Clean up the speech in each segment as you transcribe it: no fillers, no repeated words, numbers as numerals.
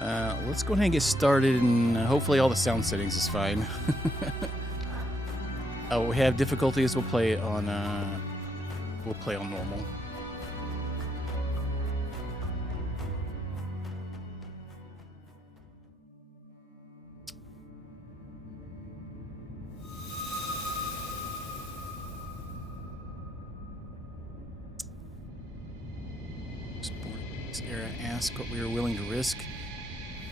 Let's go ahead and get started, and hopefully all the sound settings is fine. We have difficulties. We'll play on normal. This era asked what we were willing to risk.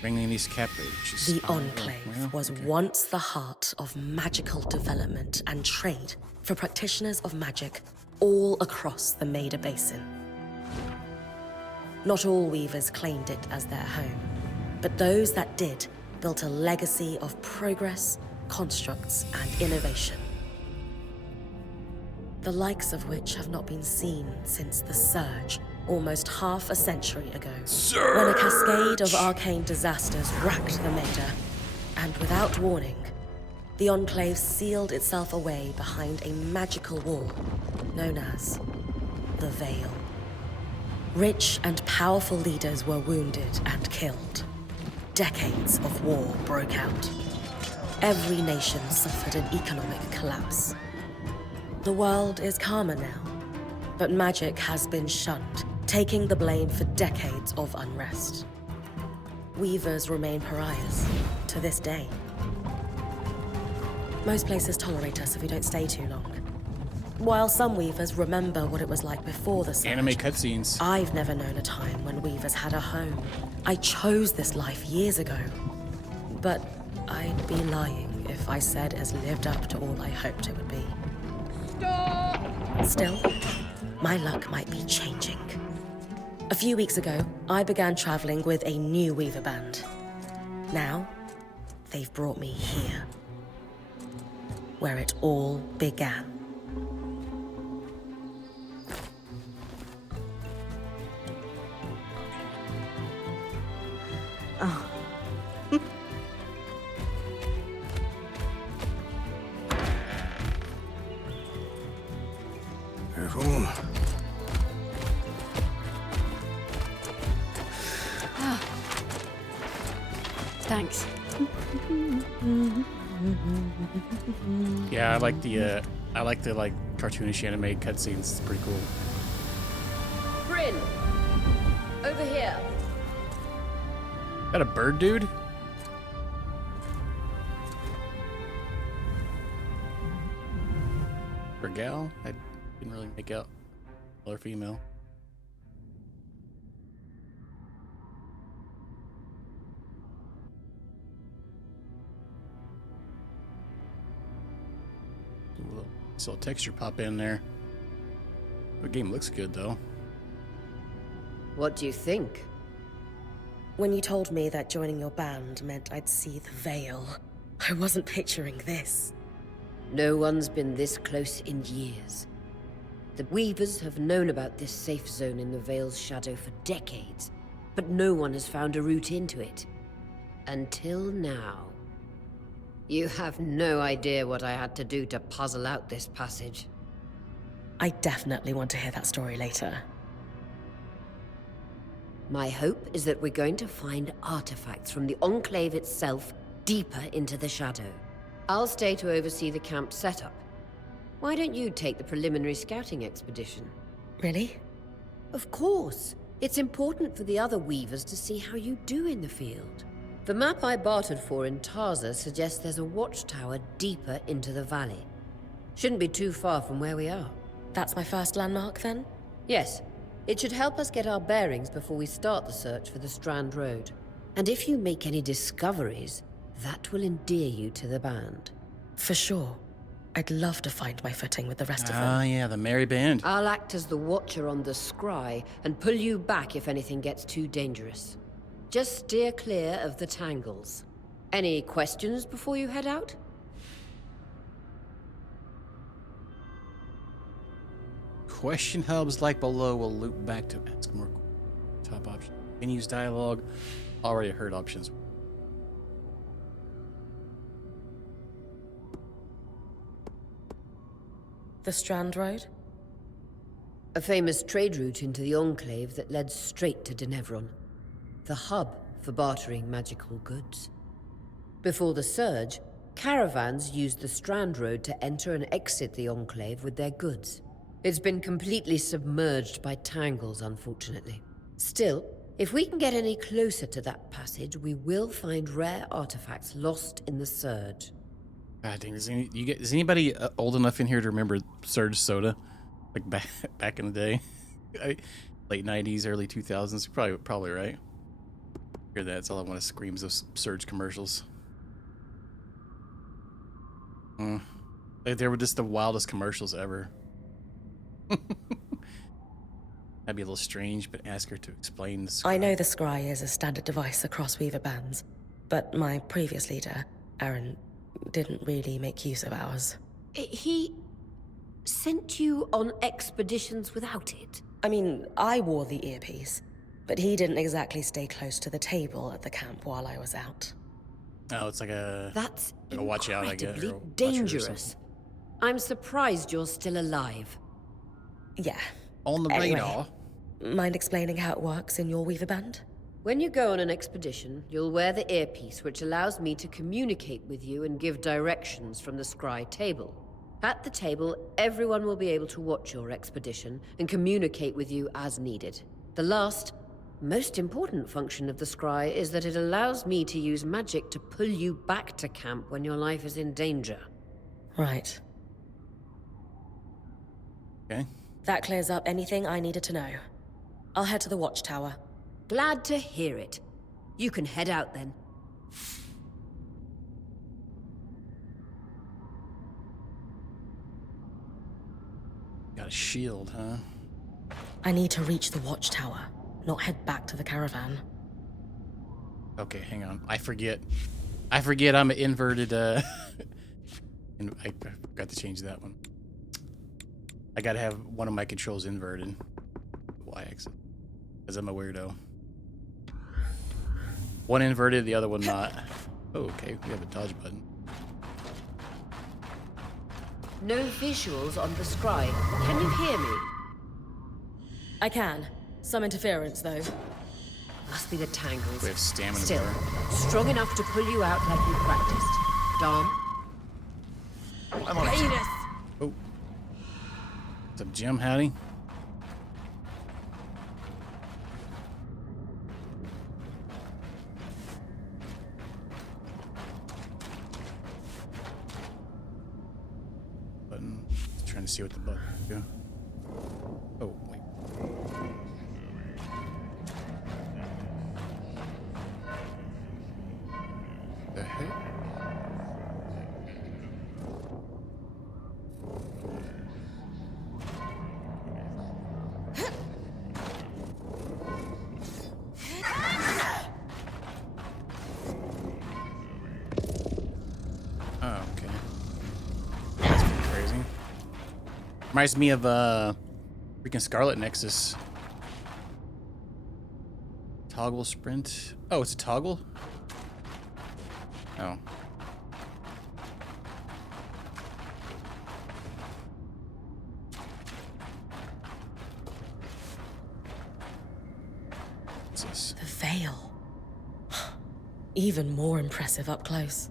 Bringing these captives. The Enclave was once the heart of magical development and trade for practitioners of magic all across the Maida Basin. Not all weavers claimed it as their home, but those that did built a legacy of progress, constructs, and innovation. The likes of which have not been seen since the Surge, almost half a century ago, when a cascade of arcane disasters racked the Maida, and without warning, the Enclave sealed itself away behind a magical wall known as the Veil. Rich and powerful leaders were wounded and killed. Decades of war broke out. Every nation suffered an economic collapse. The world is calmer now, but magic has been shunned, taking the blame for decades of unrest. Weavers remain pariahs to this day. Most places tolerate us if we don't stay too long. While some weavers remember what it was like before the Surge, anime cutscenes. I've never known a time when weavers had a home. I chose this life years ago. But I'd be lying if I said it's lived up to all I hoped it would be. Stop! Still, my luck might be changing. A few weeks ago, I began traveling with a new weaver band. Now, they've brought me here, where it all began. Oh. Careful. Thanks. Yeah, I like the cartoonish anime cutscenes. It's pretty cool. Bryn, over here. Is that a bird, dude? Or gal? I didn't really make out male or female. Saw a texture pop in there. The game looks good though. What do you think? When you told me that joining your band meant I'd see the Veil, I wasn't picturing this. No one's been this close in years. The Weavers have known about this safe zone in the Veil's shadow for decades, but no one has found a route into it. Until now. You have no idea what I had to do to puzzle out this passage. I definitely want to hear that story later. My hope is that we're going to find artifacts from the Enclave itself deeper into the shadow. I'll stay to oversee the camp setup. Why don't you take the preliminary scouting expedition? Really? Of course. It's important for the other Weavers to see how you do in the field. The map I bartered for in Tarza suggests there's a watchtower deeper into the valley. Shouldn't be too far from where we are. That's my first landmark, then? Yes. It should help us get our bearings before we start the search for the Strand Road. And if you make any discoveries, that will endear you to the band. For sure. I'd love to find my footing with the rest of them. Ah, yeah, the merry band. I'll act as the watcher on the scry and pull you back if anything gets too dangerous. Just steer clear of the tangles. Any questions before you head out? Question hubs like below will loop back to ask more top option. Can use dialogue. Already heard options. The Strand Road? A famous trade route into the Enclave that led straight to Denevron. The hub for bartering magical goods. Before the Surge, caravans used the Strand Road to enter and exit the Enclave with their goods. It's been completely submerged by tangles, unfortunately. Still, if we can get any closer to that passage, we will find rare artifacts lost in the Surge. God dang, is anybody old enough in here to remember Surge Soda? Like back in the day? Late 90s, early 2000s? You're probably right. Hear that, that's all I want to scream is those Surge commercials. Like, they were just the wildest commercials ever. That'd be a little strange, but ask her to explain the scry. I know the scry is a standard device across Weaver bands, but my previous leader, Aaron, didn't really make use of ours. He sent you on expeditions without it? I mean, I wore the earpiece, but he didn't exactly stay close to the table at the camp while I was out. Oh, it's like a... That's like a watch out, I guess. incredibly dangerous. I'm surprised you're still alive. Yeah. On the radar. Mind explaining how it works in your Weaver band? When you go on an expedition, you'll wear the earpiece, which allows me to communicate with you and give directions from the scry table. At the table, everyone will be able to watch your expedition and communicate with you as needed. The last, most important function of the scry is that it allows me to use magic to pull you back to camp when your life is in danger. Right. Okay. That clears up anything I needed to know. I'll head to the watchtower. Glad to hear it. You can head out then. Got a shield, huh? I need to reach the watchtower, not head back to the caravan. Okay, hang on. I forget I'm an inverted, and I forgot to change that one. I gotta have one of my controls inverted. Y-axis. Because I'm a weirdo. One inverted, the other one not. Oh, okay. We have a dodge button. No visuals on the scry. Can you hear me? I can. Some interference, though. Must be the tangles. We have stamina Still, bar. strong enough to pull you out like you practiced. Dom? I'm on it. Oh. What's up, Jim? Howdy. Button. Just trying to see what the button do. Oh, wait. The heck? Oh, okay. That's pretty crazy. Reminds me of freaking Scarlet Nexus. Toggle sprint. Oh, it's a toggle? Oh. What's this? The veil. Even more impressive up close.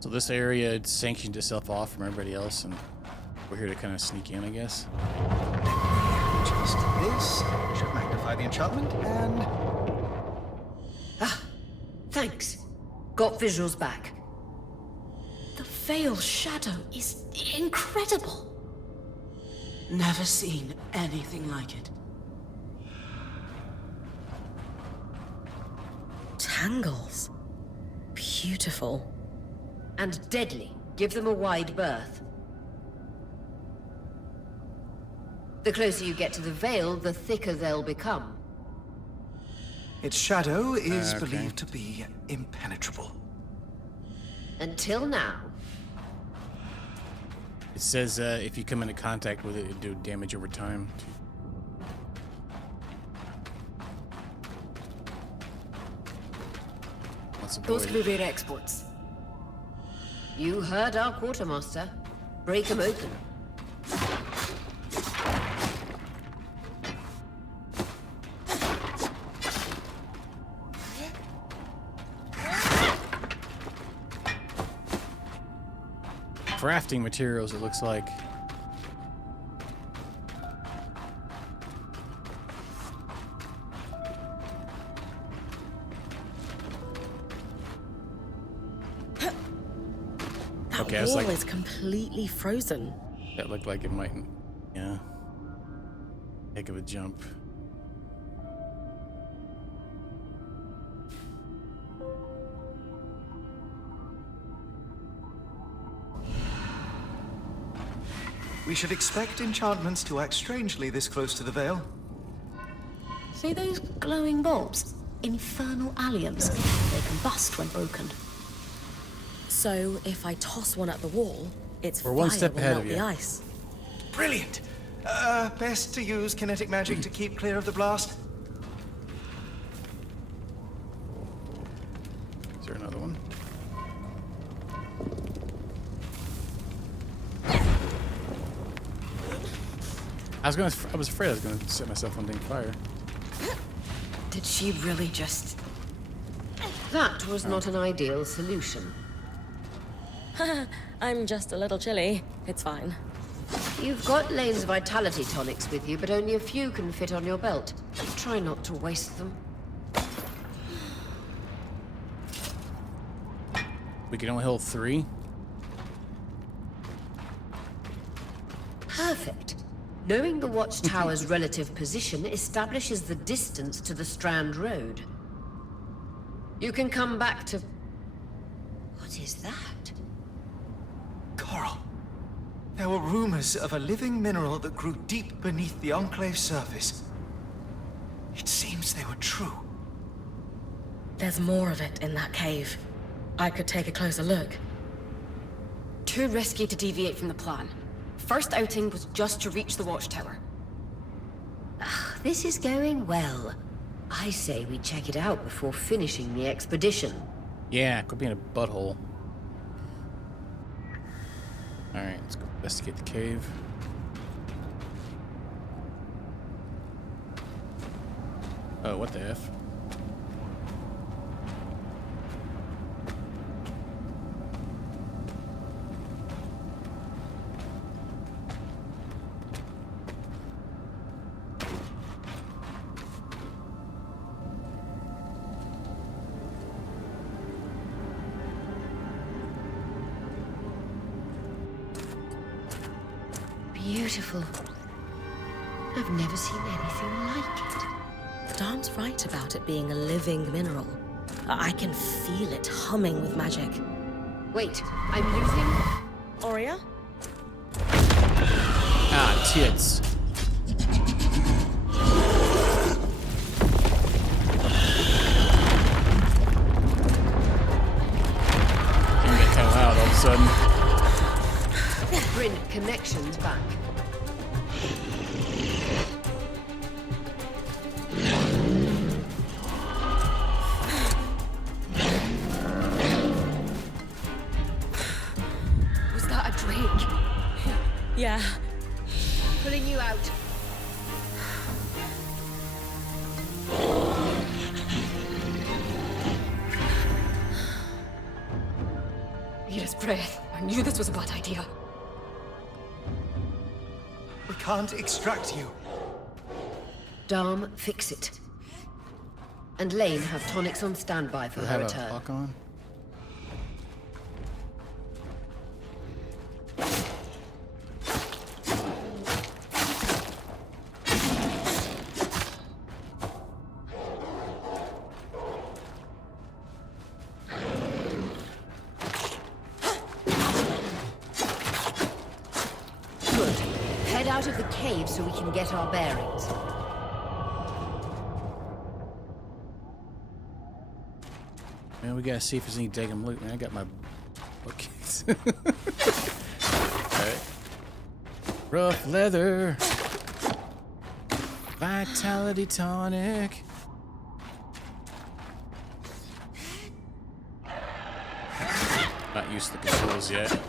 So this area sanctioned itself off from everybody else, and we're here to kind of sneak in, I guess. Just this should magnify the enchantment, and Thanks. Got visuals back. The veil shadow is incredible. Never seen anything like it. Tangles. Beautiful. And deadly. Give them a wide berth. The closer you get to the veil, the thicker they'll become. its shadow is Okay. believed to be impenetrable. Until now. It says if you come into contact with it, it'll do damage over time. Let's avoid Those it. could be rare exports. You heard our quartermaster. Break them open. crafting materials, it looks like. That Okay, I was wall like- is completely frozen. That looked like it might, yeah. Heck of a jump. We should expect enchantments to act strangely this close to the Veil. See those glowing bulbs? Infernal alliums. They combust when broken. So if I toss one at the wall, its We're fire one step will ahead melt of you. the ice. Brilliant! Best to use kinetic magic to keep clear of the blast. Is there another one? I was afraid I was gonna set myself on dang fire. Did she really just... That was not an ideal solution. I'm just a little chilly. It's fine. You've got Lane's vitality tonics with you, but only a few can fit on your belt. Try not to waste them. We can only hold 3. Perfect. Knowing the watchtower's relative position establishes the distance to the Strand Road. You can come back to... What is that? Coral. There were rumors of a living mineral that grew deep beneath the Enclave's surface. It seems they were true. There's more of it in that cave. I could take a closer look. Too risky to deviate from the plan. First outing was just to reach the watchtower. This is going well. I say we check it out before finishing the expedition. Yeah, could be in a butthole. Alright, let's go investigate the cave. Oh, what the F? Beautiful. I've never seen anything like it. Dom's right about it being a living mineral. I can feel it humming with magic. Wait, I'm losing... Aurea? Ah, tits. Can get kind of loud all of a sudden. Bryn, connections back. Was that a drake? Yeah. Pulling you out. Need his breath. I knew this was a bad idea. We can't extract you. Dom, fix it. And Lane have tonics on standby for Do I her have a return. lock on? Good. Head out of the cave so we can get our bearings. Man, we gotta see if there's any daggum loot. Man, I got my bookcase. Alright. Rough leather. Vitality tonic. Not used to the controls yet.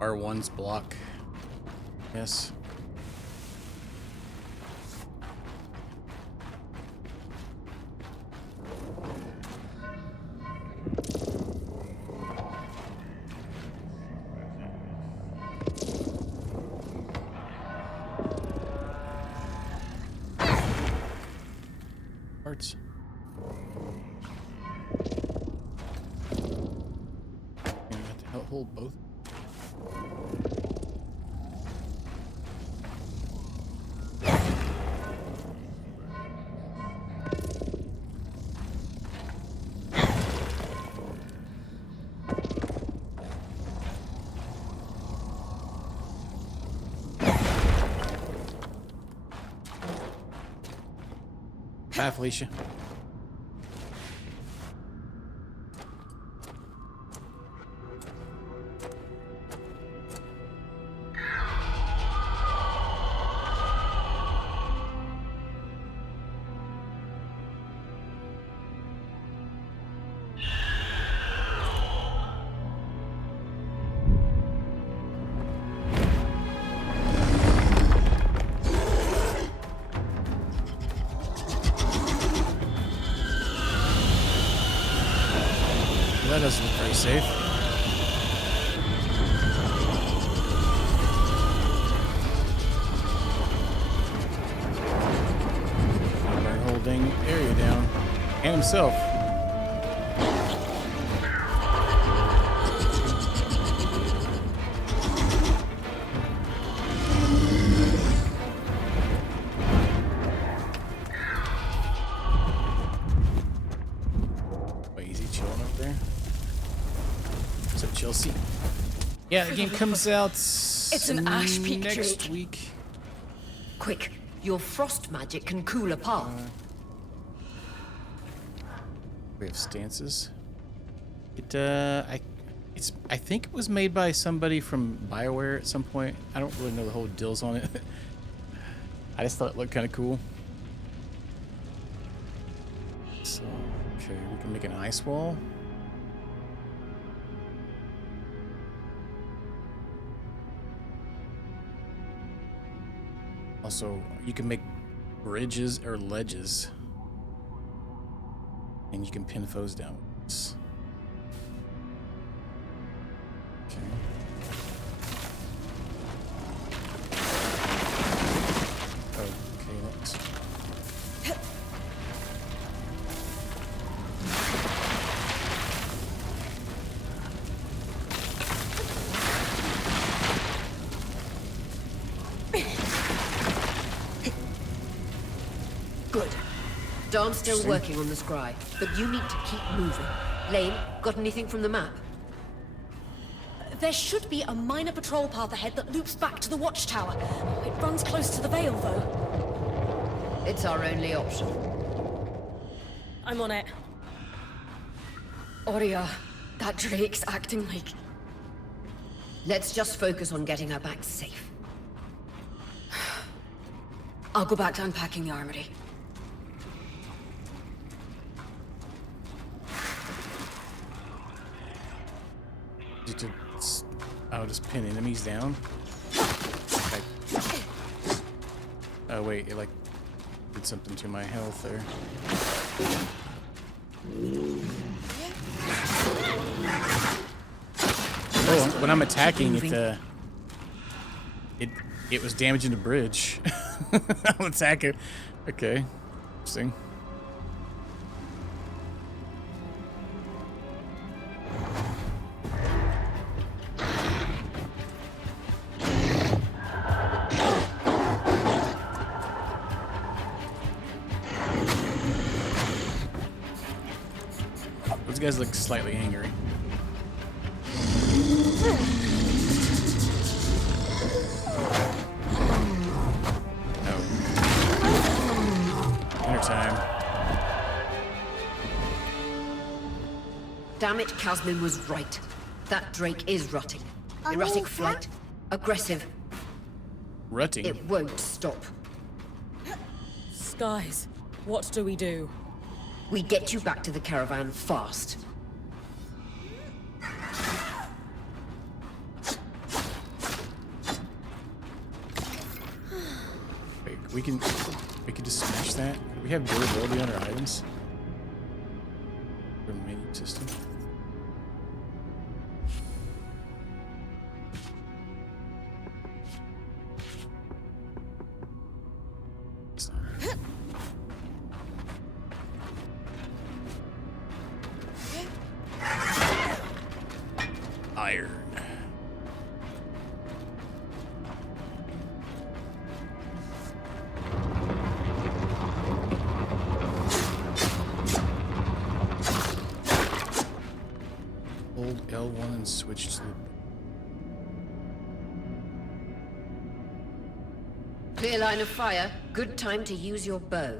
R1's block. Yes. parts. And we have to hold both. Bye, Felicia. That doesn't look very safe. We're holding area down. And himself. Wait, is he chilling over there? What's up, Chelsea? Yeah, the game comes out It's an ash peak next drake. week. Quick, your frost magic can cool a path. We have stances. I think it was made by somebody from BioWare at some point. I don't really know the whole deals on it. I just thought it looked kind of cool. So, okay, we can make an ice wall. Also, you can make bridges or ledges. And you can pin foes down with this. Okay. Okay, let's... Good. Darn's still Interesting. working on the scry, but you need to keep moving. Lane, got anything from the map? There should be a minor patrol path ahead that loops back to the watchtower. It runs close to the Vale, though. It's our only option. I'm on it. Oria, that Drake's acting like... Let's just focus on getting her back safe. I'll go back to unpacking the armory. I'll just pin enemies down. Okay. Oh wait, it like did something to my health there. Oh, when I'm attacking it was damaging the bridge. I'll attack it. Okay, interesting. Those guys look slightly angry. No. Dinner time. Damn it, Casmin was right. That Drake is rutting. Erratic flight. Aggressive. Rutting. It won't stop. Skies, what do we do? We get you back to the caravan fast. Wait, we can just smash that. We have durability on our items. For the menu system. It's not. and switch to the... Clear line of fire. Good time to use your bow.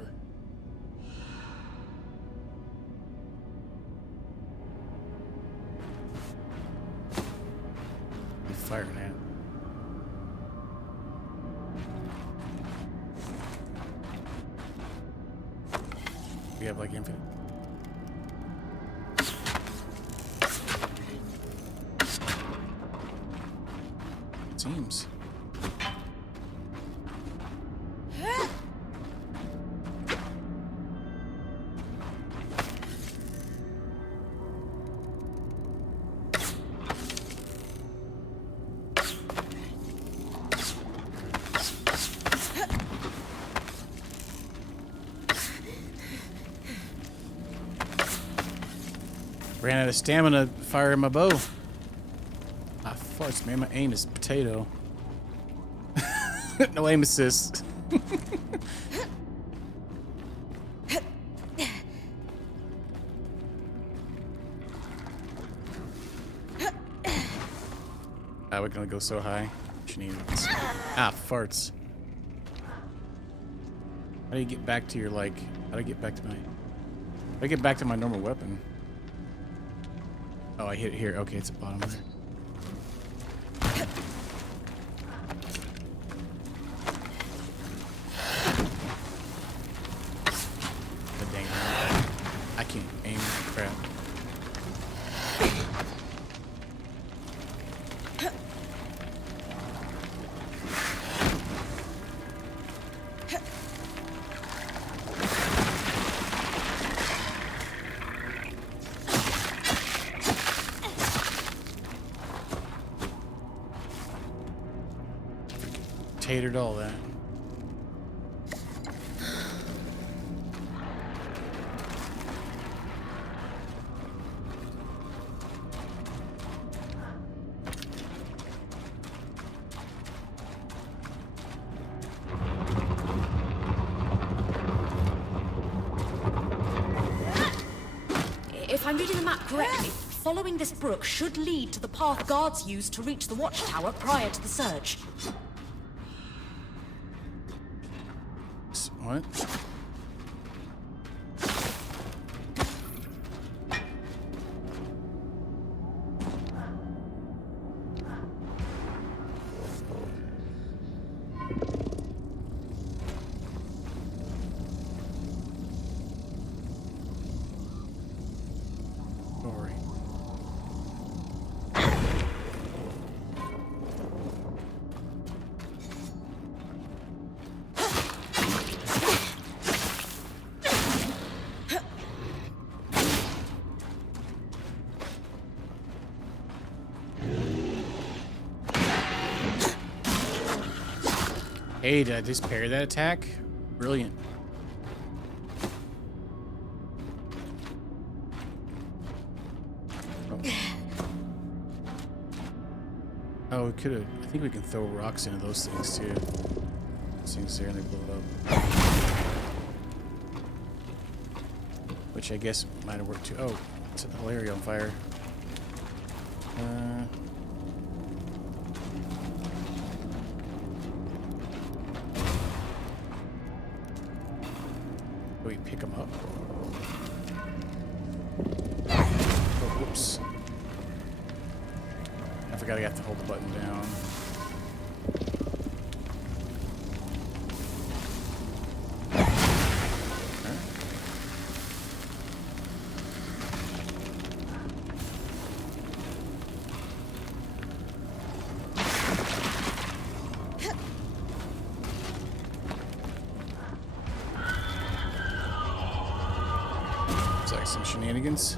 Be firing at. We have like infinite. It seems. Ran out of stamina firing my bow. Ah, farts, man. My aim is potato. No aim assist. Ah, we're gonna go so high. Shenanigans. Ah, farts. How do you get back to your, like... How do I get back to my... How do I get back to my normal weapon? Oh, I hit it here. Okay, it's at the bottom there. God dang it. I can't aim that crap. Tatered all that. If I'm reading the map correctly, following this brook should lead to the path guards used to reach the watchtower prior to the surge. What? Sorry. Hey, did I just parry that attack? Brilliant. Oh, we could have. I think we can throw rocks into those things too. Those things there and they blow it up. Which I guess might have worked too. Oh, set the whole area on fire. Do we pick them up? Oh, whoops. I forgot I have to hold the button down. Looks like some shenanigans.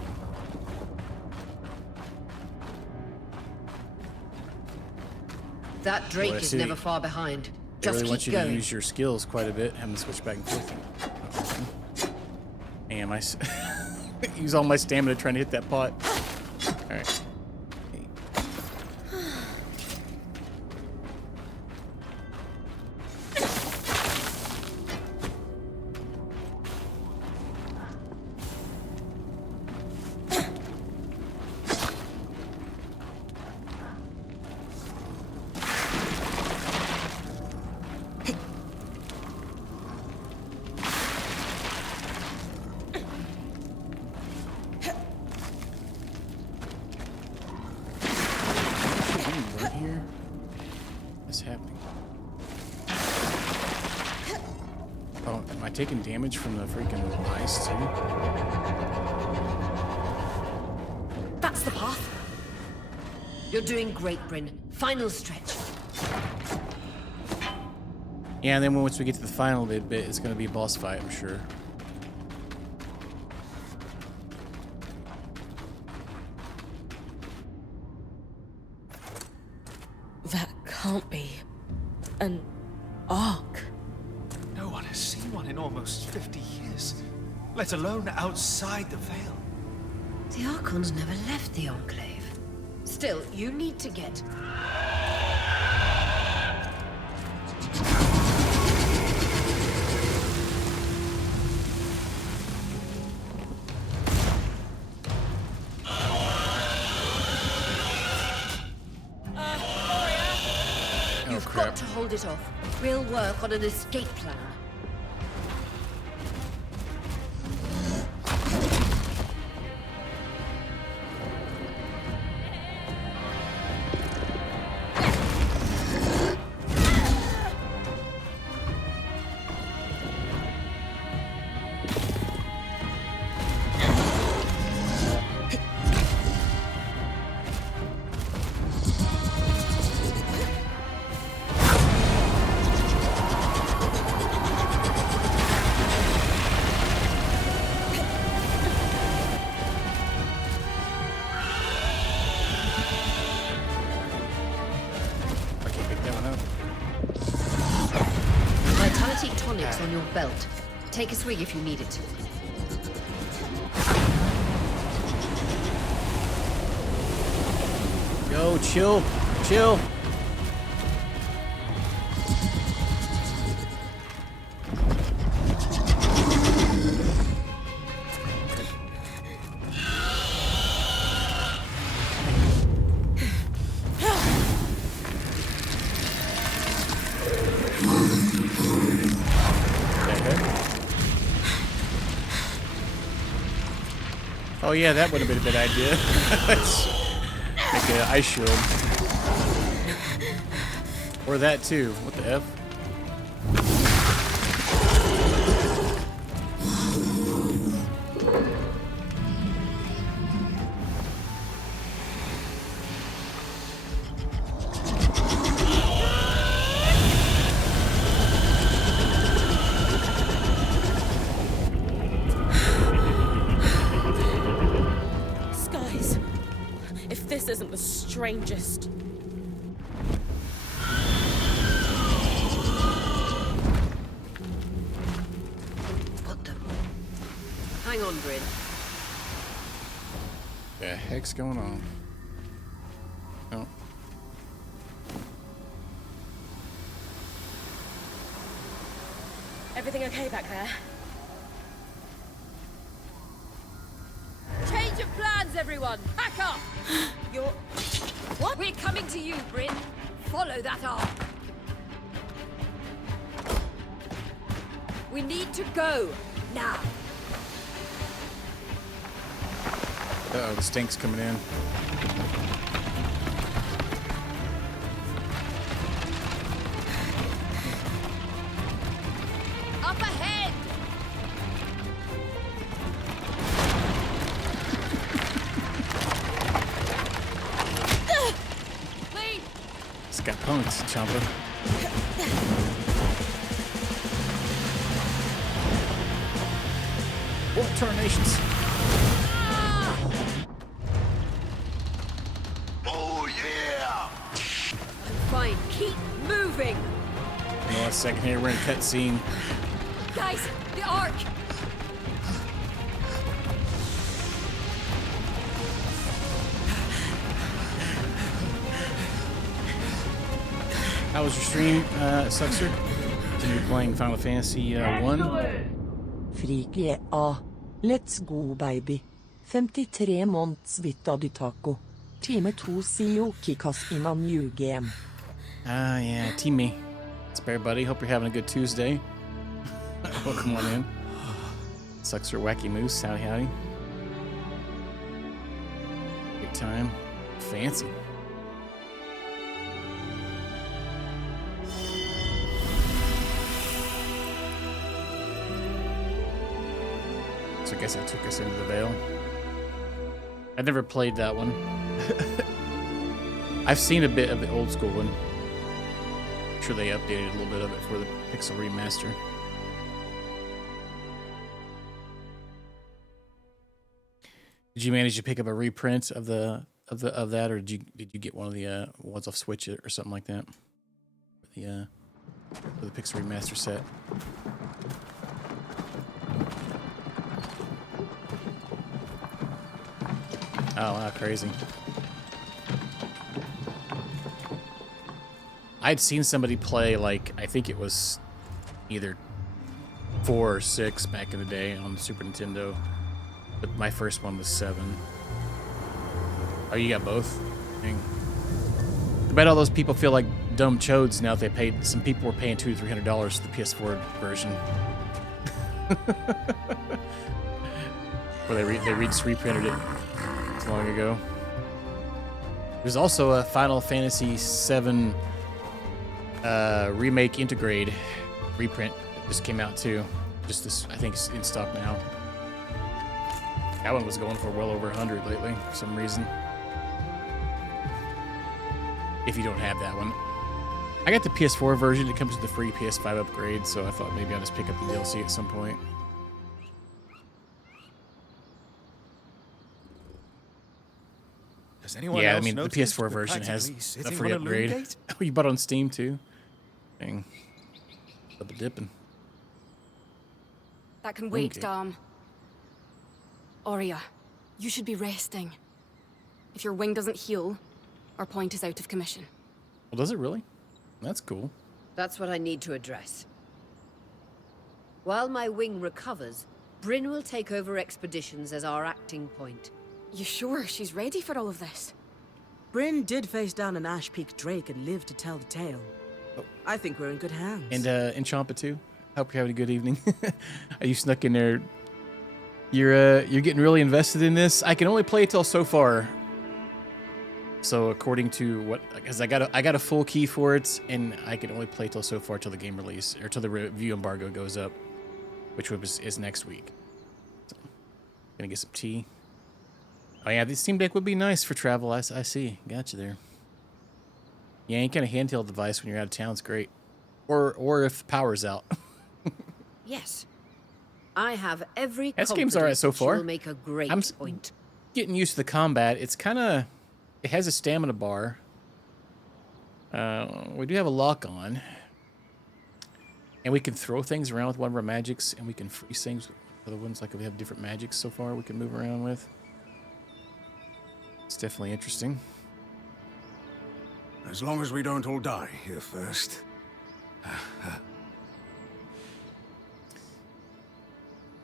That Drake Well, I is see. never far behind. They Just really want keep you to going. use your skills quite a bit, having to switch back and forth. Damn, I use all my stamina trying to hit that pot. Alright. Oh, am I taking damage from the freaking ice too? That's the path. You're doing great, Bryn. Final stretch. Yeah, and then once we get to the final bit, it's going to be a boss fight, I'm sure. That can't be an ark. No one has seen one in almost 50 years, let alone outside the Veil. The Archons never left the Enclave. Still, you need to get... You've got to hold it off. We'll work on an escape plan. On your belt. Take a swig if you need it. Yo, chill. Chill. Oh yeah, that would have been a good idea. Make an ice shield. Or that too. What the F? Isn't the strangest. What the? Hang on, Bryn. The heck's going on? Oh. Everything okay back there? Change of plans, everyone! Pack up! You're... What? We're coming to you, Bryn. Follow that arc. We need to go. Now. Uh-oh, the stink's coming in. Up ahead! It's got punked, Champa. What tornations? Oh yeah! I'm fine. Keep moving. You know, a second here, we're in a cutscene. Guys, the arc. How was your stream, Suxer? Continue playing Final Fantasy 1? Friki A. Let's go, baby. 53 måneds vita di taco. Time 2 CEO Kikas in a new game. Ah, yeah, team me. Spare buddy, hope you're having a good Tuesday. Welcome on in. Suxer Wacky Moose, howdy howdy. Good time. Fancy. So I guess it took us into the Vale. I've never played that one. I've seen a bit of the old school one. I'm sure they updated a little bit of it for the Pixel remaster. Did you manage to pick up a reprint of that, or did you get one of the ones off Switch or something like that? For the Pixel remaster set. Oh wow, crazy. I'd seen somebody play, like, I think it was either 4 or 6 back in the day on the Super Nintendo. But my first one was 7. Oh, you got both? Dang. I bet all those people feel like dumb chodes now that they paid. Some people were paying $200 to $300 for the PS4 version. Or they just reprinted it so long ago. There's also a Final Fantasy VII Remake Integrate reprint that just came out too. Just this, I think it's in stock now. That one was going for well over 100 lately for some reason. If you don't have that one. I got the PS4 version. It comes with the free PS5 upgrade, so I thought maybe I'll just pick up the DLC at some point. Does anyone Yeah, I else mean, the notice PS4 we're version has practically a sitting free on a loom upgrade. gate? Oh, you bought it on Steam too? Dang. Double dipping. That can wait, Okay. Dom. Aurea, you should be resting. If your wing doesn't heal, our point is out of commission. Well, does it really? That's cool. That's what I need to address. While my wing recovers, Bryn will take over expeditions as our acting point. You sure she's ready for all of this? Bryn did face down an Ash Peak Drake and lived to tell the tale. Oh. I think we're in good hands. And Champa too. Hope you're having a good evening. You snuck in there. You're getting really invested in this. I can only play till so far. So according to what, because I got a full key for it, and I can only play till so far till the game release or till the review embargo goes up, which is next week. So, gonna get some tea. Oh yeah, this Steam Deck would be nice for travel. I see. Got you there. Yeah, any kind of handheld device when you're out of town is great, or if the power's out. Yes. I have every This game's alright so confidence that far. she'll make a great I'm point. getting used to the combat. It's kind of, it has a stamina bar. We do have a lock on, and we can throw things around with one of our magics, and we can freeze things with other ones. Like we have different magics so far we can move around with. It's definitely interesting. As long as we don't all die here first.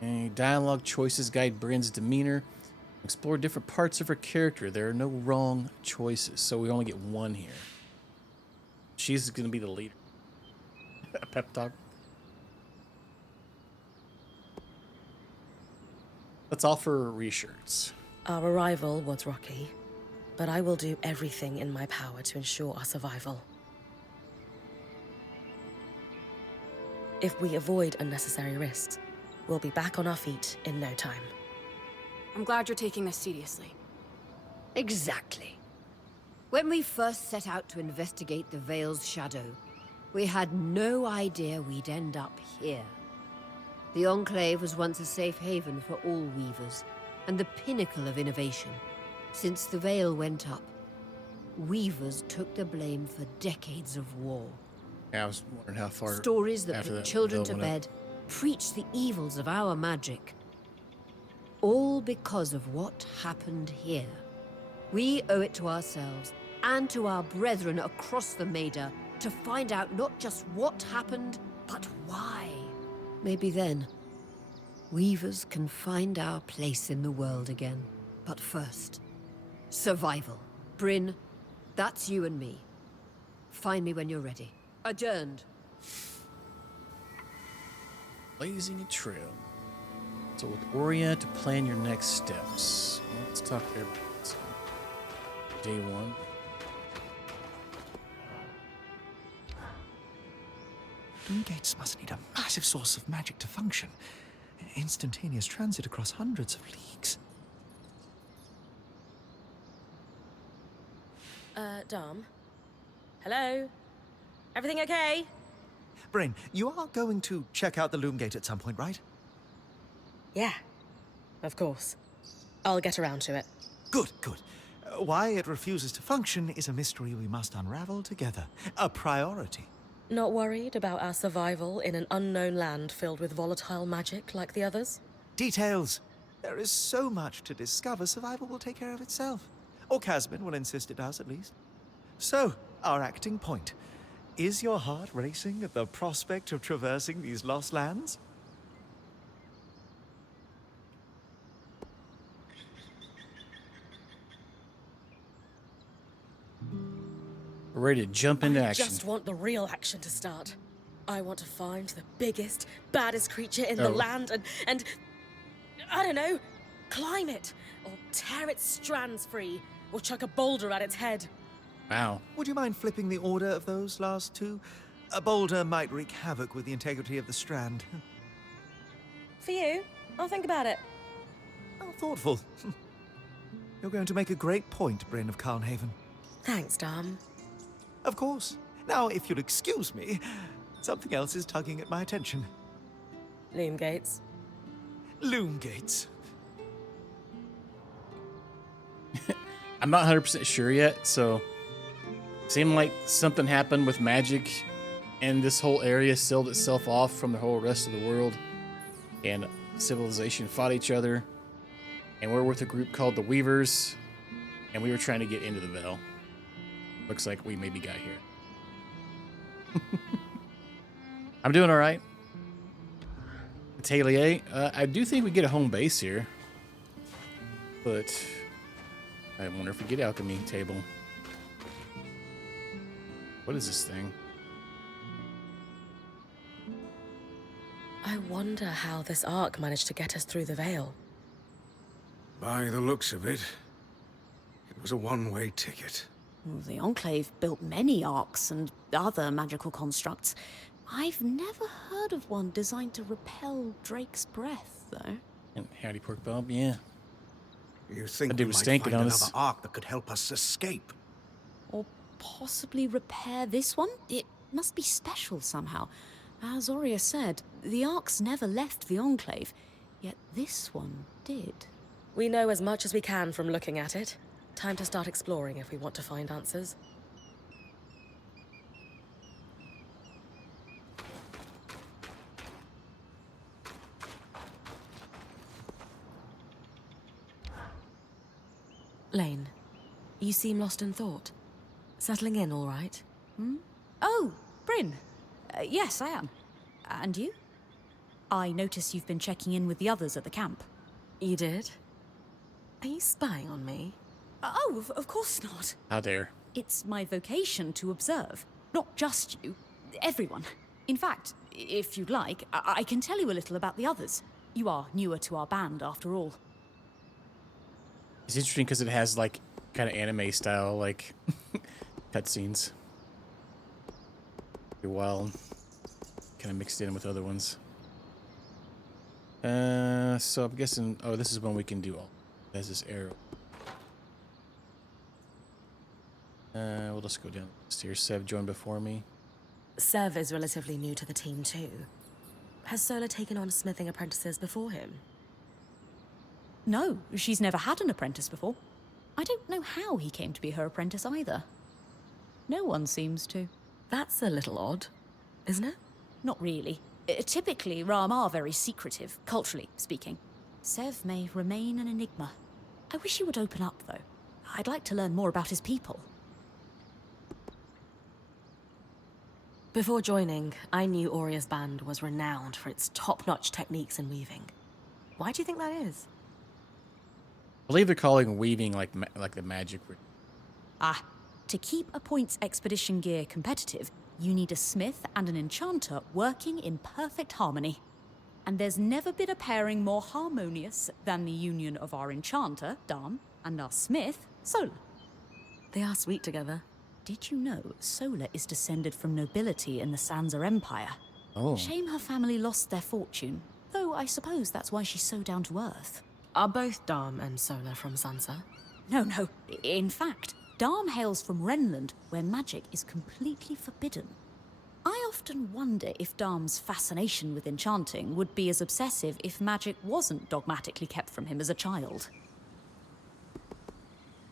A dialogue choices guide Bryn's demeanor. Explore different parts of her character. There are no wrong choices, so we only get one here. She's going to be the leader. A pep talk. Let's offer reassurance. Our arrival was rocky, but I will do everything in my power to ensure our survival. If we avoid unnecessary risks, we'll be back on our feet in no time. I'm glad you're taking this seriously. Exactly. When we first set out to investigate the Vale's shadow, we had no idea we'd end up here. The Enclave was once a safe haven for all weavers, and the pinnacle of innovation. Since the Vale went up, weavers took the blame for decades of war. Yeah, I was wondering how far. Stories that after put that children Veil to went up. bed, preach the evils of our magic. All because of what happened here. We owe it to ourselves and to our brethren across the Maida to find out not just what happened, but why. Maybe then, weavers can find our place in the world again. But first, survival. Bryn, that's you and me. Find me when you're ready. Adjourned. Blazing a trail. So with Aurea to plan your next steps. Well, let's talk there. Day 1. Doom gates must need a massive source of magic to function. Instantaneous transit across hundreds of leagues. Dom? Hello? Everything okay? Bryn, you are going to check out the loom gate at some point, right? Yeah, of course. I'll get around to it. Good, good. Why it refuses to function is a mystery we must unravel together. A priority. Not worried about our survival in an unknown land filled with volatile magic like the others? Details. There is so much to discover, survival will take care of itself. Or Casbin will insist it does, at least. So, our acting point. Is your heart racing at the prospect of traversing these lost lands? We're ready to jump into I action. just want the real action to start. I want to find the biggest, baddest creature in the land and I don't know, climb it, or tear its strands free, or chuck a boulder at its head. Wow. Would you mind flipping the order of those last two? A boulder might wreak havoc with the integrity of the strand. For you, I'll think about it. How thoughtful. You're going to make a great point, Bryn of Carnhaven. Thanks, Dom. Of course. Now, if you'll excuse me, something else is tugging at my attention. Loom gates. Loom gates. I'm not 100% sure yet, so seemed like something happened with magic and this whole area sealed itself off from the whole rest of the world, and civilization fought each other, and we're with a group called the Weavers, and we were trying to get into the Veil. Looks like we maybe got here. I'm doing all right. Atelier, I do think we get a home base here, but I wonder if we get alchemy table. What is this thing? I wonder how this arc managed to get us through the Veil. By the looks of it, it was a one-way ticket. Well, the Enclave built many arcs and other magical constructs. I've never heard of one designed to repel Drake's breath, though. And howdy, pork Bob. Yeah. You think That we dude was might stinking find on another us. arc that could help us escape? Or possibly repair this one? It must be special somehow. As Aurea said, the arcs never left the Enclave, yet this one did. We know as much as we can from looking at it. Time to start exploring if we want to find answers. Lane, you seem lost in thought. Settling in all right? Oh, Bryn. Yes, I am. And you? I notice you've been checking in with the others at the camp. You did? Are you spying on me? Oh, of course not. How dare. It's my vocation to observe. Not just you. Everyone. In fact, if you'd like, I can tell you a little about the others. You are newer to our band, after all. It's interesting because it has like kind of anime style like cutscenes. Pretty wild. Kind of mixed in with other ones. So I'm guessing. Oh, this is when we can do all. There's this arrow. We'll just go down the list here. Sev joined before me. Sev is relatively new to the team too. Has Sola taken on smithing apprentices before him? No, she's never had an apprentice before. I don't know how he came to be her apprentice either. No one seems to. That's a little odd, isn't it? Not really. Typically, Ram are very secretive, culturally speaking. Sev may remain an enigma. I wish he would open up, though. I'd like to learn more about his people. Before joining, I knew Aurea's band was renowned for its top-notch techniques in weaving. Why do you think that is? I believe they're calling weaving like the magic. Ah, to keep a points expedition gear competitive, you need a smith and an enchanter working in perfect harmony. And there's never been a pairing more harmonious than the union of our enchanter, Dam, and our smith, Sola. They are sweet together. Did you know Sola is descended from nobility in the Sansa Empire? Oh. Shame her family lost their fortune. Though I suppose that's why she's so down to earth. Are both Dharm and Sola from Sansa? No. In fact, Dharm hails from Renland, where magic is completely forbidden. I often wonder if Dharm's fascination with enchanting would be as obsessive if magic wasn't dogmatically kept from him as a child.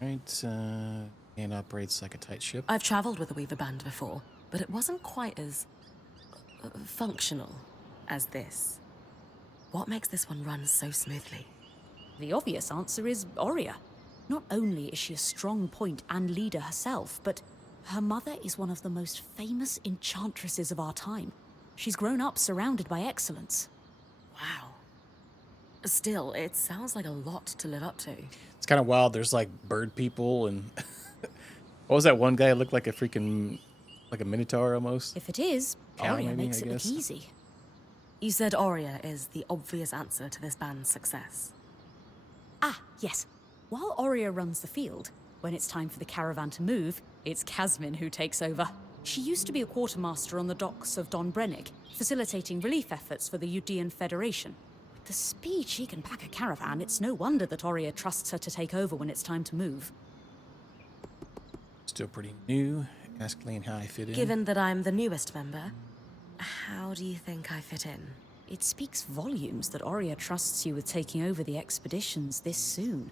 Right, and operates like a tight ship. I've traveled with a Weaver band before, but it wasn't quite as functional as this. What makes this one run so smoothly? The obvious answer is Oria. Not only is she a strong point and leader herself, but her mother is one of the most famous enchantresses of our time. She's grown up surrounded by excellence. Wow. Still, it sounds like a lot to live up to. It's kind of wild. There's like bird people and what was that one guy who looked like a freaking like a minotaur almost? If it is, Cow, Oria maybe, makes I it look guess. easy. You said Oria is the obvious answer to this band's success. Ah, yes. While Oria runs the field, when it's time for the caravan to move, it's Casmin who takes over. She used to be a quartermaster on the docks of Don Brennig, facilitating relief efforts for the Udean Federation. With the speed she can pack a caravan, it's no wonder that Oria trusts her to take over when it's time to move. Still pretty new. Ask Lane how I fit in. Given that I'm the newest member, how do you think I fit in? It speaks volumes that Oria trusts you with taking over the expeditions this soon.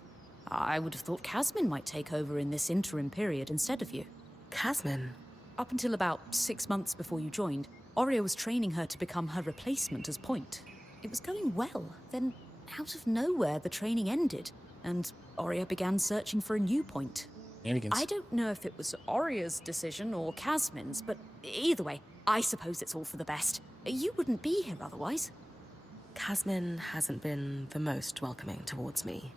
I would have thought Casmin might take over in this interim period instead of you. Casmin? Up until about 6 months before you joined, Oria was training her to become her replacement as point. It was going well, then out of nowhere the training ended, and Oria began searching for a new point. Shenanigans. I don't know if it was Oria's decision or Casmin's, but either way, I suppose it's all for the best. You wouldn't be here otherwise. Casmin hasn't been the most welcoming towards me.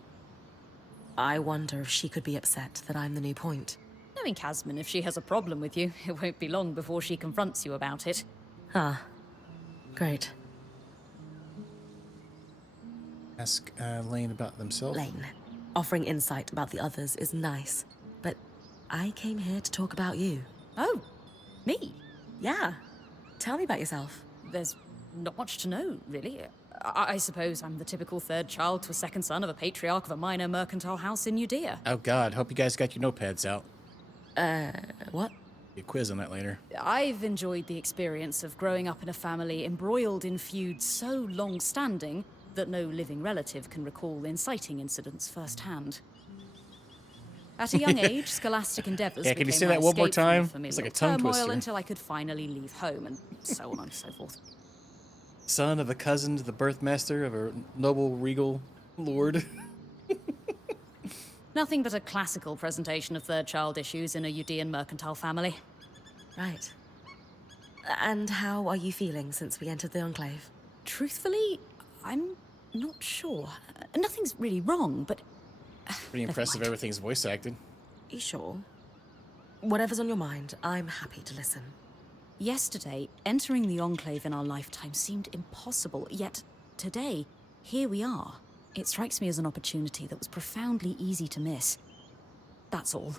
I wonder if she could be upset that I'm the new point. Knowing Casmin, if she has a problem with you, it won't be long before she confronts you about it. Ah, great. Ask Lane about themselves. Lane, offering insight about the others is nice, but I came here to talk about you. Oh, me? Yeah. Tell me about yourself. There's not much to know, really. I suppose I'm the typical third child to a second son of a patriarch of a minor mercantile house in Judea. Oh God, hope you guys got your notepads out. What? Be a quiz on that later. I've enjoyed the experience of growing up in a family embroiled in feuds so long-standing that no living relative can recall inciting incidents firsthand. At a young age, scholastic endeavors Yeah, can you became say my that one more escape from time? the familial It's like a tongue turmoil twister. until I could finally leave home, and so on and so forth. Son of a cousin to the birthmaster of a noble regal lord. Nothing but a classical presentation of third child issues in a Udean mercantile family. Right. And how are you feeling since we entered the Enclave? Truthfully, I'm not sure. Nothing's really wrong, but... Pretty impressive mind. everything's voice acted. You sure? Whatever's on your mind, I'm happy to listen. Yesterday, entering the Enclave in our lifetime seemed impossible, yet today, here we are. It strikes me as an opportunity that was profoundly easy to miss. That's all.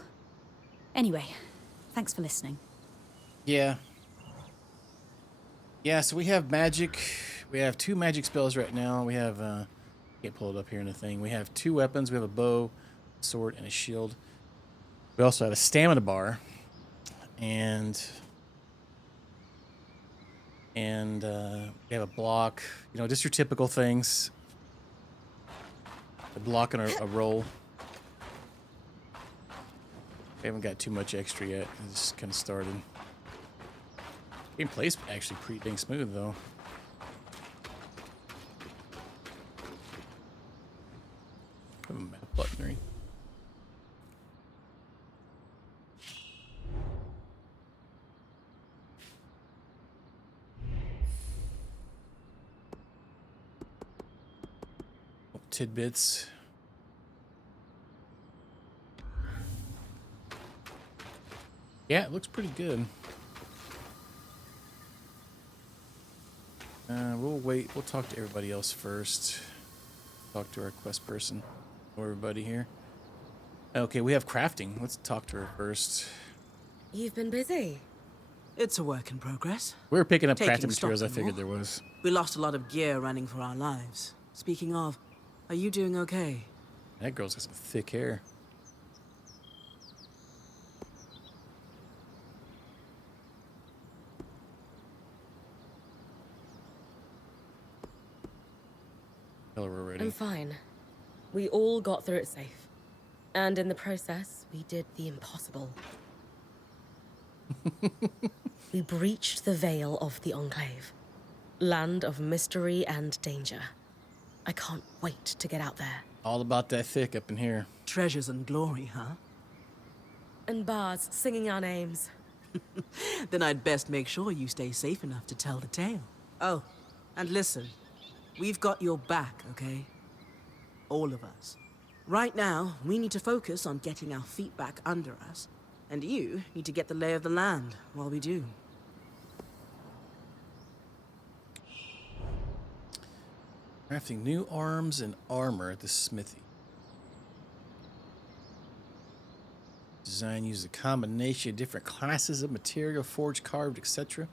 Anyway, thanks for listening. Yeah. Yeah, so we have magic. We have 2 magic spells right now. We have, can't pull it up here in the thing. We have 2 weapons. We have a bow, sword, and a shield. We also have a stamina bar. And we have a block. You know, just your typical things. A block and a roll. We haven't got too much extra yet. It just kind of started. Gameplay's actually pretty dang smooth, though. Have a map button, right? Tidbits. Yeah, it looks pretty good. We'll wait. We'll talk to everybody else first. Talk to our quest person. Or everybody here. Okay, we have crafting. Let's talk to her first. You've been busy. It's a work in progress. We were picking up Taking crafting materials. I stock and figured all. there was. We lost a lot of gear running for our lives. Speaking of, are you doing okay? That girl's got some thick hair. Tell her we're ready. I'm fine. We all got through it safe. And in the process, we did the impossible. We breached the veil of the Enclave. Land of mystery and danger. I can't wait to get out there. All about that thick up in here. Treasures and glory, huh? And bards singing our names. Then I'd best make sure you stay safe enough to tell the tale. Oh, and listen. We've got your back, okay? All of us. Right now, we need to focus on getting our feet back under us. And you need to get the lay of the land while we do. Crafting new arms and armor at the smithy. Design uses a combination of different classes of material, forged, carved, etc.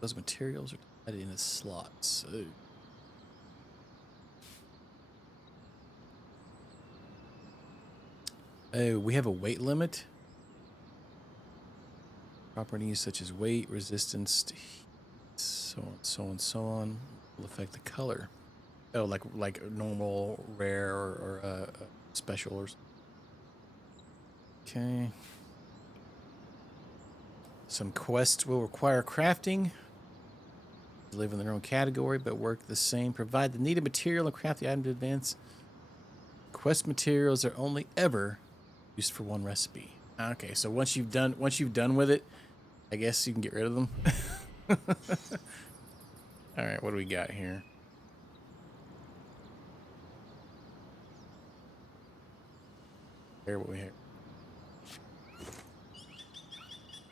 Those materials are divided into slots. Oh, we have a weight limit. Properties such as weight, resistance to heat, so on, so on, so on, will affect the color. Oh, like normal, rare, or special, or something. Okay. Some quests will require crafting. They live in their own category, but work the same. Provide the needed material and craft the item to advance. Quest materials are only ever used for one recipe. Okay, so once you've done with it, I guess you can get rid of them. All right, what do we got here? Here, what we have.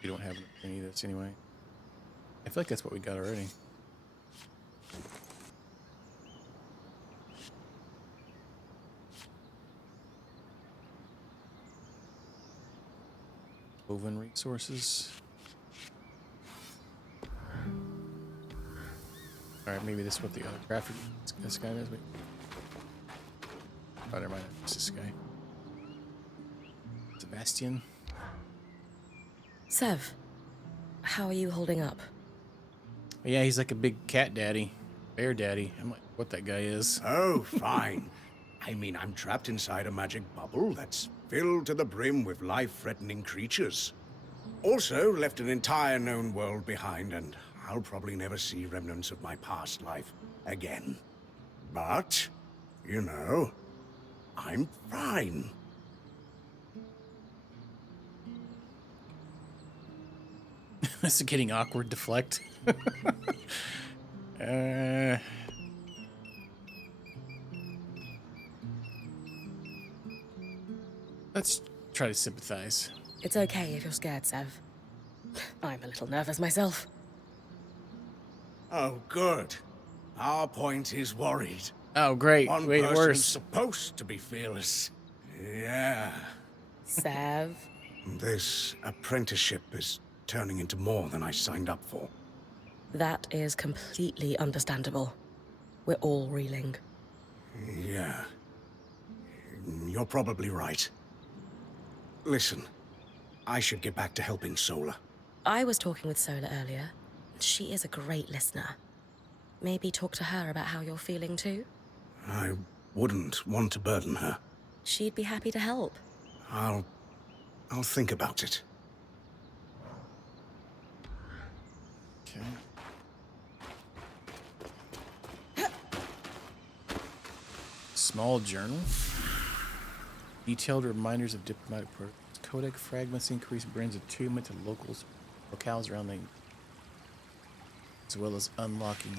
We don't have any of this anyway. I feel like that's what we got already. Woven resources. Alright, maybe this is what the other graphic this guy is. Oh, never mind. It's this guy. Sebastian. Sev, how are you holding up? Yeah, he's like a big cat daddy. Bear daddy. I'm like, what that guy is. Oh, fine. I mean, I'm trapped inside a magic bubble that's filled to the brim with life-threatening creatures. Also, left an entire known world behind, and I'll probably never see remnants of my past life again. But, you know, I'm fine. This is getting awkward. Deflect. Let's try to sympathize. It's okay if you're scared, Sev. I'm a little nervous myself. Oh, good. Our point is worried. Oh, great. One Wait, person's worse. supposed to be fearless. Yeah. Sev. This apprenticeship is turning into more than I signed up for. That is completely understandable. We're all reeling. Yeah. You're probably right. Listen, I should get back to helping Sola. I was talking with Sola earlier. She is a great listener. Maybe talk to her about how you're feeling too? I wouldn't want to burden her. She'd be happy to help. I'll think about it. Okay. Small journal. Detailed reminders of diplomatic protocols. Codex fragments increase Brand's attunement to locales around the, as well as unlocking.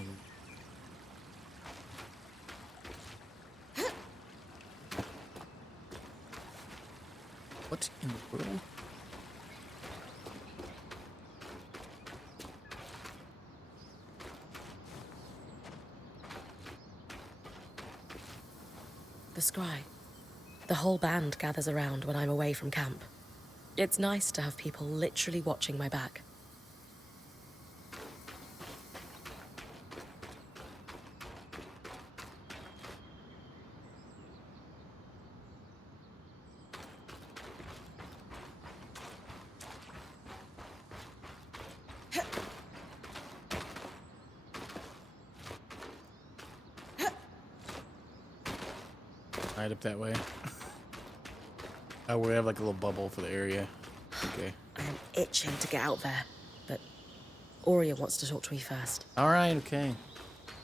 What in the world? The scry. The whole band gathers around when I'm away from camp. It's nice to have people literally watching my back. Right up that way. Oh, we have like a little bubble for the area. Okay. I am itching to get out there, but Aurea wants to talk to me first. All right. Okay.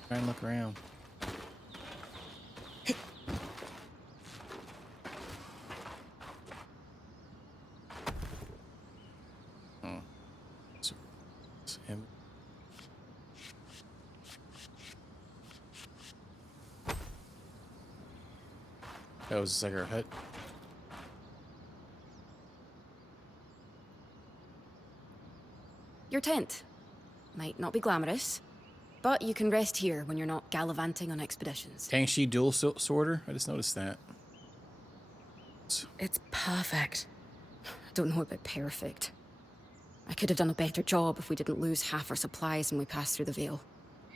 Try and look around. Oh. It's him. That was like our hut. Your tent. Might not be glamorous, but you can rest here when you're not gallivanting on expeditions. Tangshi dual sorter? I just noticed that. It's perfect. I don't know about perfect. I could have done a better job if we didn't lose half our supplies when we passed through the Veil.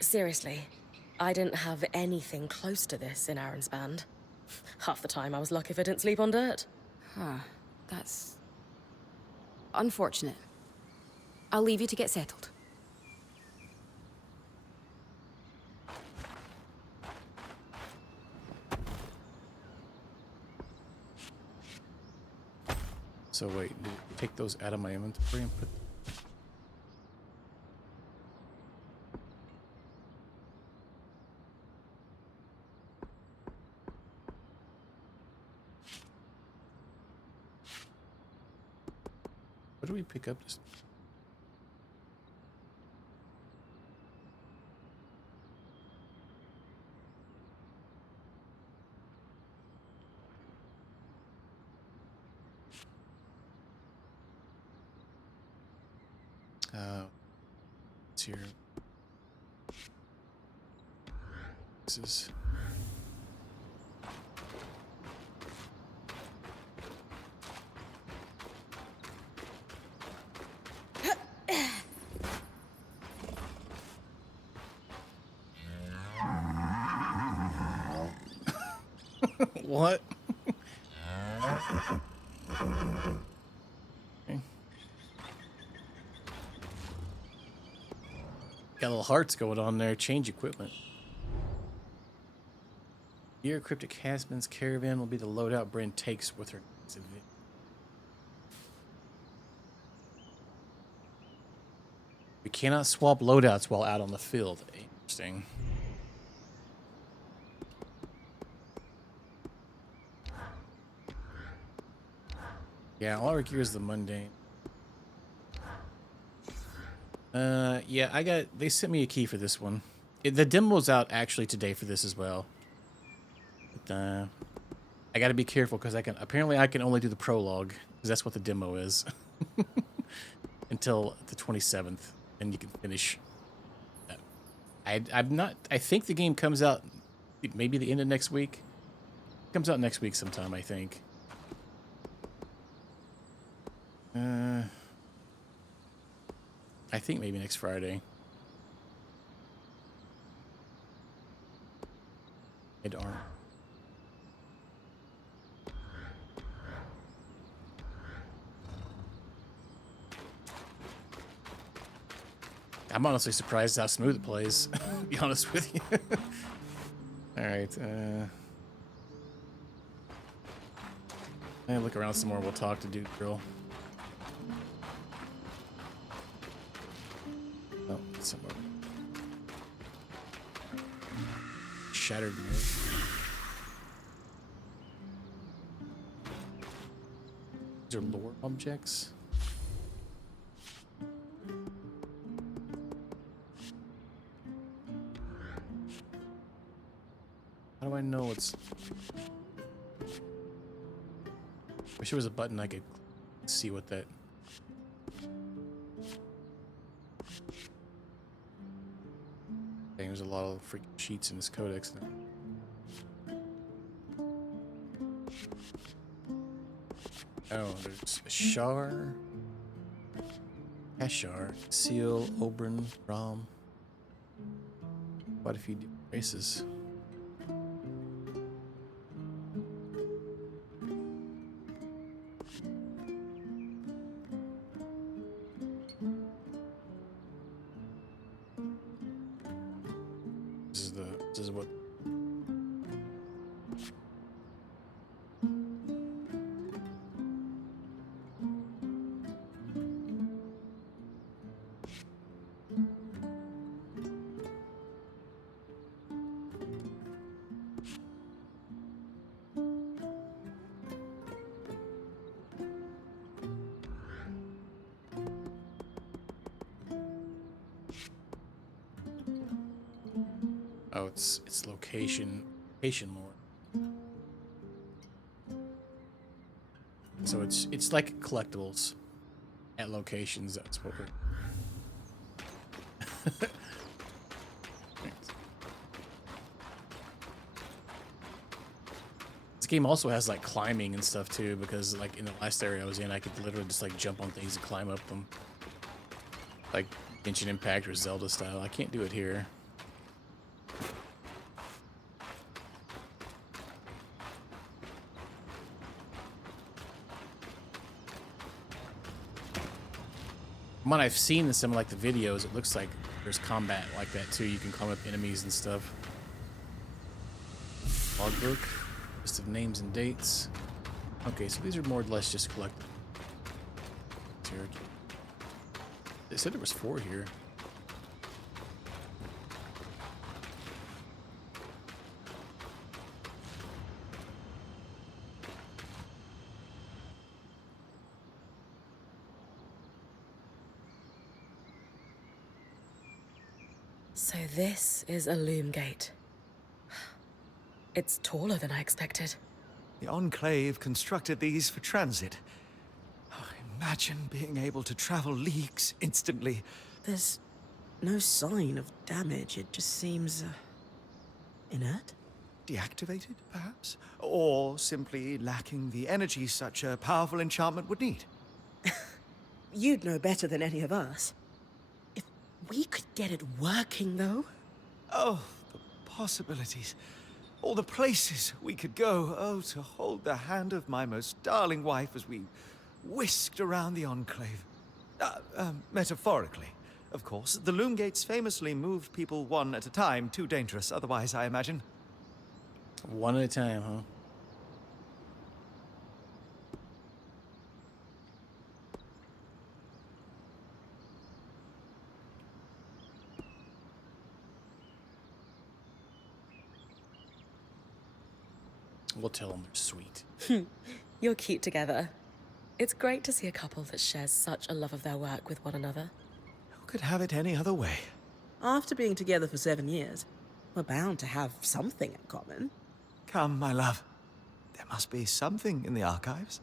Seriously, I didn't have anything close to this in Aaron's band. Half the time I was lucky if I didn't sleep on dirt. Huh. That's unfortunate. I'll leave you to get settled. So wait, take those out of my inventory and put. What do we pick up? Just. It's here. This is. What? Okay. Got little hearts going on there. Change equipment. Your cryptic Hasman's caravan will be the loadout Bryn takes with her. We cannot swap loadouts while out on the field. Interesting. Yeah, all our gear is the mundane. Yeah, they sent me a key for this one. The demo's out actually today for this as well. But, I gotta be careful because apparently I can only do the prologue because that's what the demo is. Until the 27th, and you can finish. I think the game comes out maybe the end of next week. It comes out next week sometime, I think. I think maybe next Friday. Mid-arm. I'm honestly surprised how smooth it plays, to be honest with you. Alright, look around some more, we'll talk to Dude Girl. Oh, somewhere. Shattered mirror. These are lore objects. How do I know it's... Wish there was a button I could see what that... Dang, there's a lot of freaking sheets in this codex now. Oh, there's Ashar, Ashar, Seal, Oberon, Ram. Quite a few different races. This is what Oh, it's location lore. So it's like collectibles at locations. That's what we're. This game also has like climbing and stuff too, because like in the last area I was in, I could literally just like jump on things and climb up them, like Genshin Impact or Zelda style. I can't do it here. From what I've seen in some of like the videos, it looks like there's combat like that too. You can climb up enemies and stuff. Logbook, list of names and dates. Okay, so these are more or less just collected. They said there was 4 here. So this is a loom gate. It's taller than I expected. The Enclave constructed these for transit. Oh, imagine being able to travel leagues instantly. There's no sign of damage. It just seems inert. Deactivated, perhaps? Or simply lacking the energy such a powerful enchantment would need. You'd know better than any of us. If we could get it working, though. Oh, the possibilities. All the places we could go. Oh, to hold the hand of my most darling wife as we whisked around the Enclave. Metaphorically, of course. The loom gates famously moved people one at a time. Too dangerous otherwise, I imagine. One at a time, huh? We'll tell them they're sweet. You're cute together. It's great to see a couple that shares such a love of their work with one another. Who could have it any other way? After being together for 7 years, we're bound to have something in common. Come, my love. There must be something in the archives.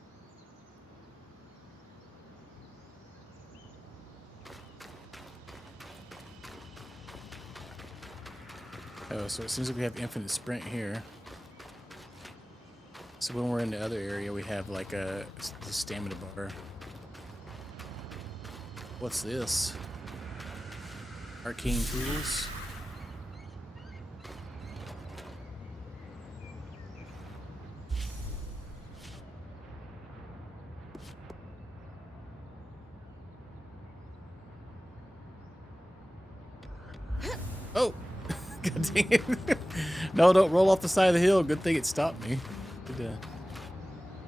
Oh, so it seems like we have infinite sprint here. So when we're in the other area, we have like the stamina bar. What's this? Arcane tools. Oh! God dang it. No, don't roll off the side of the hill. Good thing it stopped me. Good,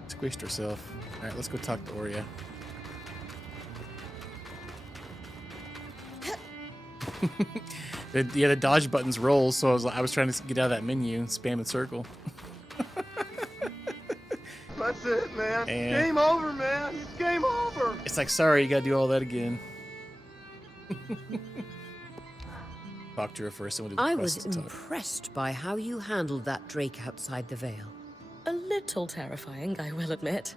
squished herself. Alright, let's go talk to Oria. Yeah, the dodge buttons roll, so I was trying to get out of that menu and spam the circle. That's it, man. And game over, man. It's game over. It's like, sorry, you gotta do all that again. Talk to her first. I was impressed by how you handled that Drake outside the Vale. A little terrifying, I will admit.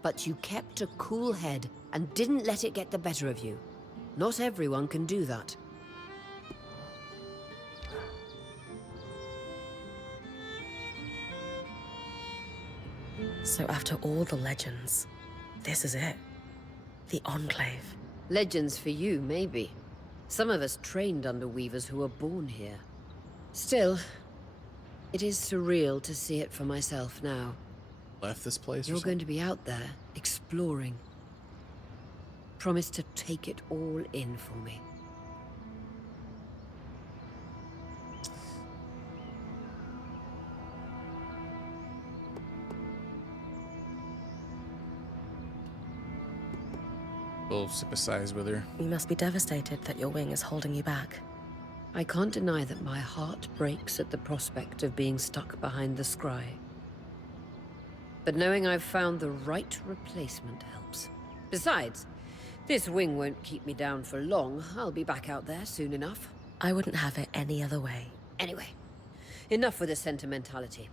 But you kept a cool head and didn't let it get the better of you. Not everyone can do that. So after all the legends, this is it. The Enclave. Legends for you, maybe. Some of us trained under weavers who were born here. Still, it is surreal to see it for myself now. Left this place? You're going to be out there, exploring. Promise to take it all in for me. We'll sympathize with her. You must be devastated that your wing is holding you back. I can't deny that my heart breaks at the prospect of being stuck behind the scry. But knowing I've found the right replacement helps. Besides, this wing won't keep me down for long. I'll be back out there soon enough. I wouldn't have it any other way. Anyway, enough with the sentimentality.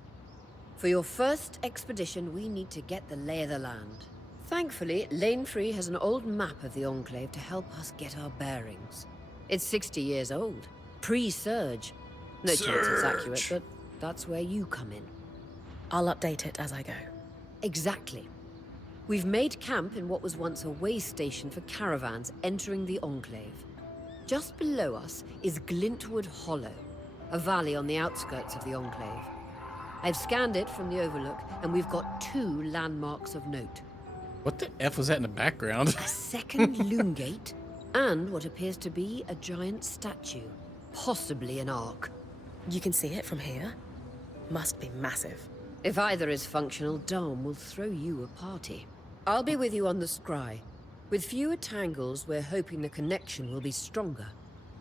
For your first expedition, we need to get the lay of the land. Thankfully, Lane Free has an old map of the Enclave to help us get our bearings. It's 60 years old, pre-Surge. No chance it's accurate, but that's where you come in. I'll update it as I go. Exactly. We've made camp in what was once a way station for caravans entering the Enclave. Just below us is Glintwood Hollow, a valley on the outskirts of the Enclave. I've scanned it from the Overlook, and we've got 2 landmarks of note. What the F was that in the background? A second loom gate, and what appears to be a giant statue. Possibly an ark. You can see it from here? Must be massive. If either is functional, Dom will throw you a party. I'll be with you on the scry. With fewer tangles, we're hoping the connection will be stronger.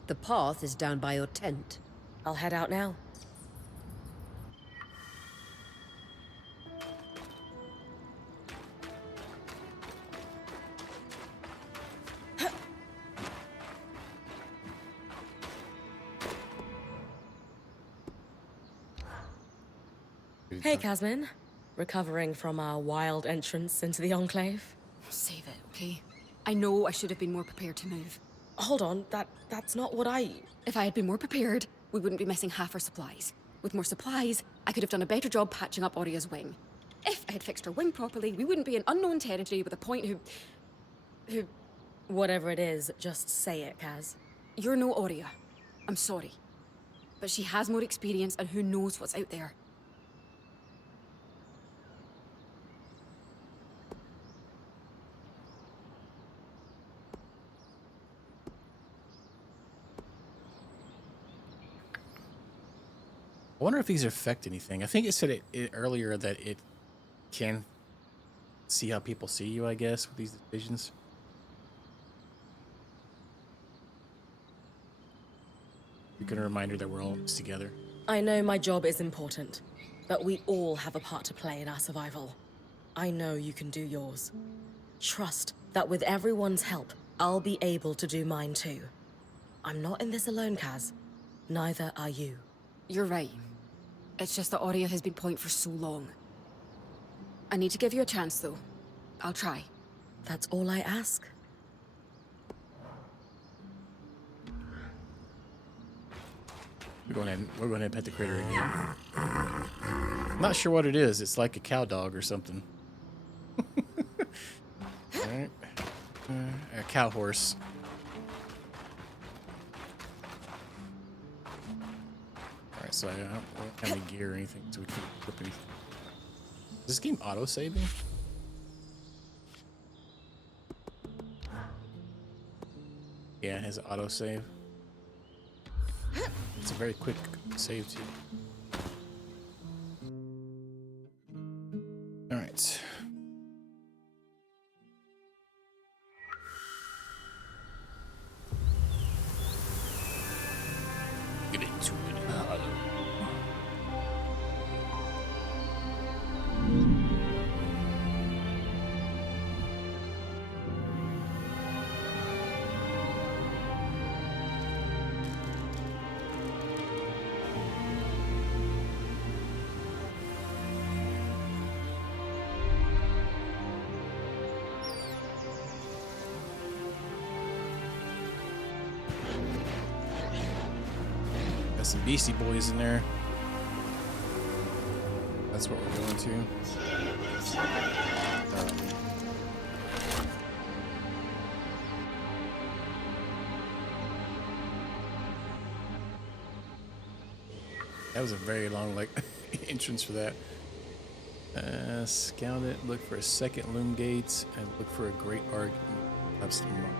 The path is down by your tent. I'll head out now. Hey, Casmin. Recovering from our wild entrance into the Enclave? Save it, okay? I know I should have been more prepared to move. Hold on, that's not what I... If I had been more prepared, we wouldn't be missing half our supplies. With more supplies, I could have done a better job patching up Oria's wing. If I had fixed her wing properly, we wouldn't be in unknown territory with a point who... Whatever it is, just say it, Kaz. You're no Oria. I'm sorry. But she has more experience, and who knows what's out there. I wonder if these affect anything. I think it said it earlier that it can see how people see you, I guess, with these decisions. You get a reminder that we're all in this together. I know my job is important, but we all have a part to play in our survival. I know you can do yours. Trust that with everyone's help, I'll be able to do mine too. I'm not in this alone, Kaz. Neither are you. You're right. It's just that Oria has been point for so long. I need to give you a chance, though. I'll try. That's all I ask. We're going ahead and pet the critter again. I'm not sure what it is. It's like a cow dog or something. Alright. A cow horse. Alright, so I don't have any gear or anything, so we can't equip anything. Is this game auto-saving? Yeah, it has auto-save. It's a very quick save too. All right. Get into it. Got some Beastie Boys in there. That's what we're going to. That was a very long entrance for that. Scout it, look for a second loom gates, and look for a great arc. That's the mark.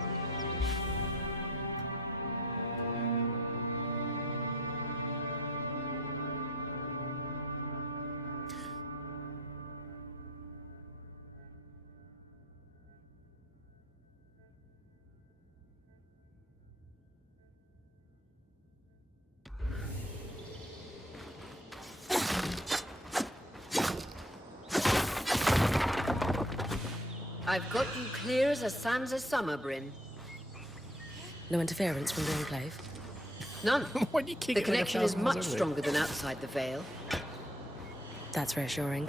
I've got you clear as a Sansa summer, Bryn. No interference from the Enclave? None. Why do you kick The it like connection is 1,000 miles much over there? stronger than outside the Vale. That's reassuring.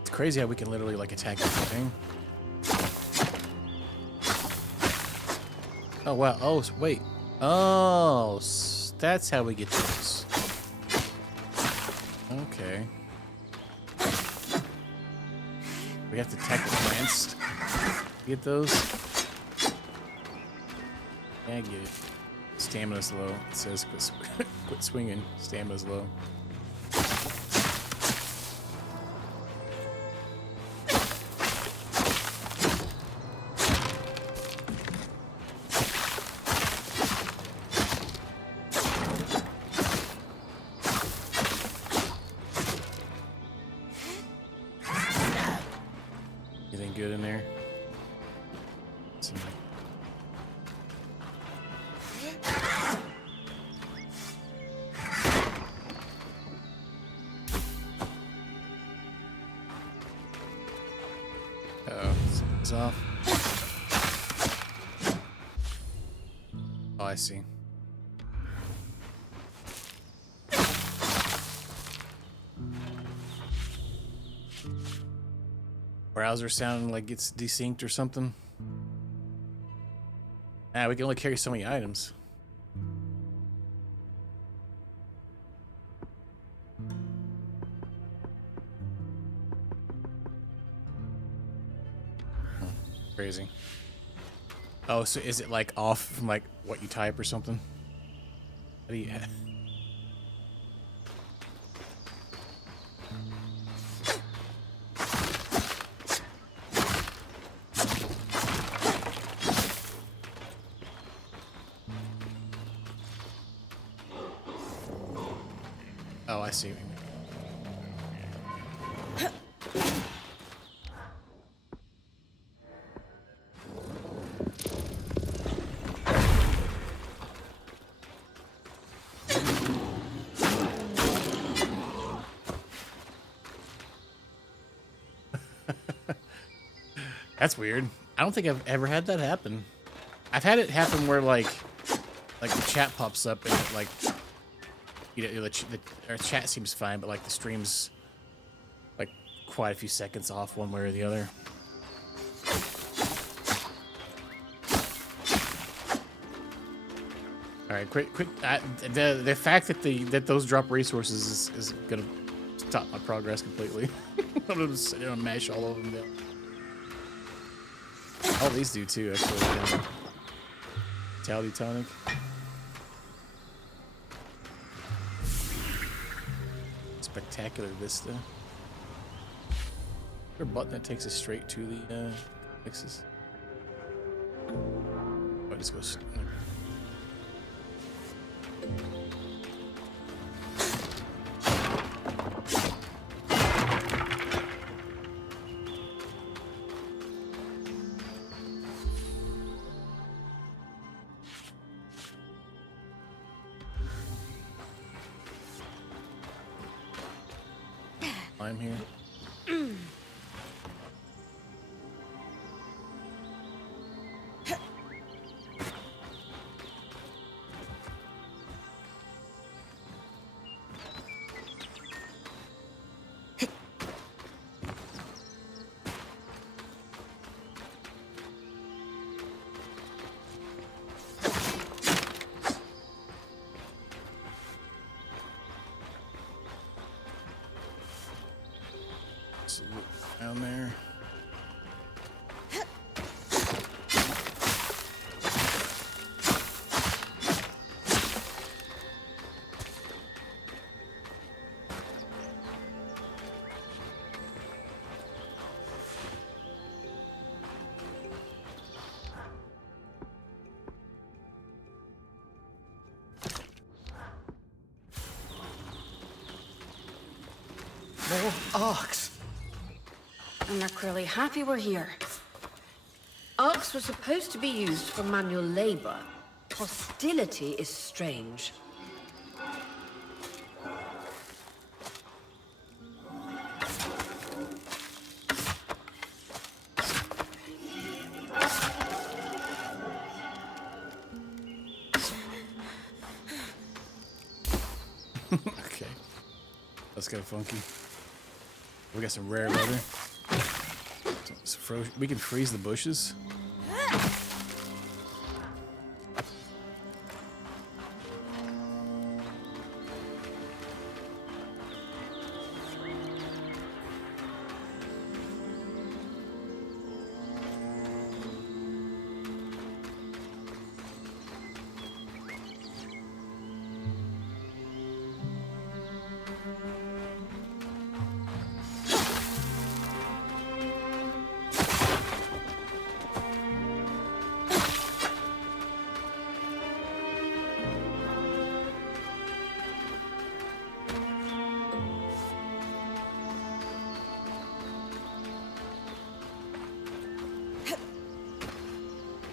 It's crazy how we can literally like attack everything. Oh wow! Oh wait! Oh, that's how we get those. Okay. We have to attack the plants. Get those. Yeah, I get it. Stamina's low. It says quit swinging. Stamina's low. Anything good in there? Some, oh, something's off. Oh, I see. Browser sounding like it's desynced or something. Ah, we can only carry so many items. Crazy. Oh, so is it like off from like what you type or something? How do you? Oh, I see what you mean. That's weird. I don't think I've ever had that happen. I've had it happen where like the chat pops up and it, like, you know, our chat seems fine, but like the stream's like quite a few seconds off one way or the other. All right, quick. The fact that those drop resources is gonna stop my progress completely. I'm gonna sit there and mash all of them down. All these do too, actually. Vitality tonic. Spectacular vista. Is there a button that takes us straight to the fixes? Oh, it just goes. I'm here. Down there. More arcs. And they're clearly happy we're here. Arcs were supposed to be used for manual labor. Hostility is strange. that's kind of funky. We got some rare leather. We can freeze the bushes.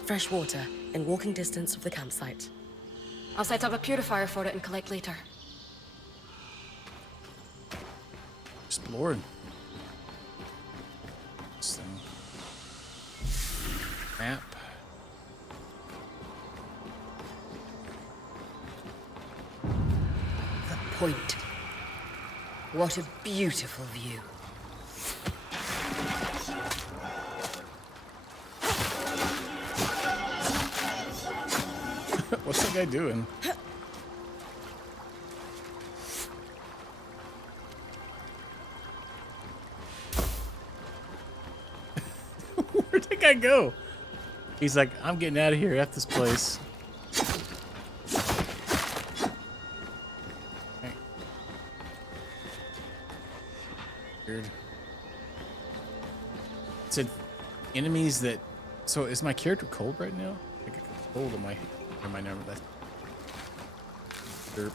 Fresh water in walking distance of the campsite. I'll set up a purifier for it and collect later. Exploring. This thing. Map. The point. What a beautiful view. What's that guy doing? Where'd that guy go? He's like, I'm getting out of here at this place. Okay. Weird. It said enemies that. So is my character cold right now? Like cold on my. My number. That's derp.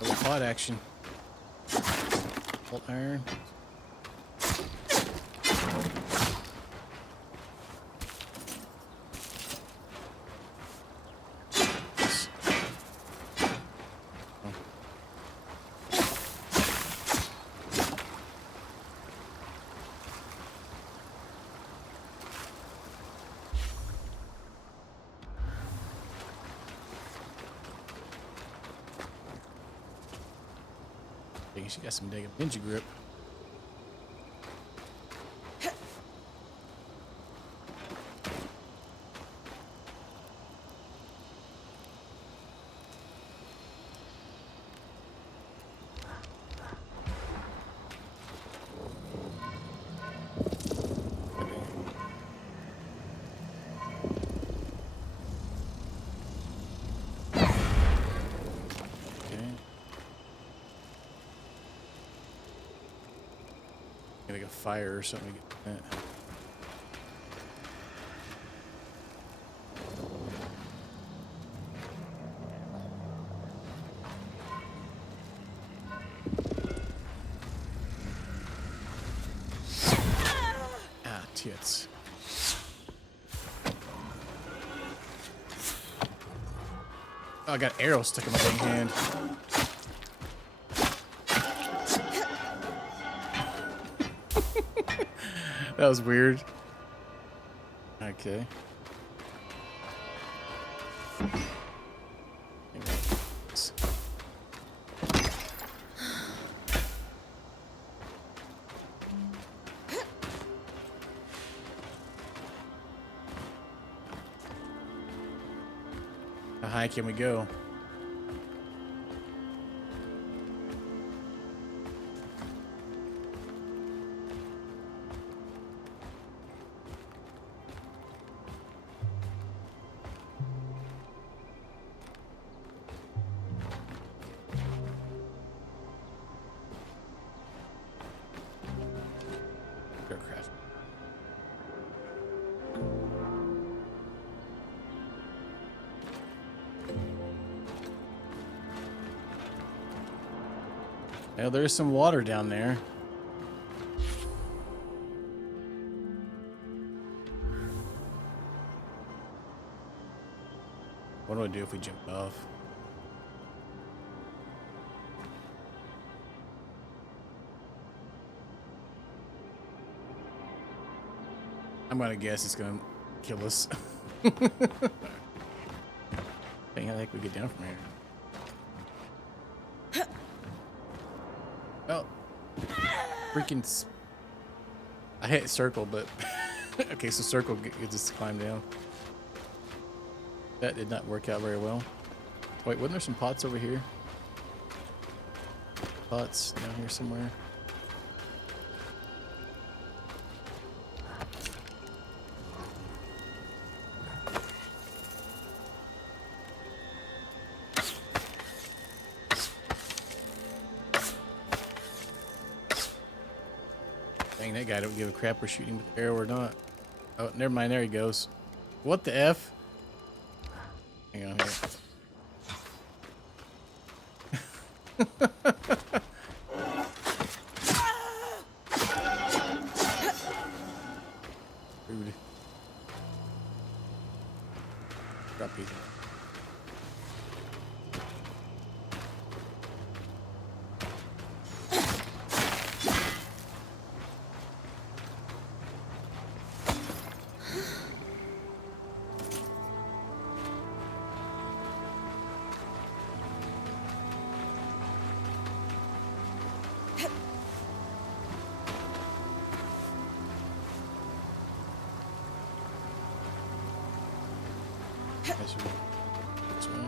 Double quad action. Bolt iron. She got some dang ninja grip. Like a fire or something to get that. Ah, tits. Oh, I got arrows stuck in my dang hand. That was weird. Okay. How high can we go? Aircraft. Well, there's some water down there. What do I do if we jump off? I'm gonna guess it's gonna kill us. Dang, how the heck we get down from here? Oh, freaking! I hit circle, but okay, so circle gets us to climb down. That did not work out very well. Wait, wasn't there some pots over here? Pots down here somewhere. Dang, that guy don't give a crap we're shooting with the arrow or not. Oh, never mind, there he goes. What the F? Hang on here. Rude. Drop these. That's right. That's right.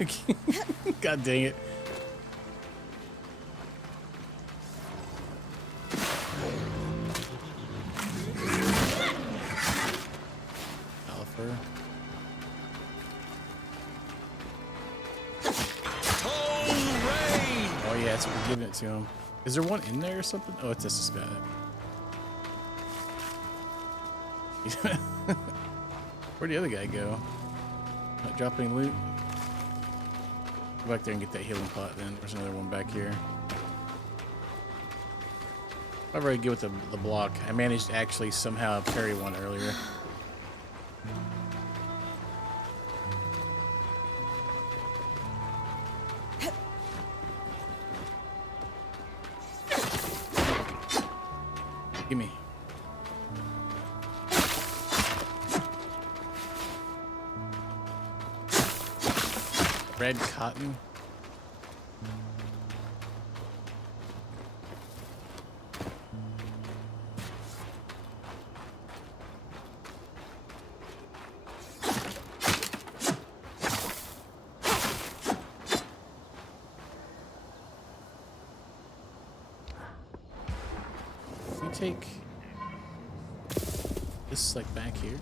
Okay. God dang it. Alpha. Oh yeah, that's what we're giving it to him. Is there one in there or something? Oh, it's this guy. Where'd the other guy go? Not drop any loot? Go back there and get that healing pot then. There's another one back here. I'm very good with the block. I managed to actually somehow parry one earlier. Gimme. Red cotton. Can we take this like back here?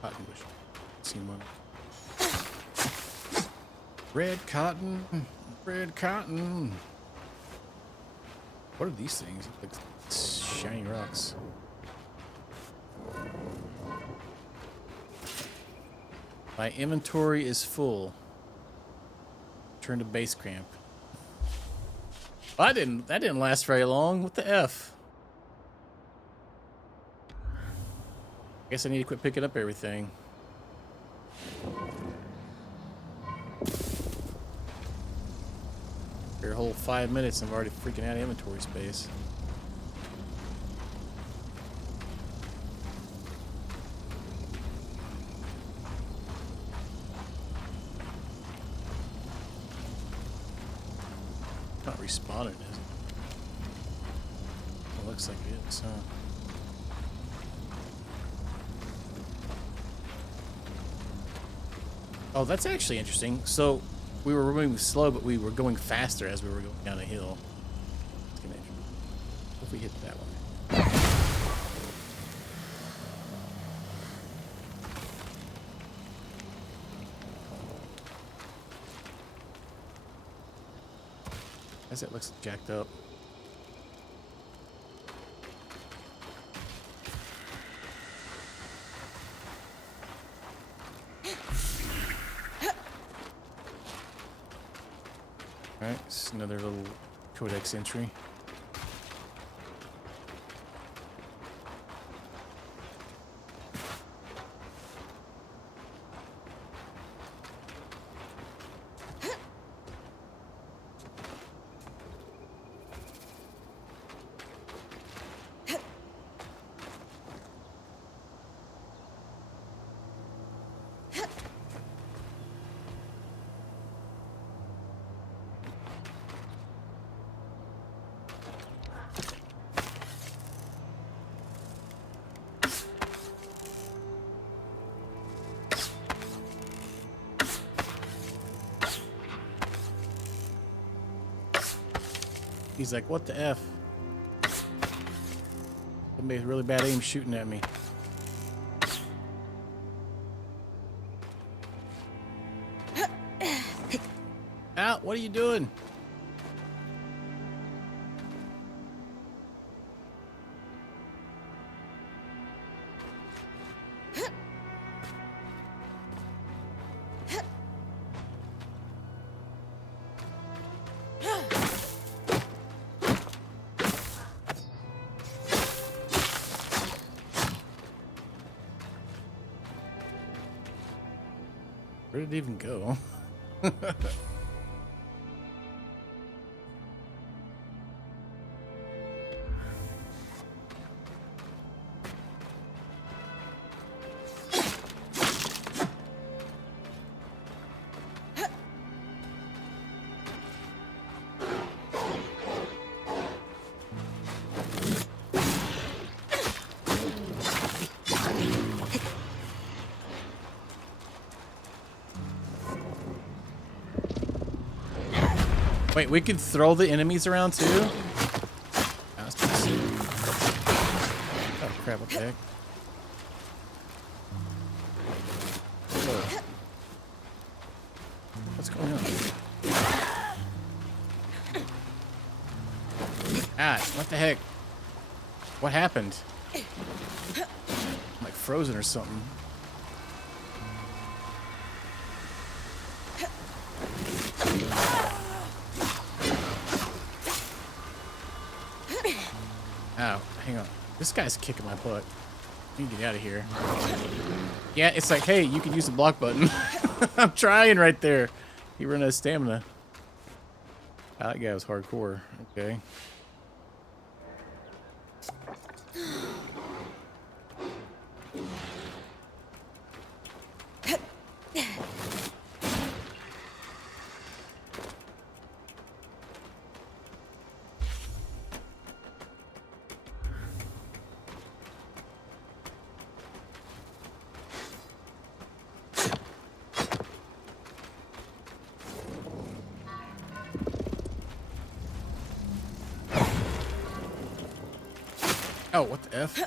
Cotton bush. Seen one. Red cotton. Red cotton. What are these things? Like shiny rocks. My inventory is full. Turn to base camp. That didn't last very long. What the F? Guess I need to quit picking up everything. For a whole 5 minutes, I'm already freaking out of inventory space. respawning, is it? It looks like it is, huh? Oh, that's actually interesting. So we were moving slow, but we were going faster as we were going down a hill. It's gonna be interesting. What if we hit that one? As it looks jacked up. Alright, it's another little codex entry. He's like, what the F? Somebody with really bad aim shooting at me. Ow, what are you doing? Where did it even go? Wait, we could throw the enemies around too? That's pretty sick. Oh crap, what the heck? Whoa. What's going on? Ah, what the heck? What happened? I'm like frozen or something. Ow, hang on. This guy's kicking my butt. I need to get out of here. Yeah, it's like, hey, you can use the block button. I'm trying right there. He ran out of stamina. Ah, that guy was hardcore. Okay. Oh, what the F?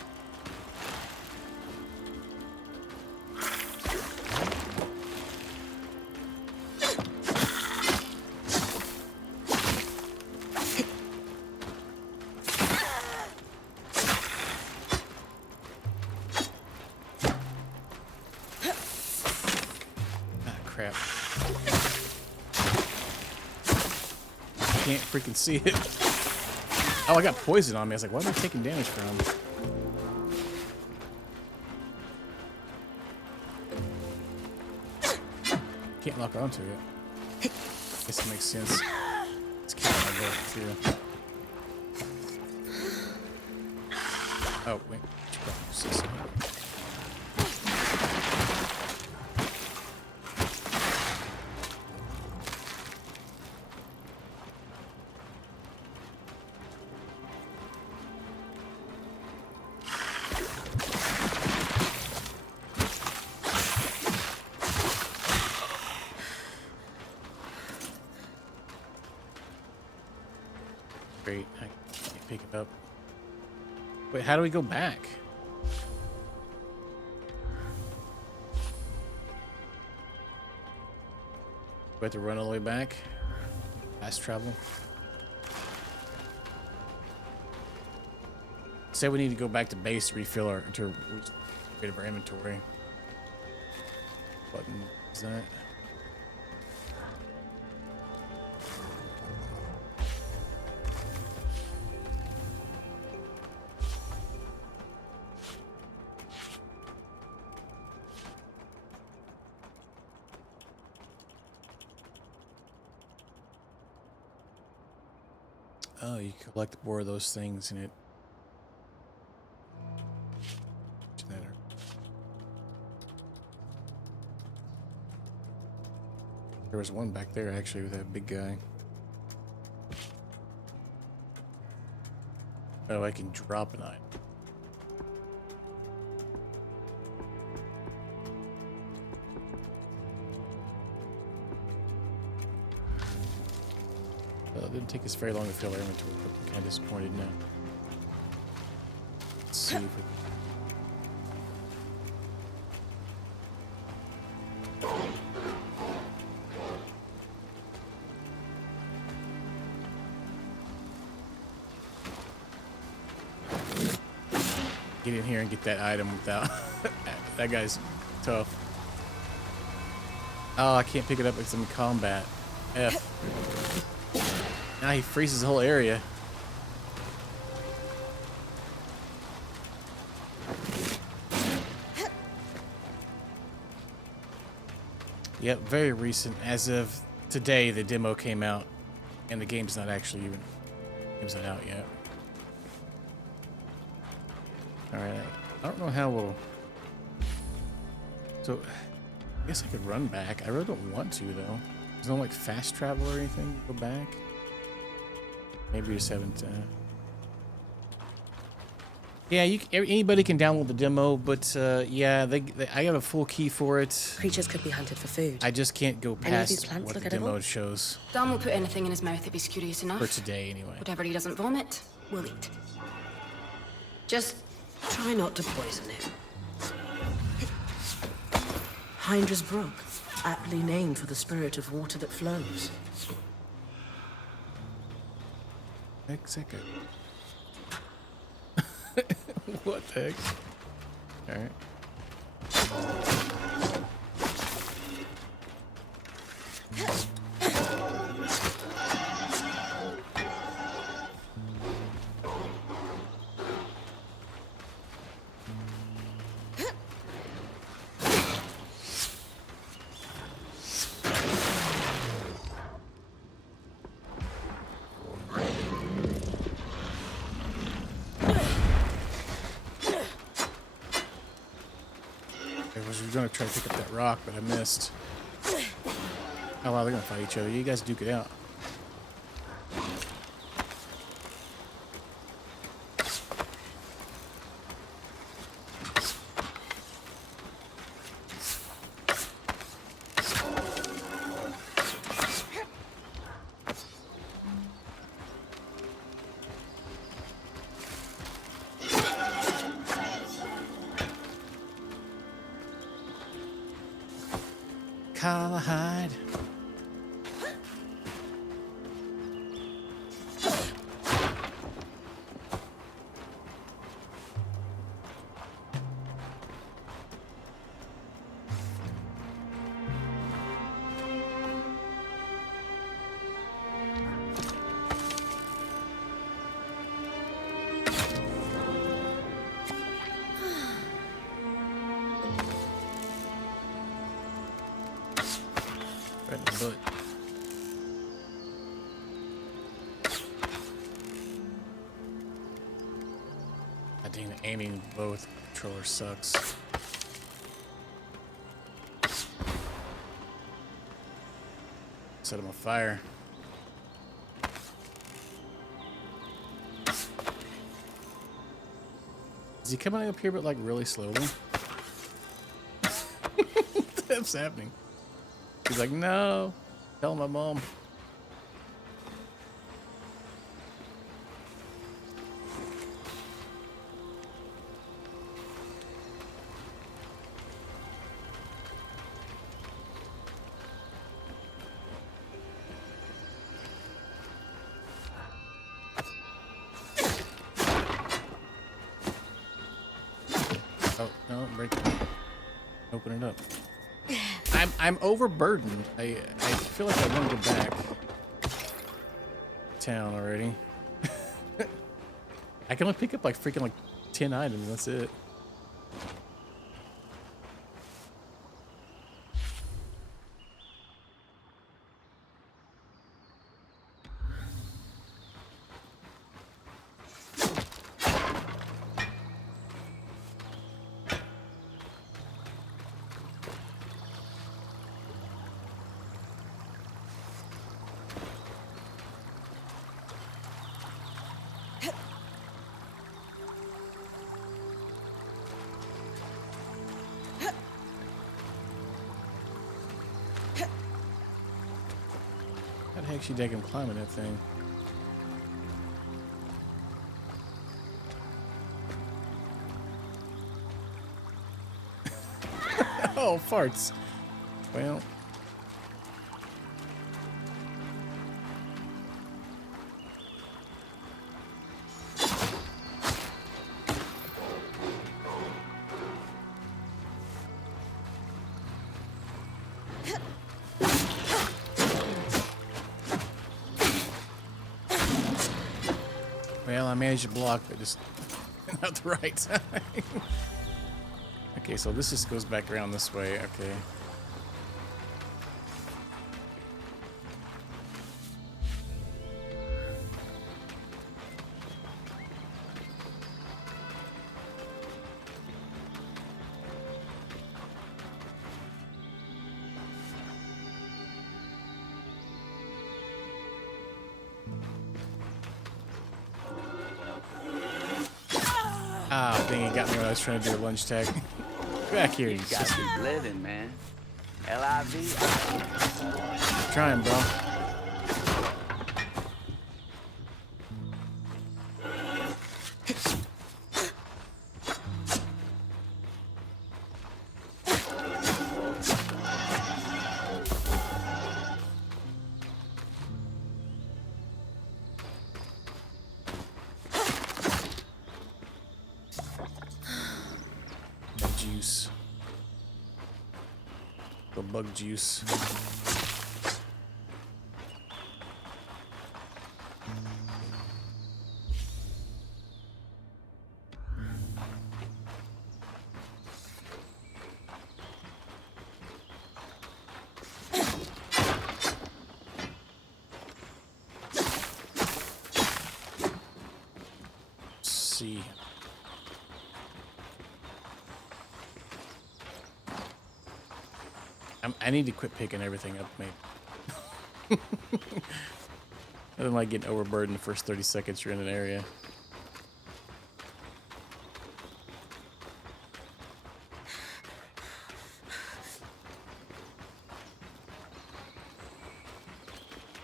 Ah, crap. Can't freaking see it. Oh, I got poison on me. I was like, what am I taking damage from? Can't lock onto it. Guess it makes sense. Let's kill my boat too. Oh, wait. Great. I can't pick it up. Wait, how do we go back? We have to run all the way back? Fast travel? Say we need to go back to base to refill our to rid of our inventory. Button is that? Oh, you collect more of those things and it. There was one back there actually with that big guy. Oh, I can drop an item. Well, it didn't take us very long to fill our inventory, but I'm kind of disappointed now. Let's see if we... Get in here and get that item without... That guy's tough. Oh, I can't pick it up because I'm in combat. F. Now he freezes the whole area. Yep, very recent. As of today, the demo came out, and the game's not actually even... Game's not out yet. Alright, I don't know how we'll... So, I guess I could run back. I really don't want to, though. There's no, like, fast travel or anything to go back. Maybe we just haven't... Yeah, anybody can download the demo, but, yeah, I have a full key for it. Creatures could be hunted for food. I just can't go Any of these past plants what the look demo edible? shows. Dan will put anything in his mouth if he's curious enough. For today, anyway. Whatever he doesn't vomit, we'll eat. Just try not to poison it. Hyndra's Brook, aptly named for the spirit of water that flows. Second. What the heck? Alright. I was gonna try to pick up that rock, but I missed. Oh wow, they're gonna fight each other. You guys duke it out. Cowhide. Right in the butt. God dang it, aiming both controller sucks. Set him on fire. Is he coming up here but like really slowly? What the heck's happening? He's like, no, tell my mom. Oh, break it. Open it up. I'm overburdened. I feel like I want to go back to town already. I can only pick up like freaking like 10 items. That's it. How the heck she daggum climbing that thing? Oh, farts. Well. Well, I managed to block, but just not the right time. Okay, so this just goes back around this way. Okay. Ah, dang, it got me when I was trying to do a lunge tag. Back here, you got to be living, man. L-I-V. Trying, bro. Juice. The bug juice. Let's see. I need to quit picking everything up, mate. I don't like getting overburdened the first 30 seconds you're in an area.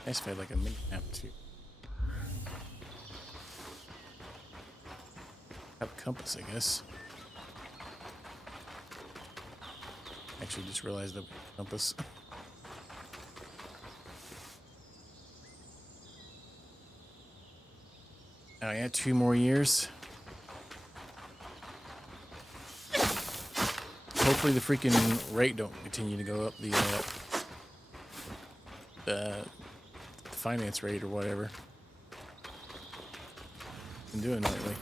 I just felt like a mini nap too. Have a compass, I guess. Actually, just realized the compass. Oh yeah, 2 more years. Hopefully the freaking rate don't continue to go up, the finance rate or whatever. Been doing lately.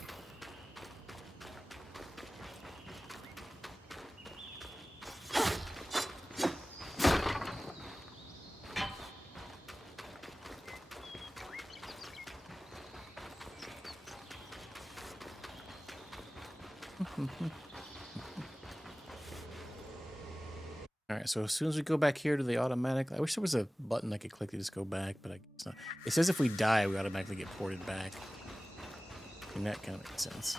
Alright, so as soon as we go back here to the automatic, I wish there was a button I could click to just go back, but I guess not. It says if we die, we automatically get ported back. And that kind of makes sense.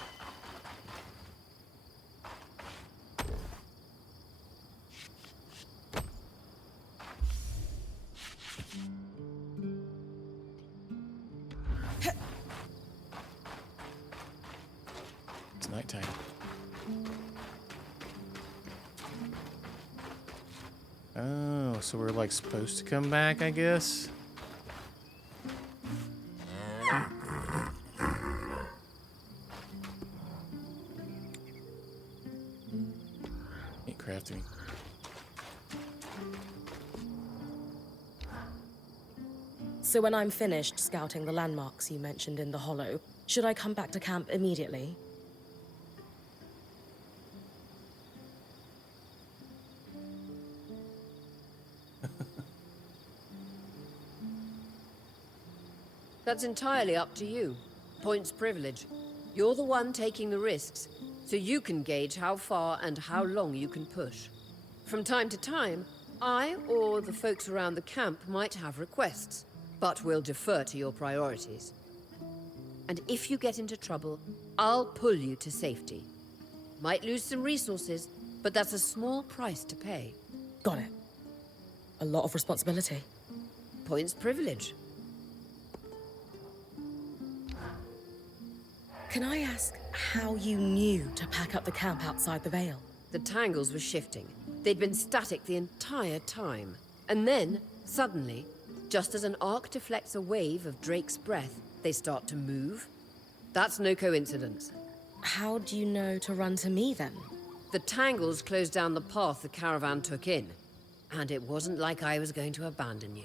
It's nighttime. Oh, so we're like supposed to come back, I guess? So when I'm finished scouting the landmarks you mentioned in the Hollow, should I come back to camp immediately? That's entirely up to you. Points privilege. You're the one taking the risks, so you can gauge how far and how long you can push. From time to time, I or the folks around the camp might have requests, but we'll defer to your priorities. And if you get into trouble, I'll pull you to safety. Might lose some resources, but that's a small price to pay. Got it. A lot of responsibility. Points privilege. Can I ask how you knew to pack up the camp outside the Vale? The tangles were shifting. They'd been static the entire time. And then, suddenly, just as an arc deflects a wave of Drake's breath, they start to move. That's no coincidence. How do you know to run to me, then? The tangles closed down the path the caravan took in. And it wasn't like I was going to abandon you.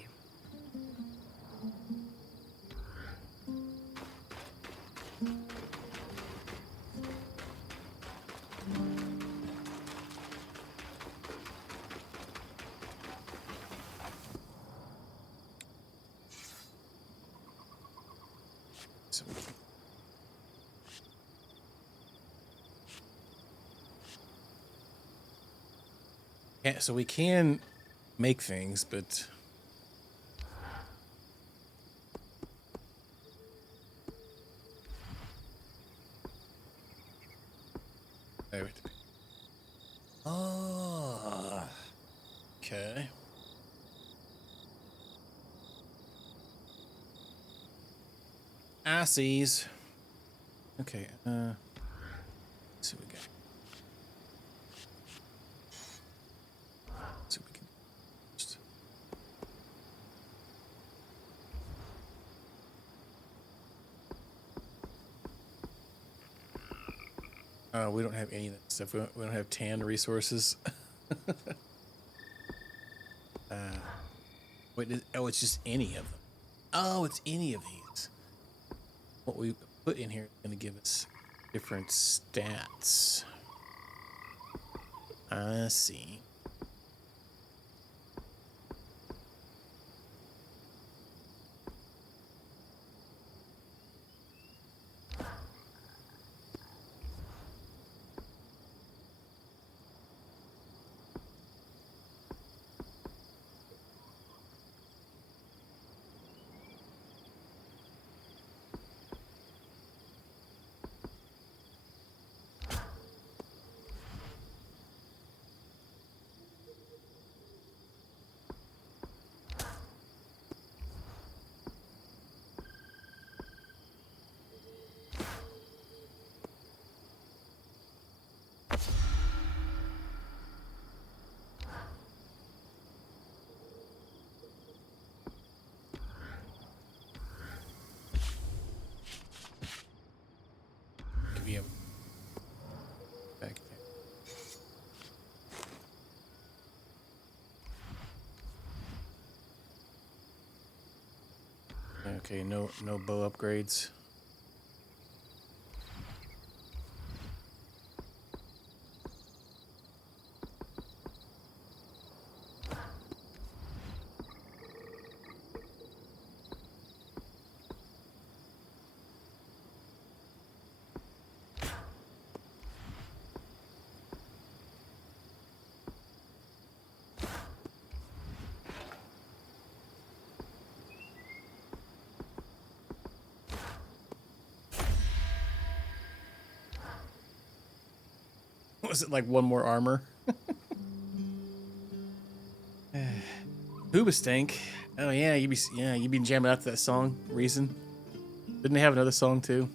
Yeah, so we can make things, but oh, okay. Assies. Okay. Let's see what we got. See what we can. Just... we don't have any of that stuff. We don't have tan resources. Wait, oh, it's just any of them. Oh, it's any of these. What we put in here is going to give us different stats. I see. Give me a back there. Okay, no bow upgrades. Was it like one more armor? Hoobastank. Oh yeah, you be jamming out to that song, Reason. Didn't they have another song too?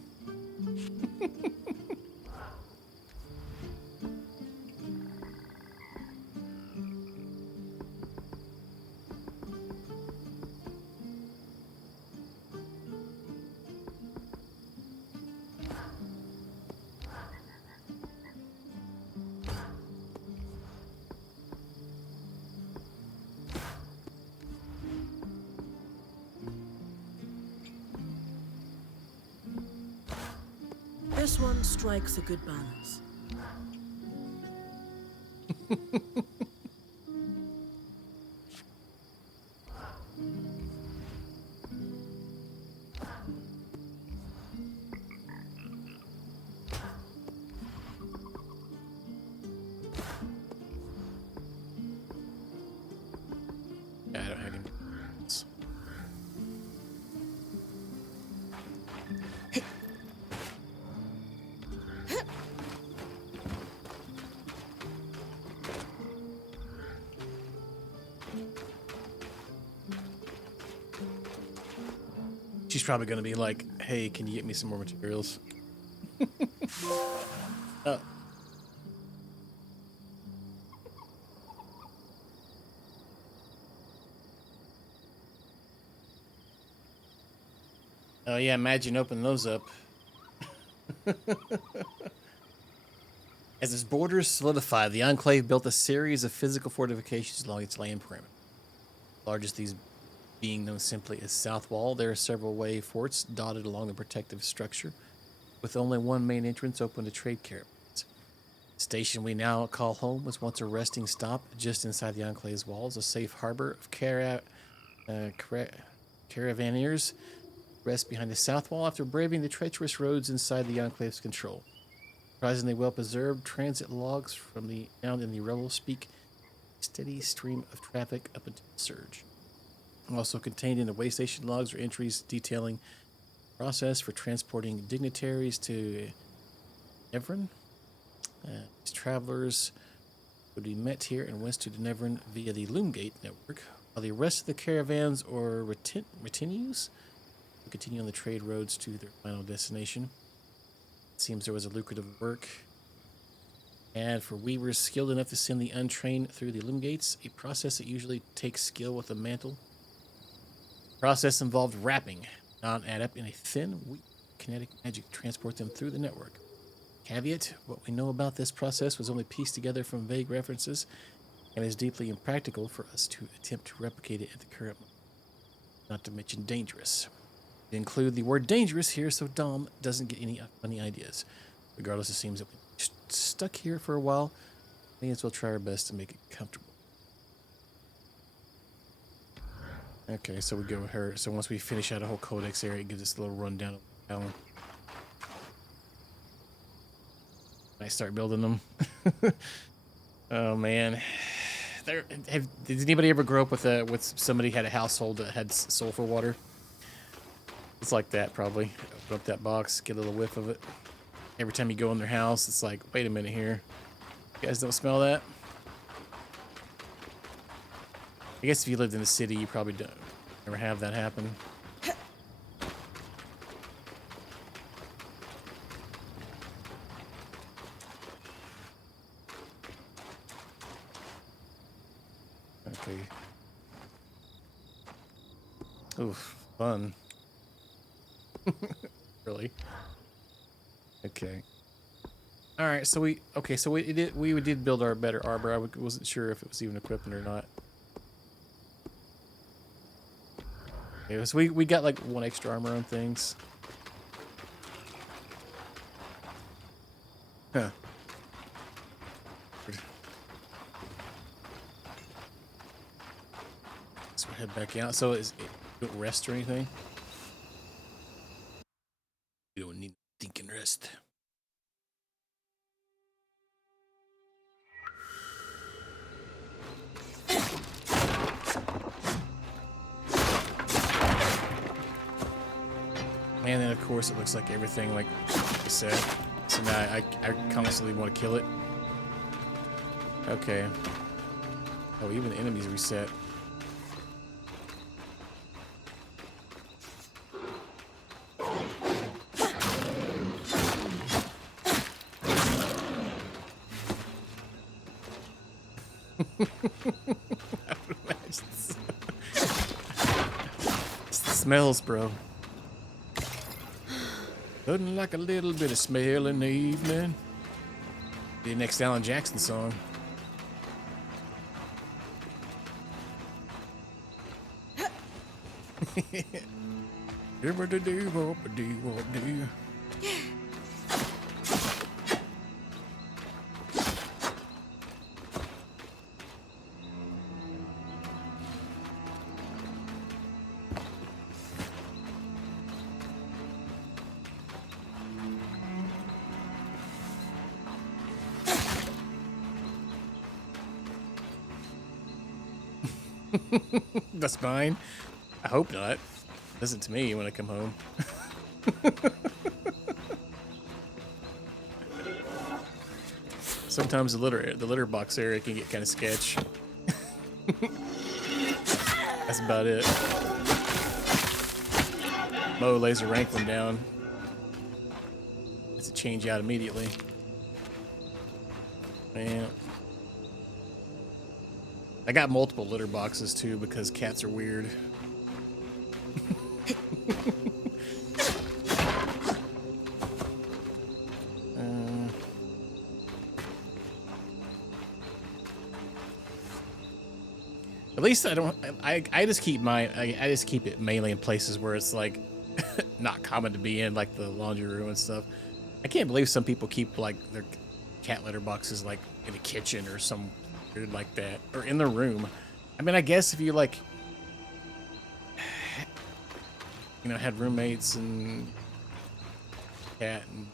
This one strikes a good balance. Yeah, I don't have any. She's probably gonna be like, "Hey, can you get me some more materials?" Oh. Oh yeah, imagine opening those up. As its borders solidified, the Enclave built a series of physical fortifications along its land perimeter. The largest of these being known simply as South Wall, there are several wave forts dotted along the protective structure, with only one main entrance open to trade caravans. The station we now call home was once a resting stop just inside the Enclave's walls, a safe harbor of caravaneers rest behind the South Wall after braving the treacherous roads inside the Enclave's control. Surprisingly well-preserved transit logs from the found in the rubble speak a steady stream of traffic up until the surge. Also contained in the way station logs are entries detailing the process for transporting dignitaries to Nevern. These travelers would be met here and west to Nevern via the Loomgate network, while the rest of the caravans or retinues would continue on the trade roads to their final destination. It seems there was a lucrative work, and for weavers skilled enough to send the untrained through the Loomgates, a process that usually takes skill with a mantle. The process involved wrapping non-adept in a thin, weak kinetic magic to transport them through the network. Caveat, what we know about this process was only pieced together from vague references and is deeply impractical for us to attempt to replicate it at the current moment. Not to mention dangerous. We include the word dangerous here so Dom doesn't get any funny ideas. Regardless, it seems that we're stuck here for a while. May as well try our best to make it comfortable. Okay, so we go with her. So once we finish out a whole codex area, it gives us a little rundown of how I start building them. Oh man, did anybody ever grow up with somebody had a household that had sulfur water? It's like that probably. Open up that box, get a little whiff of it. Every time you go in their house, it's like, wait a minute here. You guys don't smell that? I guess if you lived in the city, you probably don't ever have that happen. Okay. Oof, fun. Really? Okay. All right. So we did build our better armor. I wasn't sure if it was even equipping or not. Okay, so we got like one extra armor on things. Huh. So we head back out. So is it don't rest or anything? You don't need thinking rest. And then of course it looks like everything like I said. So now I constantly want to kill it. Okay. Oh, even the enemies reset. I would imagine so. It's the smells, bro. Nothing like a little bit of smell in the evening. The next Alan Jackson song. That's mine? I hope not. Doesn't to me when I come home. Sometimes the litter box area can get kind of sketch. That's about it. Mo lays a rank one down. It's a change out immediately. Man. I got multiple litter boxes too because cats are weird. At least I don't. I just keep mine. I just keep it mainly in places where it's like not common to be in, like the laundry room and stuff. I can't believe some people keep like their cat litter boxes like in the kitchen or some weird like that, or in their room. I mean, I guess if you like, you know, had roommates and cat and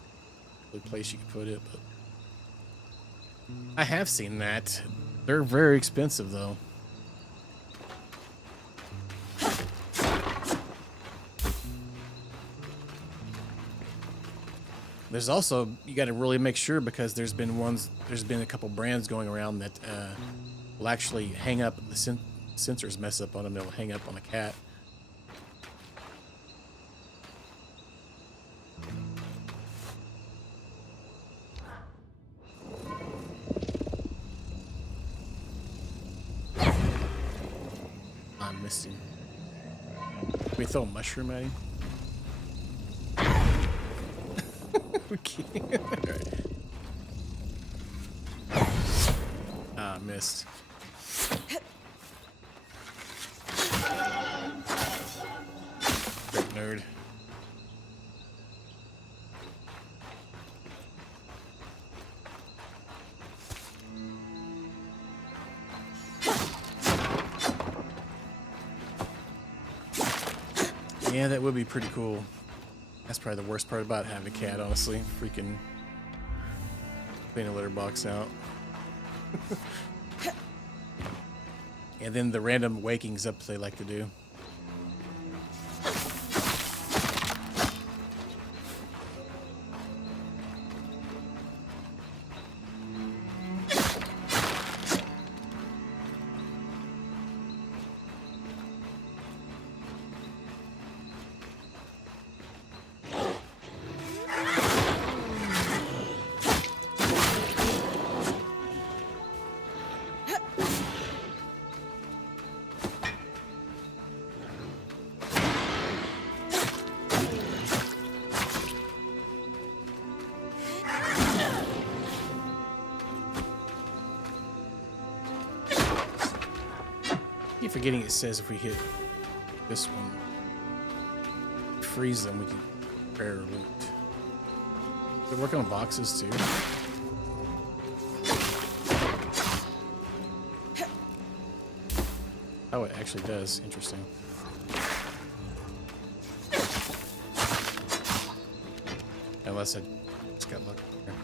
the place you could put it, but I have seen that. They're very expensive though. There's also, you got to really make sure because there's been a couple brands going around that will actually hang up, the sensors mess up on them, they'll hang up on a cat. I missed him. Can we throw a mushroom at him? Okay. Ah, missed. Great nerd. Yeah, that would be pretty cool. That's probably the worst part about having a cat, honestly. Freaking clean a litter box out. And then the random wakings up they like to do. keep forgetting it says if we hit this one, freeze them, we can prepare loot. They're working on boxes too. Oh, it actually does. Interesting. Unless I just got lucky here.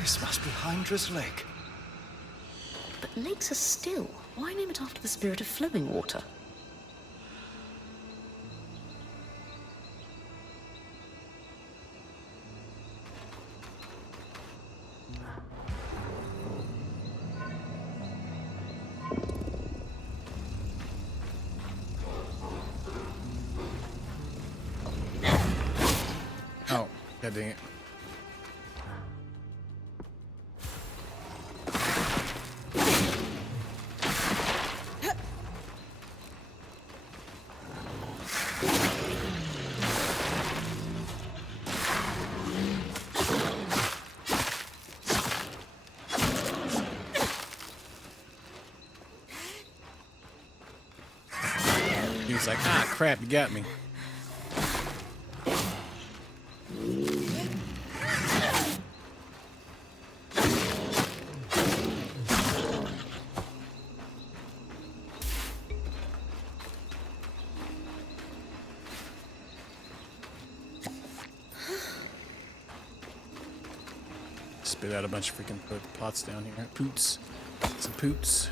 This must be Hydra's Lake. But lakes are still. Why name it after the spirit of flowing water? Oh, god dang it. He was like, ah, crap, you got me. spit out a bunch of freaking pots down here. Poots. Some poots.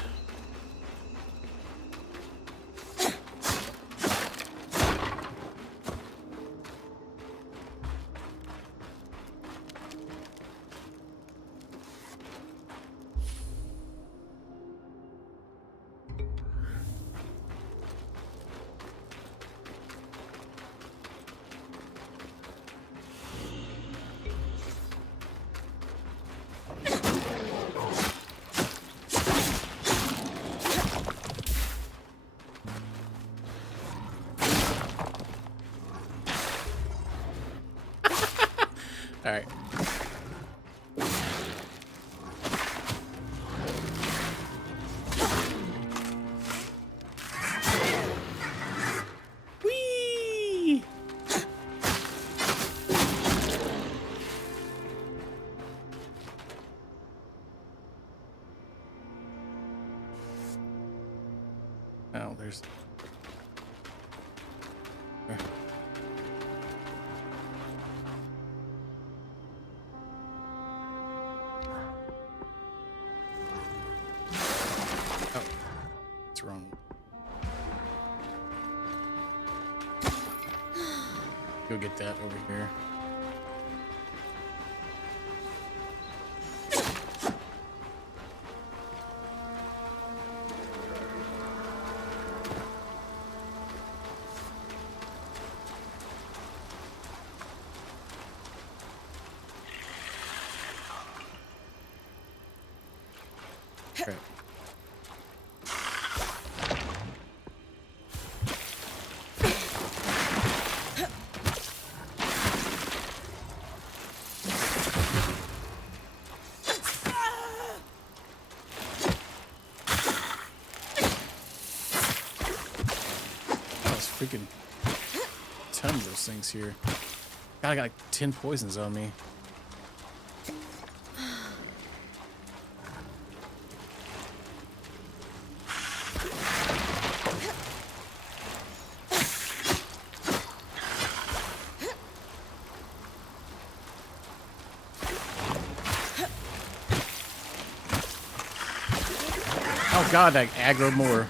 All right. Whee! Oh, there's. What's wrong? Go get that over here. Crap. Freaking tons of those things here. God, I got like 10 poisons on me. Oh God, I aggroed more.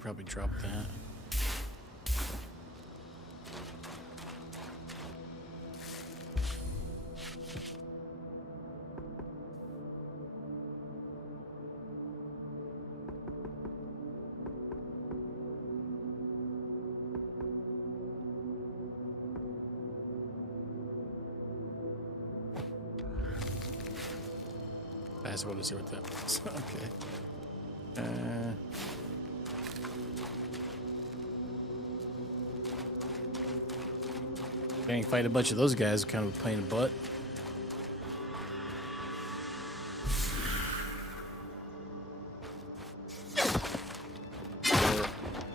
Probably drop that. I just wanted to see what that was. Okay. Getting fight a bunch of those guys, kind of a pain in the butt.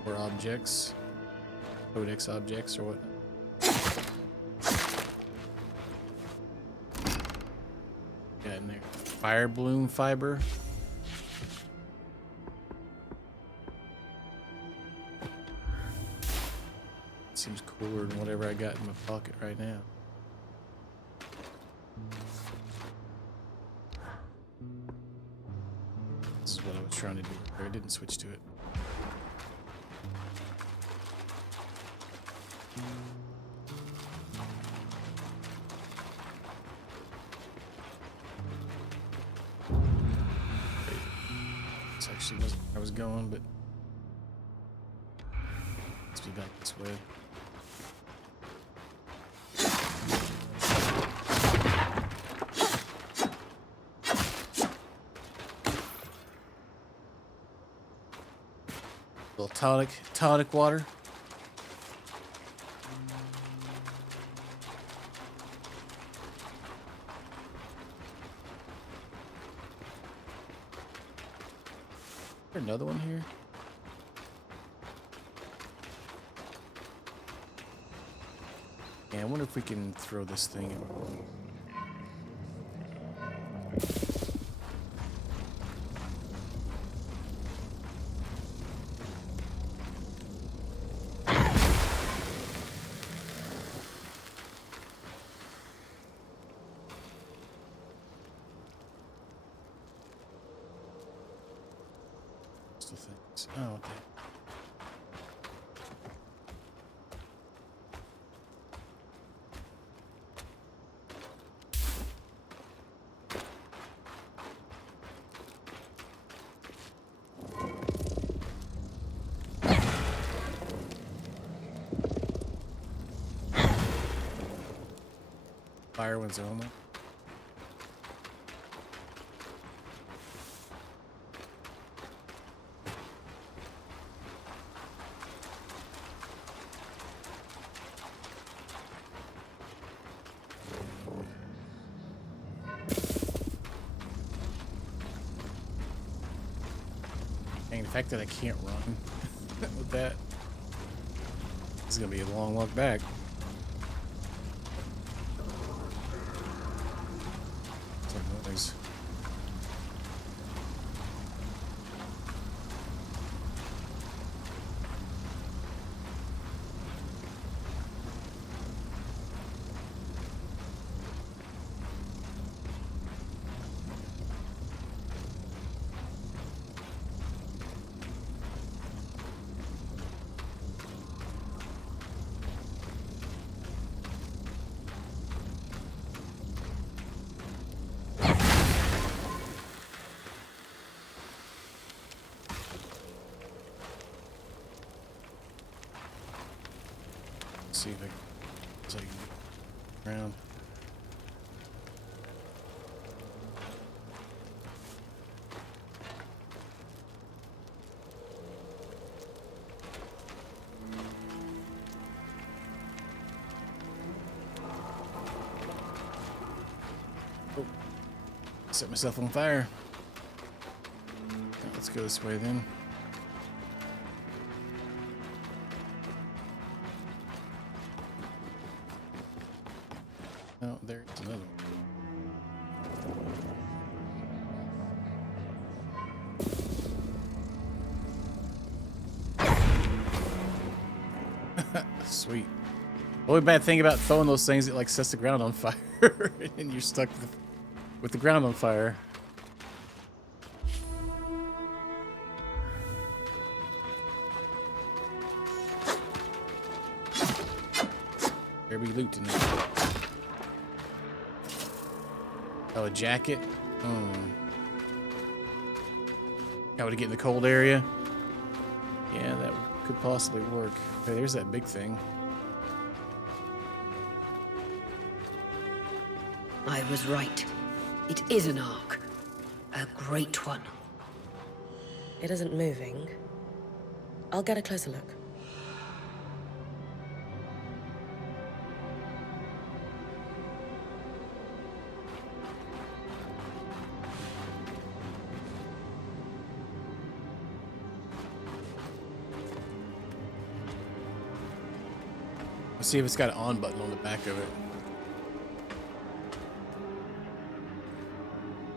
Or objects, codex objects, or what? Got in there. Fire bloom fiber. Seems cooler than whatever I got in my pocket right now. This is what I was trying to do. I didn't switch to it. This actually wasn't where I was going, but let's be back this way. Little tonic water. Is there another one here? Yeah, I wonder if we can throw this thing in. Things. Oh, okay. Fire ones only. Dang, the fact that I can't run with that, this is gonna be a long walk back. Some noise. See if I can get around. Oh, set myself on fire. Let's go this way then. Oh, there's another one. Sweet. The only bad thing about throwing those things, it like sets the ground on fire, and you're stuck with the ground on fire. There be loot in there. Oh, a jacket? How to get in the cold area? Yeah, that could possibly work. Okay, there's that big thing. I was right. It is an ark. A great one. It isn't moving. I'll get a closer look. Let's see if it's got an on button on the back of it.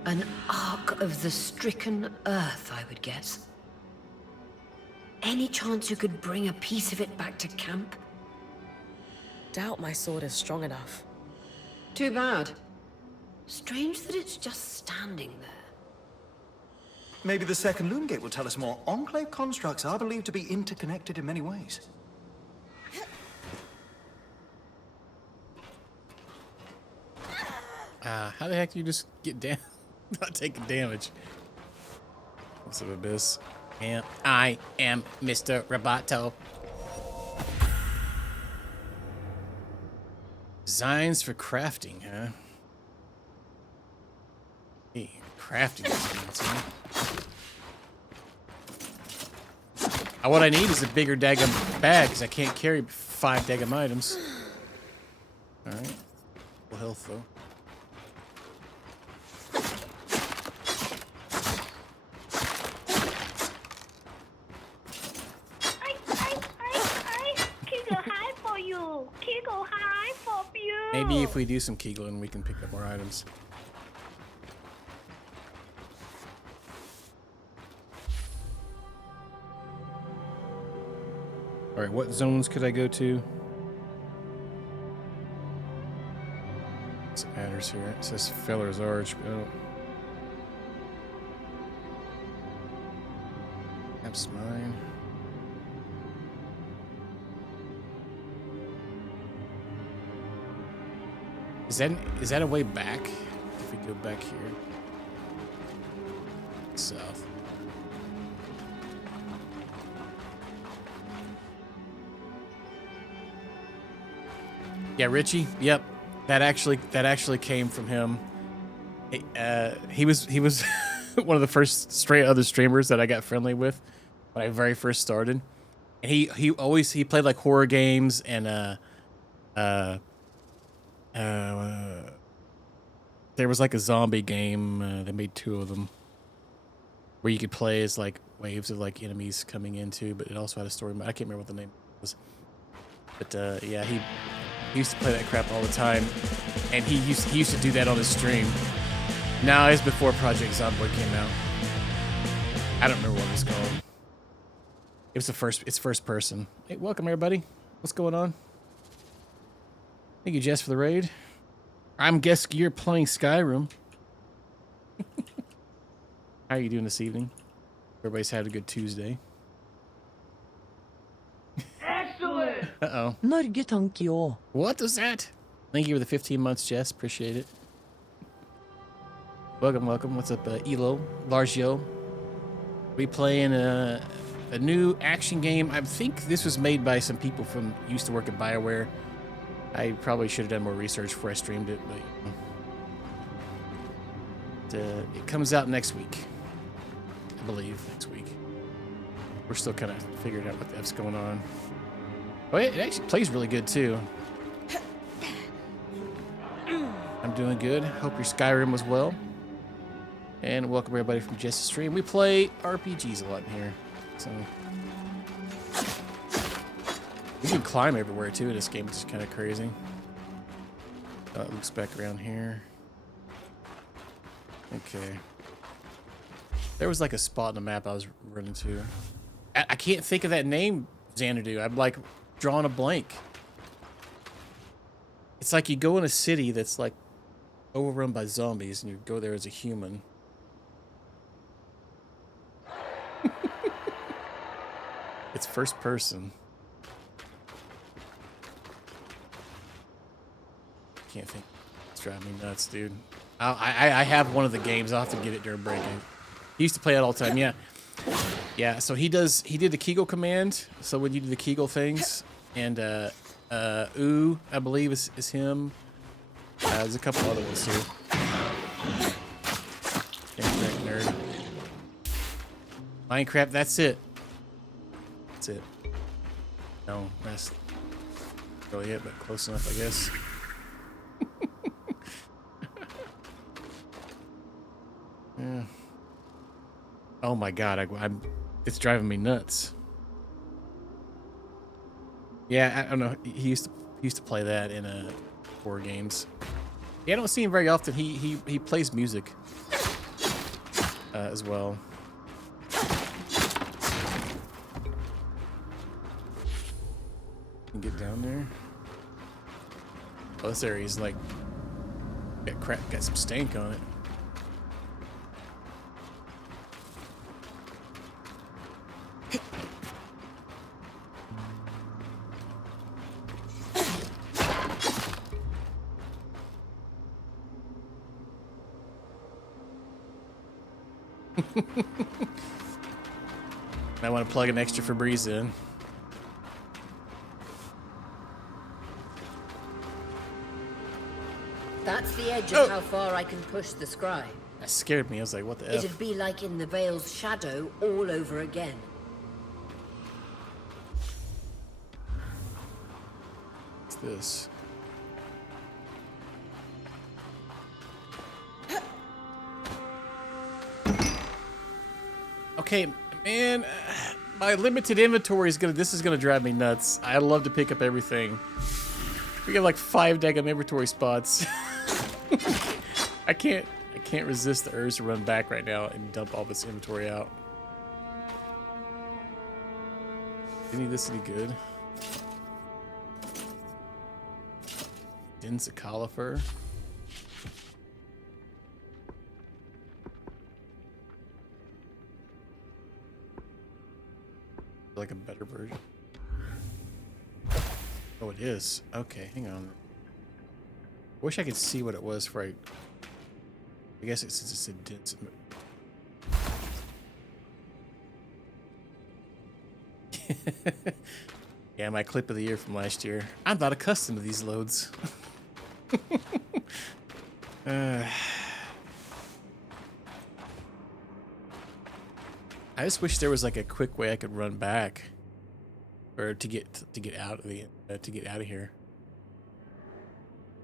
An ark of the stricken earth, I would guess. Any chance you could bring a piece of it back to camp? Doubt my sword is strong enough. Too bad. Strange that it's just standing there. Maybe the second loom gate will tell us more. Enclave constructs are believed to be interconnected in many ways. How the heck do you just get down? Not taking damage. What's up, Abyss? And I am Mr. Roboto. Designs for crafting, huh? Hey, crafting designs, huh? What I need is a bigger daggum bag, because I can't carry 5 daggum items. Alright. Full health, though. Maybe if we do some Keegling, we can pick up more items. Alright, what zones could I go to? It matters here. It says Feller's Arch, but I don't... That's mine. Is that a way back? If we go back here. South. Yeah, Richie. Yep. That actually came from him. He was one of the first other streamers that I got friendly with when I very first started. And he played like horror games and there was like a zombie game. They made 2 of them where you could play as like waves of like enemies coming into, but it also had a story mode. I can't remember what the name was. But yeah, he used to play that crap all the time, and he used to do that on his stream. No, it was before Project Zomboid came out. I don't remember what it was called. It's first person. Hey, welcome everybody. What's going on? Thank you, Jess, for the raid. I'm guessing you're playing Skyrim. How are you doing this evening? Everybody's had a good Tuesday. Excellent! Uh-oh. Norge tank jo. What was that? Thank you for the 15 months, Jess. Appreciate it. Welcome, welcome. What's up, Elo? Largio. We playing a new action game. I think this was made by some people from used to work at BioWare. I probably should have done more research before I streamed it, but it comes out next week. I believe next week. We're still kind of figuring out what the F's going on. Oh, it actually plays really good too. I'm doing good. Hope your Skyrim was well. And welcome everybody from Jess's stream. We play RPGs a lot in here, so we can climb everywhere too in this game, which is kind of crazy. It looks back around here. Okay. There was like a spot on the map I was running to. I can't think of that name, Xanadu. I'm like drawing a blank. It's like you go in a city that's like overrun by zombies and you go there as a human. It's first person. Can't think. It's driving me nuts, dude. I have one of the games. I'll have to get it during break. He used to play it all the time. Yeah. Yeah, so he did the Kegel command. So when you do the Kegel things, and Ooh, I believe is him. There's a couple other ones too. Nerd. Minecraft, that's it. That's it. No, that's really it, but close enough, I guess. Yeah. Oh my god, I'm it's driving me nuts. Yeah, I don't know. He used to play that in horror games. Yeah, I don't see him very often. He plays music as well. Can get down there. Oh, this area's like got some stank on it. I want to plug an extra Febreze in. That's the edge of how far I can push the scry. That scared me. I was like, what the F? It'd be like in the Veil's shadow all over again. What's this? Okay, man, my limited inventory is this is gonna drive me nuts. I love to pick up everything. We got like 5 daggum inventory spots. I can't resist the urge to run back right now and dump all this inventory out. Any of this any good? Dense califer. Like a better version. Oh, it is. Okay, hang on. Wish I could see what it was for I guess it's just a dense. Yeah, my clip of the year from last year. I'm not accustomed to these loads. I just wish there was like a quick way I could run back, or to get out of the to get out of here.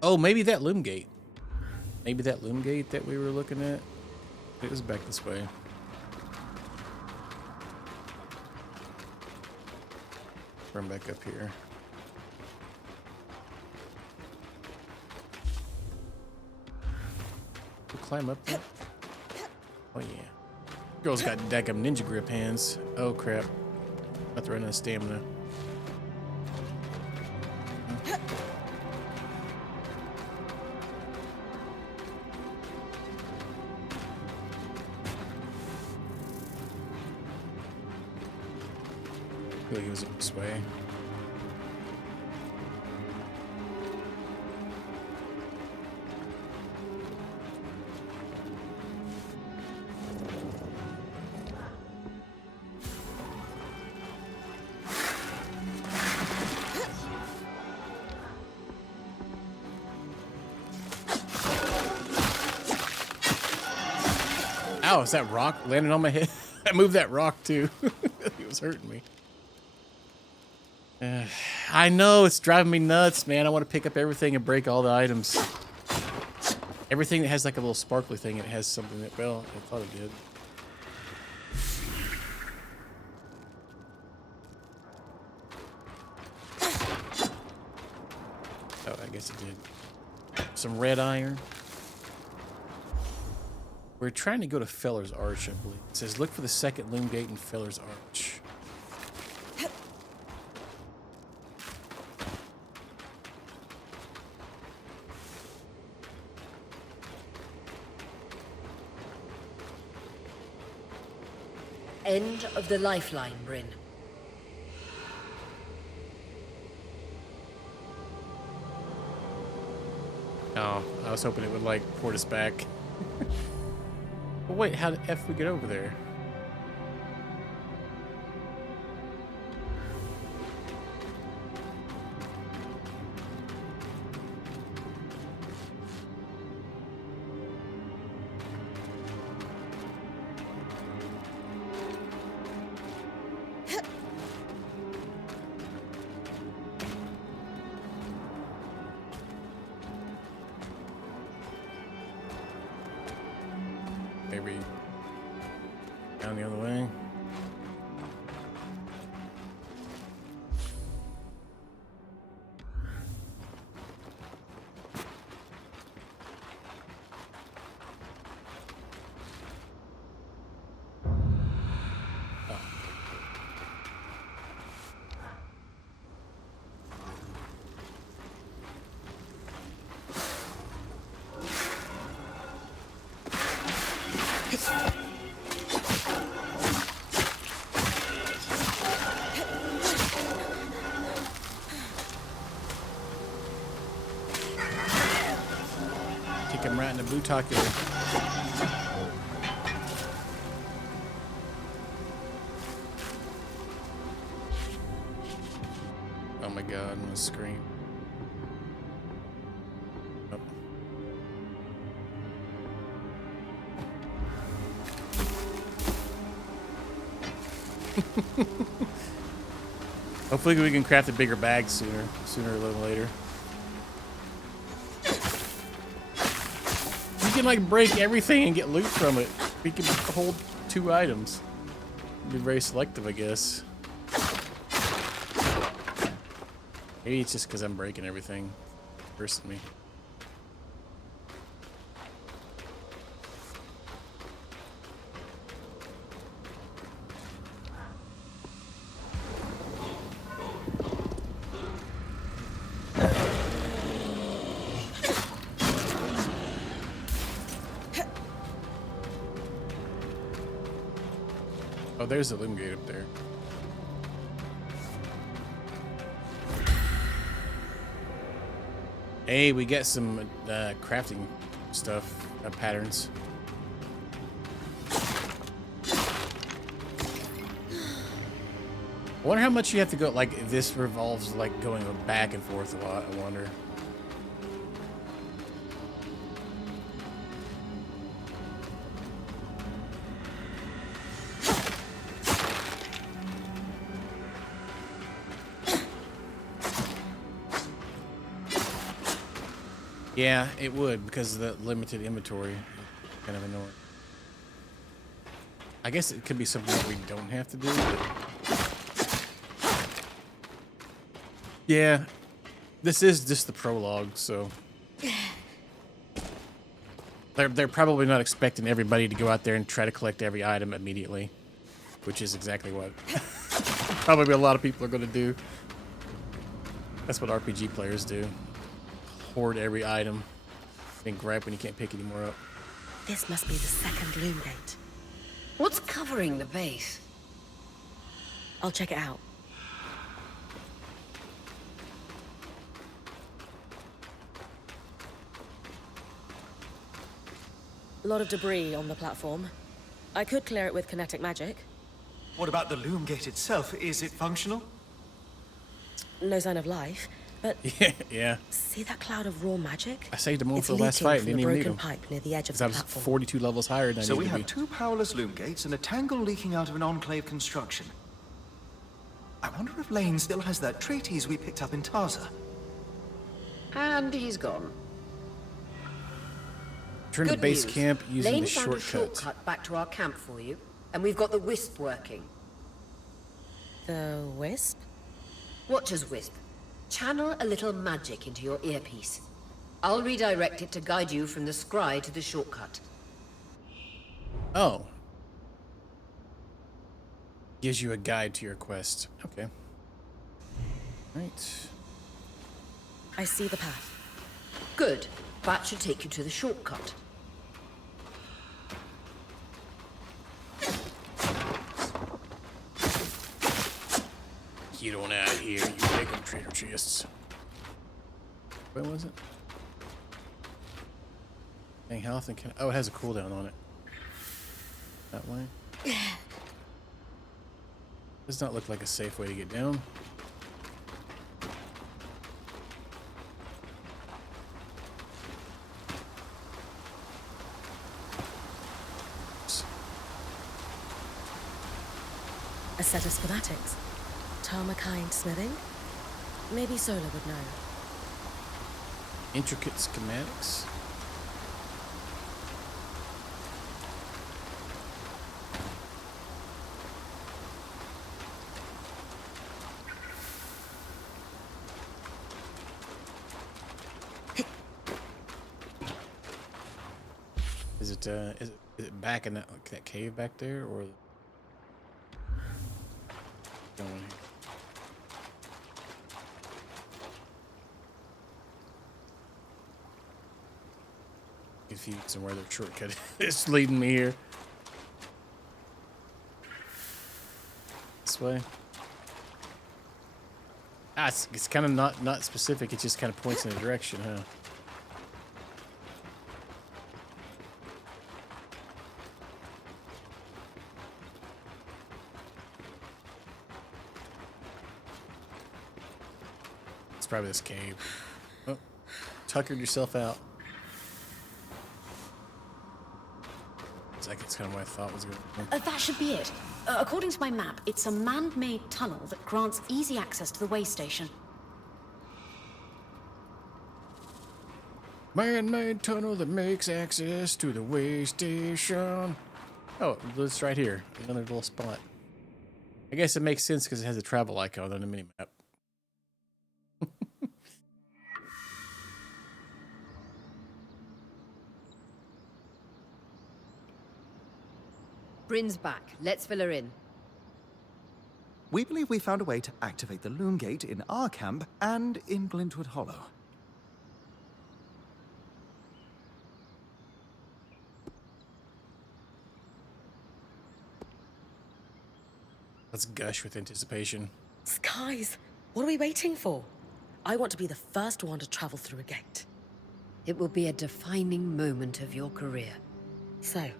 Oh, maybe that loom gate. Maybe that loom gate that we were looking at. It was back this way. Run back up here. We'll climb up there. Oh yeah. Girl's got daggum ninja grip hands. Oh crap. About to run out of stamina. I feel like it was this way. Ow, is that rock landing on my head? I moved that rock too. It was hurting me. I know, it's driving me nuts, man. I want to pick up everything and break all the items. Everything that has like a little sparkly thing, it has something that, well, I thought it did. Oh, I guess it did. Some red iron. We're trying to go to Feller's Arch, I believe. It says, look for the second loom gate in Feller's Arch. End of the lifeline, Bryn. Oh, I was hoping it would like port us back. But wait, how the F we get over there? Maybe down the other way. Kick him right in the bootacular. my god, I'm gonna scream. Oh. Hopefully we can craft a bigger bag sooner or a little later. You can like break everything and get loot from it. We can hold 2 items. Be very selective, I guess. Maybe it's just because I'm breaking everything. Worse than me. Oh, there's the loom gate up there. Hey, we got some crafting stuff, patterns. I wonder how much you have to go, like, if this revolves, like, going back and forth a lot, I wonder. Yeah, it would, because of the limited inventory. Kind of annoying. I guess it could be something that we don't have to do, but... Yeah, this is just the prologue, so... They're probably not expecting everybody to go out there and try to collect every item immediately. Which is exactly what probably a lot of people are going to do. That's what RPG players do. Hoard every item and gripe when you can't pick any more up. This must be the second loom gate. What's covering the base? I'll check it out. A lot of debris on the platform. I could clear it with kinetic magic. What about the loom gate itself? Is it functional? No sign of life, but yeah. see that cloud of raw magic? I saved them all It's for the last fight and leaking didn't from even the need broken them. pipe near the edge of I the was platform. 42 levels higher than I So needed we to have be. 2 powerless loom gates and a tangle leaking out of an enclave construction. I wonder if Lane still has that treatise we picked up in Taza. And he's gone. Turn to Good base news. camp using Lane the found a shortcut. shortcut back to our camp for you, and we've got the Wisp working. The wisp? Watcher's Wisp. Channel a little magic into your earpiece. I'll redirect it to guide you from the scry to the shortcut. Oh. Gives you a guide to your quest. Okay. Right. I see the path. Good. That should take you to the shortcut. Get on out of here, you big traitor chests. Where was it? Dang, how often can oh, it has a cooldown on it. That way? Does not look like a safe way to get down. A set of schematics. Tarmakind smithing? Maybe Sola would know. Intricate schematics. Is it back in that cave back there, or going here? Confused on where their shortcut is leading me here. This way. Ah, it's kind of not specific. It just kind of points in a direction, huh? It's probably this cave. Oh, tuckered yourself out. It's kind of what I thought was going to That should be it. According to my map, it's a man-made tunnel that grants easy access to the way station. Man-made tunnel that makes access to the way station. Oh, it's right here. Another little spot. I guess it makes sense because it has a travel icon on the minimap. Bryn's back. Let's fill her in. We believe we found a way to activate the loom gate in our camp and in Glintwood Hollow. Let's gush with anticipation. Skies, what are we waiting for? I want to be the first one to travel through a gate. It will be a defining moment of your career. So,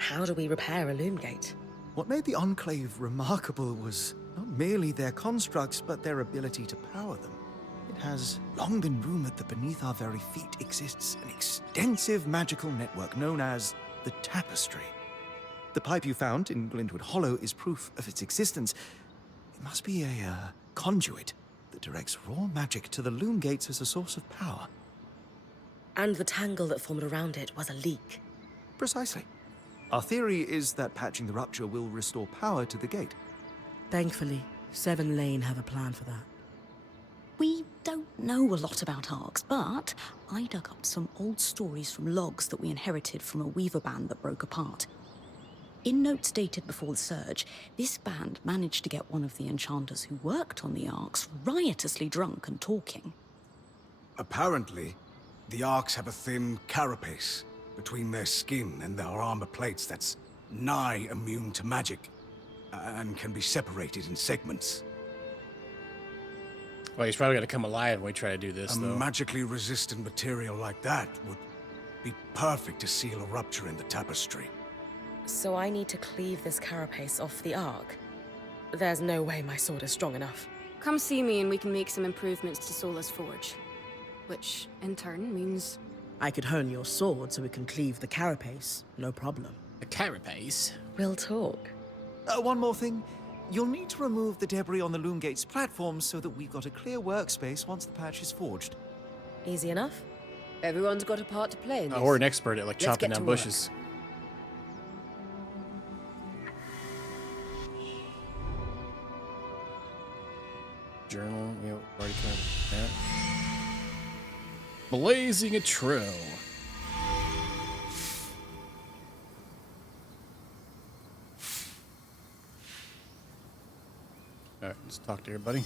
how do we repair a loom gate? What made the Enclave remarkable was not merely their constructs, but their ability to power them. It has long been rumored that beneath our very feet exists an extensive magical network known as the Tapestry. The pipe you found in Glintwood Hollow is proof of its existence. It must be a conduit that directs raw magic to the loom gates as a source of power. And the tangle that formed around it was a leak. Precisely. Our theory is that patching the rupture will restore power to the gate. Thankfully, Seven Lane have a plan for that. We don't know a lot about arcs, but I dug up some old stories from logs that we inherited from a weaver band that broke apart. In notes dated before the Surge, this band managed to get one of the enchanters who worked on the arcs riotously drunk and talking. Apparently, the Arks have a thin carapace between their skin and their armor plates that's nigh immune to magic, and can be separated in segments. Well, he's probably going to come alive when we try to do this, A though. magically resistant material like that would be perfect to seal a rupture in the tapestry. So I need to cleave this carapace off the arc. There's no way my sword is strong enough. Come see me and we can make some improvements to Sola's forge. Which, in turn, means... I could hone your sword so we can cleave the carapace, no problem. The carapace? We'll talk. One more thing. You'll need to remove the debris on the loom gate's platform so that we've got a clear workspace once the patch is forged. Easy enough? Everyone's got a part to play in this. Oh, we're an expert at like Let's chopping get down to work. bushes. Journal, you know, already covered that. Blazing a trail. Alright, let's talk to everybody.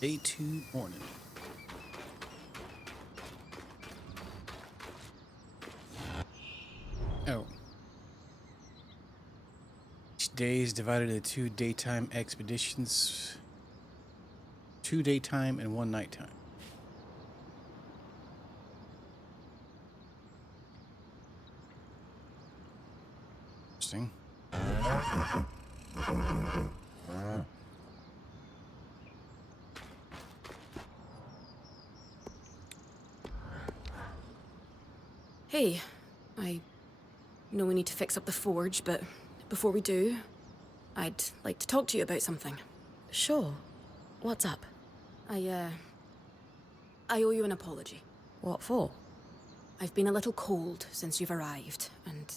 Day 2 morning. Oh. Each day is divided into 2 daytime expeditions. 2 daytime and 1 nighttime. Interesting. Hey, I know we need to fix up the forge, but before we do, I'd like to talk to you about something. Sure. What's up? I owe you an apology. What for? I've been a little cold since you've arrived, and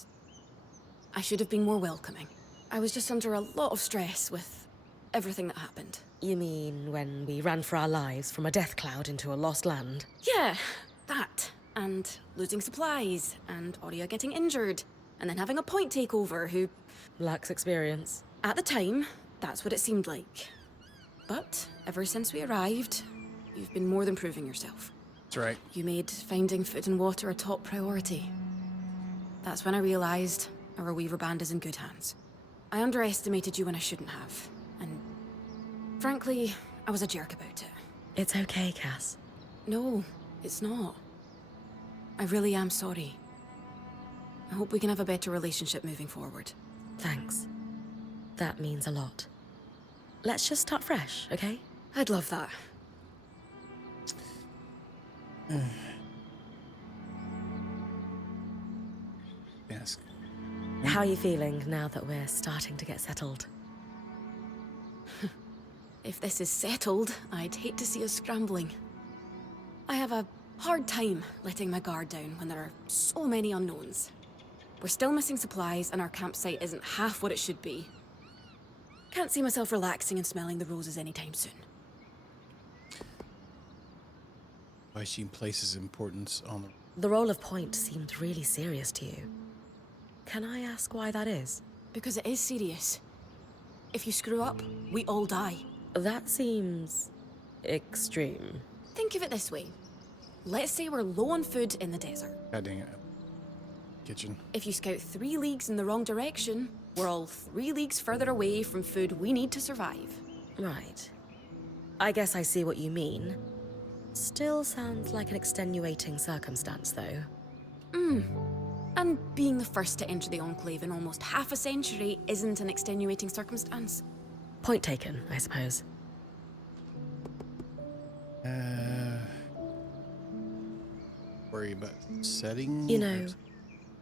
I should have been more welcoming. I was just under a lot of stress with everything that happened. You mean when we ran for our lives from a death cloud into a lost land? Yeah, that. And losing supplies, and Aurea getting injured, and then having a point takeover who... Lacks experience. At the time, that's what it seemed like. But ever since we arrived, you've been more than proving yourself. That's right. You made finding food and water a top priority. That's when I realized our Weaver Band is in good hands. I underestimated you when I shouldn't have, and frankly, I was a jerk about it. It's okay, Cass. No, it's not. I really am sorry. I hope we can have a better relationship moving forward. Thanks. That means a lot. Let's just start fresh, okay? I'd love that. Yes. How are you feeling now that we're starting to get settled? If this is settled, I'd hate to see us scrambling. I have a hard time letting my guard down when there are so many unknowns. We're still missing supplies and our campsite isn't half what it should be. Can't see myself relaxing and smelling the roses anytime soon. Why she places importance on the... The role of point seemed really serious to you. Can I ask why that is? Because it is serious. If you screw up, we all die. That seems... extreme. Think of it this way. Let's say we're low on food in the desert. God dang it. Kitchen. If you scout 3 leagues in the wrong direction, we're all 3 leagues further away from food we need to survive. Right. I guess I see what you mean. Still sounds like an extenuating circumstance, though. And being the first to enter the Enclave in almost half a century isn't an extenuating circumstance. Point taken, I suppose. Worry about setting... You know,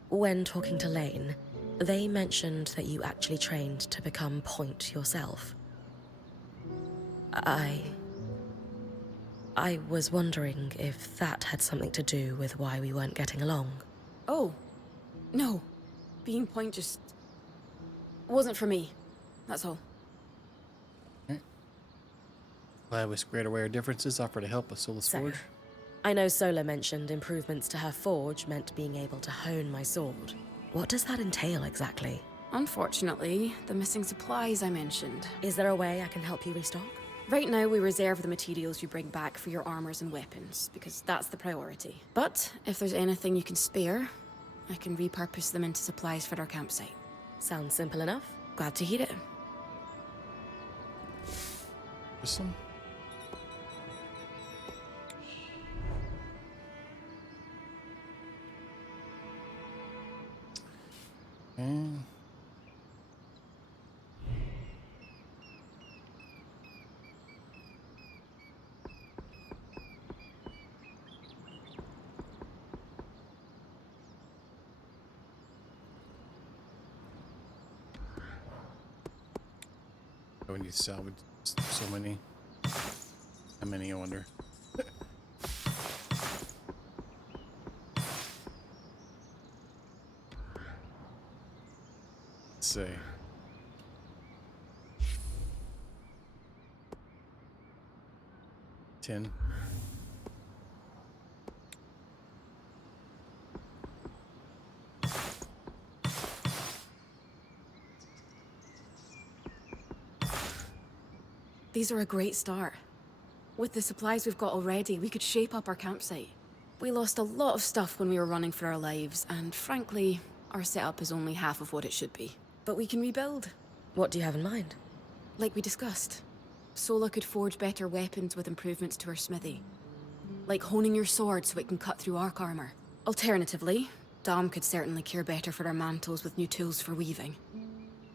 when talking to Lane, they mentioned that you actually trained to become point yourself. I was wondering if that had something to do with why we weren't getting along. Oh, no. Being point just wasn't for me. That's all. Glad we squared away our differences, offer to help with Sola's So, Forge. I know Sola mentioned improvements to her forge meant being able to hone my sword. What does that entail exactly? Unfortunately, the missing supplies I mentioned. Is there a way I can help you restock? Right now, we reserve the materials you bring back for your armors and weapons, because that's the priority. But if there's anything you can spare, I can repurpose them into supplies for our campsite. Sounds simple enough. Glad to hear it. Some. And... we need to salvage so many. How many, I wonder? Let's see. $10. These are a great start. With the supplies we've got already, we could shape up our campsite. We lost a lot of stuff when we were running for our lives, and frankly, our setup is only half of what it should be. But we can rebuild. What do you have in mind? Like we discussed. Sola could forge better weapons with improvements to her smithy. Like honing your sword so it can cut through arc armor. Alternatively, Dom could certainly care better for our mantles with new tools for weaving.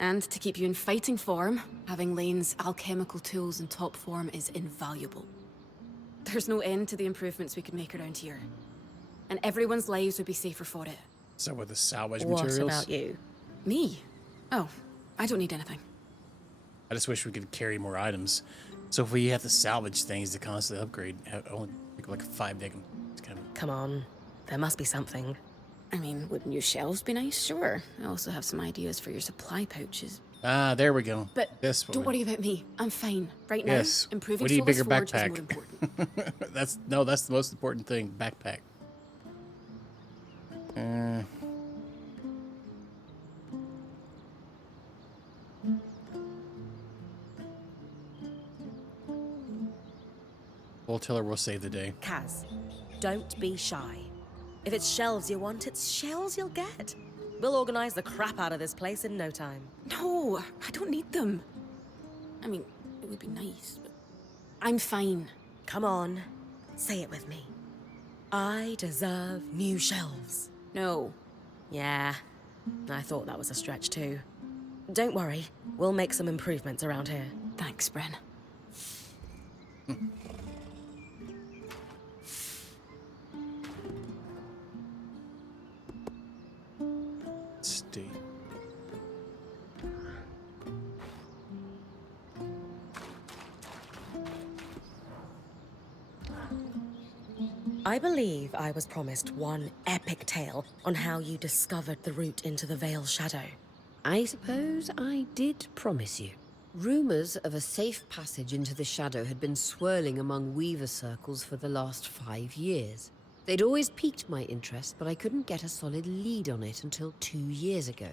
And to keep you in fighting form, having Lane's alchemical tools in top form is invaluable. There's no end to the improvements we could make around here. And everyone's lives would be safer for it. So with the salvage What materials? about you? Me? Oh, I don't need anything. I just wish we could carry more items. So if we have to salvage things to constantly upgrade, only like 5 day. Kind of... Come on, there must be something. I mean, would new shelves be nice? Sure. I also have some ideas for your supply pouches. Ah, there we go. But this don't worry about me. I'm fine. Right now, yes. improving We need a Sola's bigger forge backpack. is more important. that's the most important thing. Backpack. We'll tell her we'll save the day. Kaz, don't be shy. If it's shelves you want, it's shells you'll get. We'll organize the crap out of this place in no time. No, I don't need them. I mean, it would be nice, but I'm fine. Come on, say it with me. I deserve new shelves. No. Yeah, I thought that was a stretch too. Don't worry, we'll make some improvements around here. Thanks, Bren. Stay. I believe I was promised one epic tale on how you discovered the route into the Veil's shadow. I suppose I did promise you. Rumors of a safe passage into the shadow had been swirling among Weaver circles for the last 5 years. They'd always piqued my interest, but I couldn't get a solid lead on it until 2 years ago.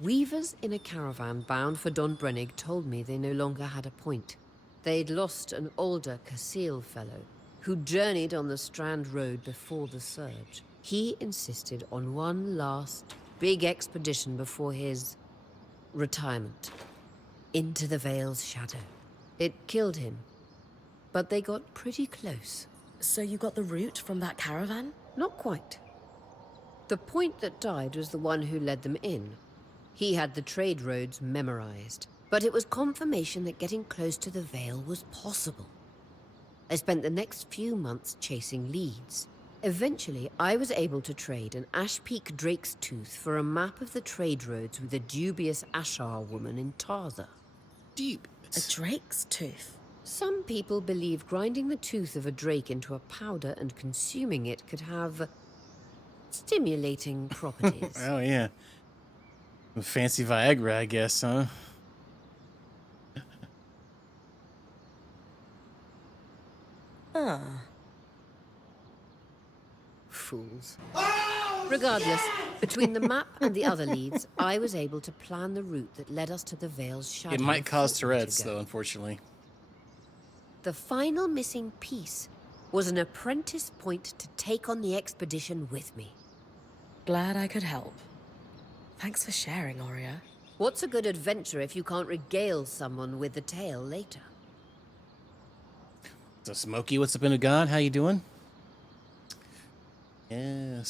Weavers in a caravan bound for Don Brennig told me they no longer had a point. They'd lost an older Casil fellow who journeyed on the Strand Road before the Surge. He insisted on one last big expedition before his retirement. Into the Veil's shadow. It killed him, but they got pretty close. So you got the route from that caravan? Not quite. The point that died was the one who led them in. He had the trade roads memorized, but it was confirmation that getting close to the Veil was possible. I spent the next few months chasing leads. Eventually, I was able to trade an Ash Peak Drake's Tooth for a map of the trade roads with a dubious Ashar woman in Tarza. Deep. A drake's tooth? Some people believe grinding the tooth of a drake into a powder and consuming it could have stimulating properties. Oh, yeah. Fancy Viagra, I guess, huh? Ah. Fools. Regardless, between the map and the other leads, I was able to plan the route that led us to the Veil's shadow. It might cause a fortnight Tourette's, ago. though, unfortunately. The final missing piece was an apprentice point to take on the expedition with me. Glad I could help. Thanks for sharing, Aurea. What's a good adventure if you can't regale someone with the tale later? So, Smokey, what's up in the god? How you doing? Yeah,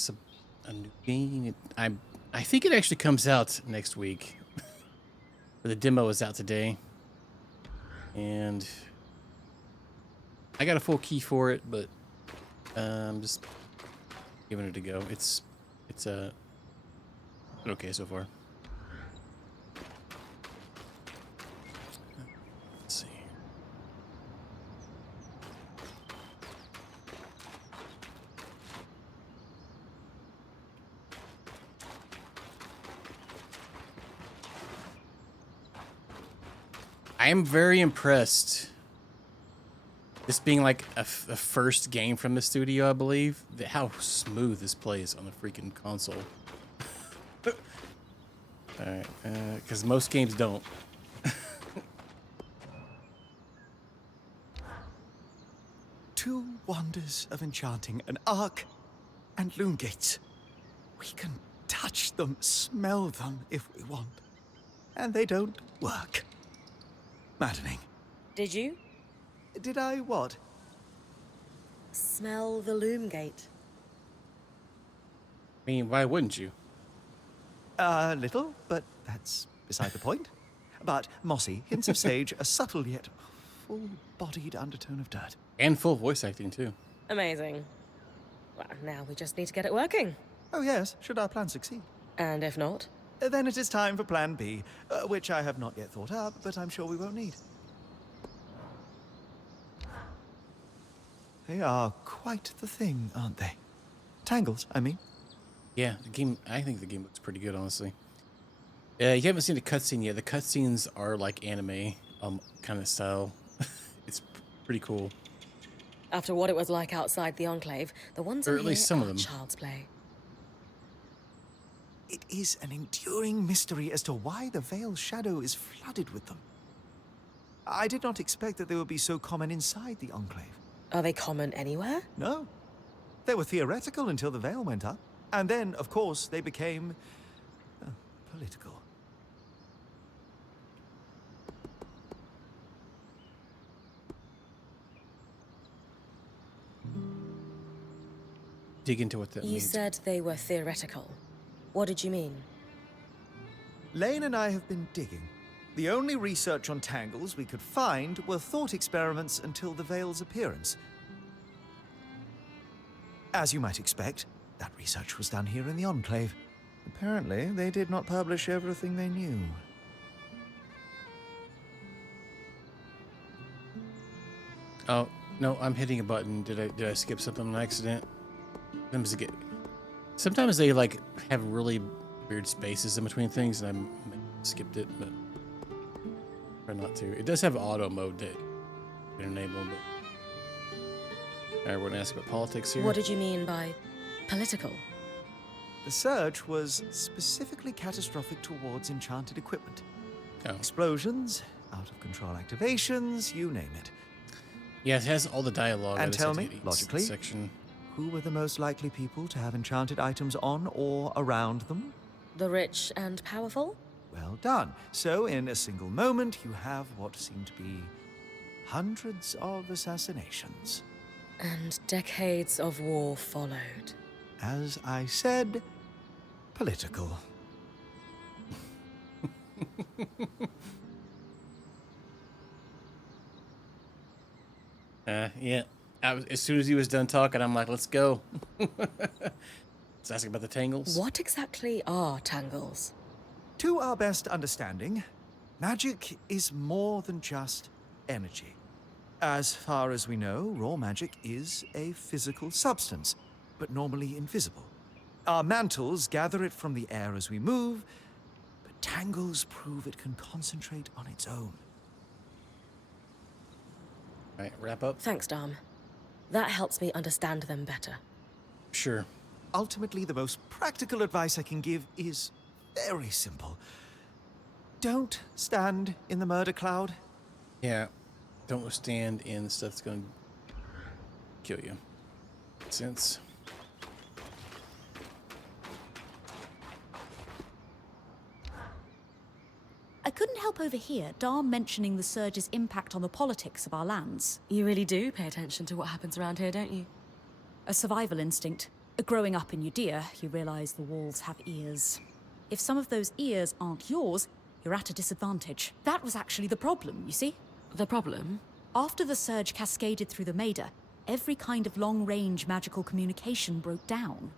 a new game. I think it actually comes out next week. The demo is out today, and I got a full key for it, but I'm just giving it a go. It's okay so far. Let's see. I am very impressed. This being like a first game from the studio, I believe, how smooth this plays on the freaking console. Alright, because most games don't. Two wonders of enchanting, an arc and loom gates. We can touch them, smell them if we want. And they don't work. Maddening. Did you? Did I what? Smell the loom gate. I mean, why wouldn't you? A little, but that's beside the point. But mossy, hints of sage, a subtle yet full-bodied undertone of dirt. And full voice acting, too. Amazing. Well, now we just need to get it working. Oh yes, should our plan succeed. And if not? Then it is time for Plan B, which I have not yet thought up, but I'm sure we won't need. They are quite the thing, aren't they? Tangles, I mean. Yeah, the game. I think the game looks pretty good, honestly. You haven't seen the cutscene yet. The cutscenes are like anime, kind of style. It's pretty cool. After what it was like outside the Enclave, the ones Or in at least here some of are them. child's play. It is an enduring mystery as to why the Veil's shadow is flooded with them. I did not expect that they would be so common inside the Enclave. Are they common anywhere? No. They were theoretical until the Veil went up. And then, of course, they became... political. Dig into what that You means. said they were theoretical. What did you mean? Lane and I have been digging. The only research on tangles we could find were thought experiments until the Veil's appearance. As you might expect, that research was done here in the Enclave. Apparently, they did not publish everything they knew. Oh, no, I'm hitting a button. Did I skip something on accident? Sometimes they like have really weird spaces in between things, and I skipped it, but try not to. It does have auto mode that you can enable, but all right, we're gonna ask about politics here. What did you mean by political? The surge was specifically catastrophic towards enchanted equipment. Oh. Explosions, out-of-control activations, you name it. Yeah, it has all the dialogue. And tell me, each logically, section. who were the most likely people to have enchanted items on or around them? The rich and powerful? Well done. So, in a single moment, you have what seem to be hundreds of assassinations. And decades of war followed. As I said, political. Yeah. As soon as he was done talking, I'm like, let's go. Let's ask about the tangles. What exactly are tangles? To our best understanding, magic is more than just energy. As far as we know, raw magic is a physical substance, but normally invisible. Our mantles gather it from the air as we move, but tangles prove it can concentrate on its own. All right, wrap up. Thanks, Dom. That helps me understand them better. Sure. Ultimately, the most practical advice I can give is very simple. Don't stand in the murder cloud. Yeah. Don't stand in stuff that's going to kill you. Makes sense. I couldn't help overhear Dom mentioning the surge's impact on the politics of our lands. You really do pay attention to what happens around here, don't you? A survival instinct. Growing up in Judea, you realize the walls have ears. If some of those ears aren't yours, you're at a disadvantage. That was actually the problem, you see? The problem? After the surge cascaded through the Maida, every kind of long-range magical communication broke down.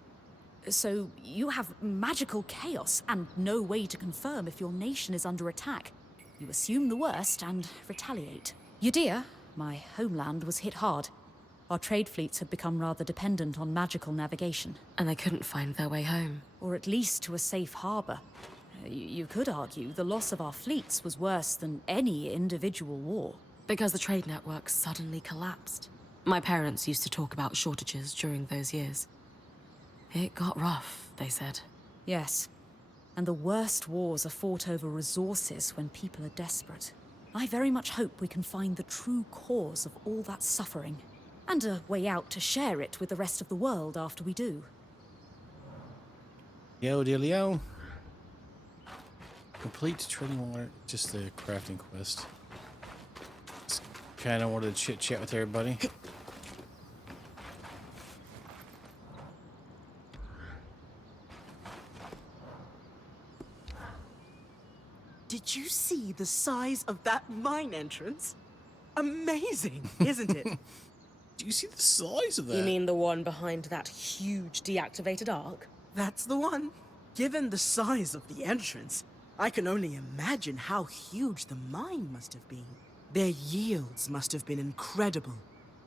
So you have magical chaos and no way to confirm if your nation is under attack. You assume the worst and retaliate. Judea, my homeland, was hit hard. Our trade fleets had become rather dependent on magical navigation. And they couldn't find their way home. Or at least to a safe harbor. You could argue the loss of our fleets was worse than any individual war. Because the trade network suddenly collapsed. My parents used to talk about shortages during those years. It got rough, they said. Yes. And the worst wars are fought over resources when people are desperate. I very much hope we can find the true cause of all that suffering. And a way out to share it with the rest of the world after we do. Yo, dealio. Complete training water. Just the crafting quest. Just kind of wanted to chit-chat with everybody. Did you see the size of that mine entrance? Amazing, isn't it? Do you see the size of that? You mean the one behind that huge deactivated arc? That's the one. Given the size of the entrance, I can only imagine how huge the mine must have been. Their yields must have been incredible.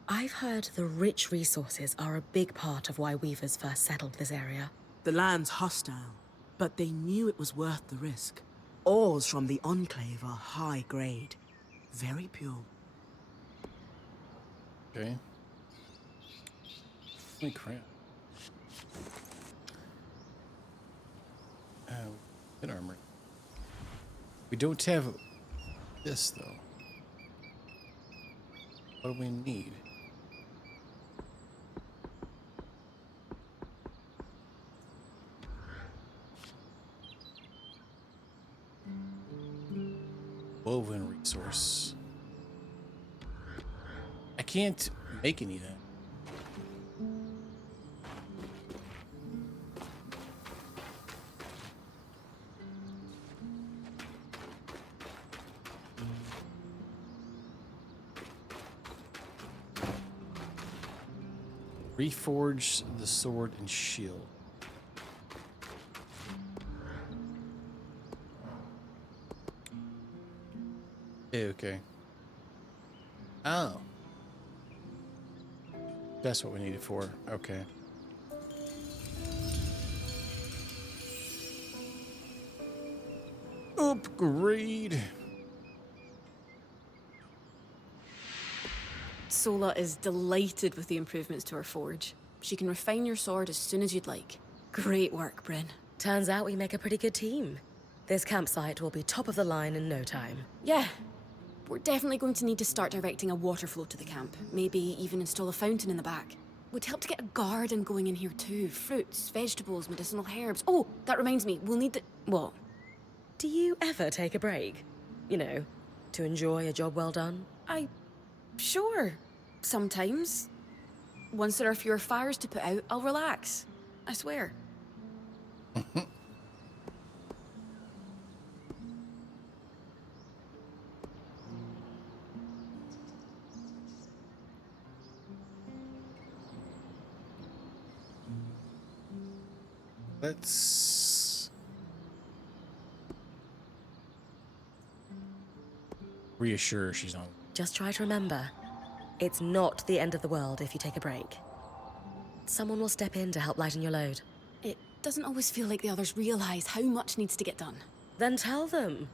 I've heard the rich resources are a big part of why Weavers first settled this area. The land's hostile, but they knew it was worth the risk. Ores from the Enclave are high grade, very pure. Okay. Holy crap. Good armor. We don't have this, though. What do we need? Woven resource. I can't make any of that. Reforge the sword and shield. Okay. Oh. That's what we need it for. Okay. Upgrade. Sola is delighted with the improvements to her forge. She can refine your sword as soon as you'd like. Great work, Bryn. Turns out we make a pretty good team. This campsite will be top of the line in no time. Yeah. We're definitely going to need to start directing a water flow to the camp. Maybe even install a fountain in the back. Would help to get a garden going in here too. Fruits, vegetables, medicinal herbs. Oh, that reminds me, we'll need the... What? Do you ever take a break? You know, to enjoy a job well done? Sure. Sometimes. Once there are fewer fires to put out, I'll relax. I swear. Let's reassure her she's on. Just try to remember, it's not the end of the world if you take a break. Someone will step in to help lighten your load. It doesn't always feel like the others realize how much needs to get done. Then tell them.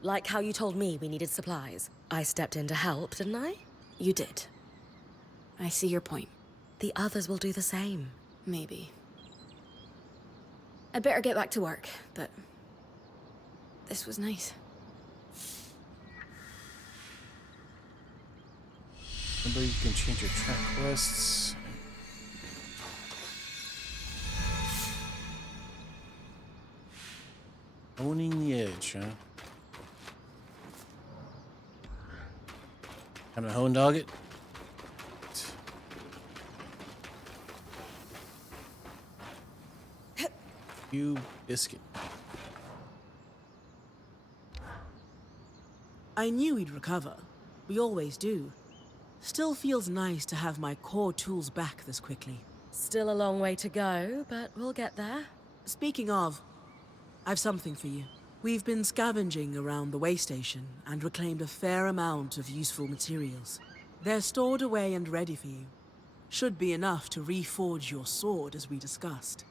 Like how you told me we needed supplies. I stepped in to help, didn't I? You did. I see your point. The others will do the same. Maybe. I'd better get back to work, but this was nice. Remember, you can change your track quests. Owning the edge, huh? Time to hone dog it. You biscuit. I knew we'd recover. We always do. Still feels nice to have my core tools back this quickly. Still a long way to go, but we'll get there. Speaking of, I've something for you. We've been scavenging around the way station and reclaimed a fair amount of useful materials. They're stored away and ready for you. Should be enough to reforge your sword as we discussed.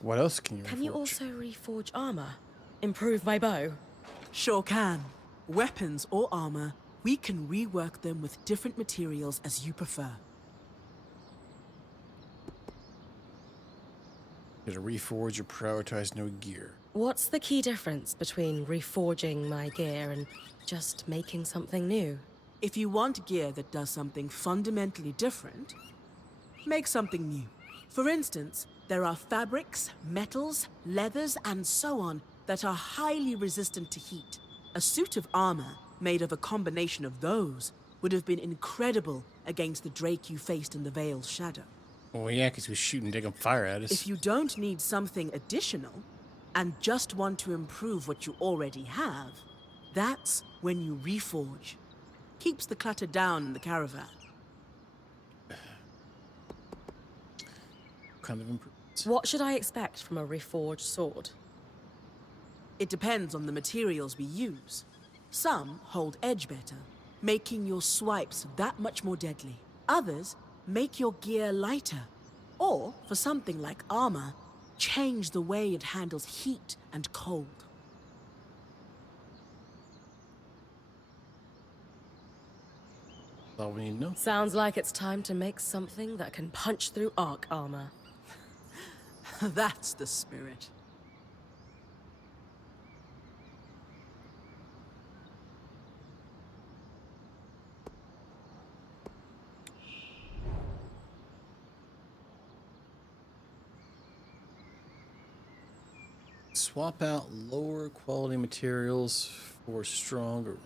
What else can you Can you reforge? also reforge armor? Improve my bow? Sure can. Weapons or armor, we can rework them with different materials as you prefer. To reforge or prioritize no gear. What's the key difference between reforging my gear and just making something new? If you want gear that does something fundamentally different, make something new. For instance, there are fabrics, metals, leathers, and so on that are highly resistant to heat. A suit of armor made of a combination of those would have been incredible against the Drake you faced in the Veil's shadow. Well, yeah, because we shoot and dig up fire at us. If you don't need something additional, and just want to improve what you already have, that's when you reforge. Keeps the clutter down in the caravan. Kind of improvements. What should I expect from a reforged sword? It depends on the materials we use. Some hold edge better, making your swipes that much more deadly. Others make your gear lighter. Or, for something like armor, change the way it handles heat and cold. That's all we need to know. Sounds like it's time to make something that can punch through arc armor. That's the spirit. Swap out lower quality materials for stronger ones.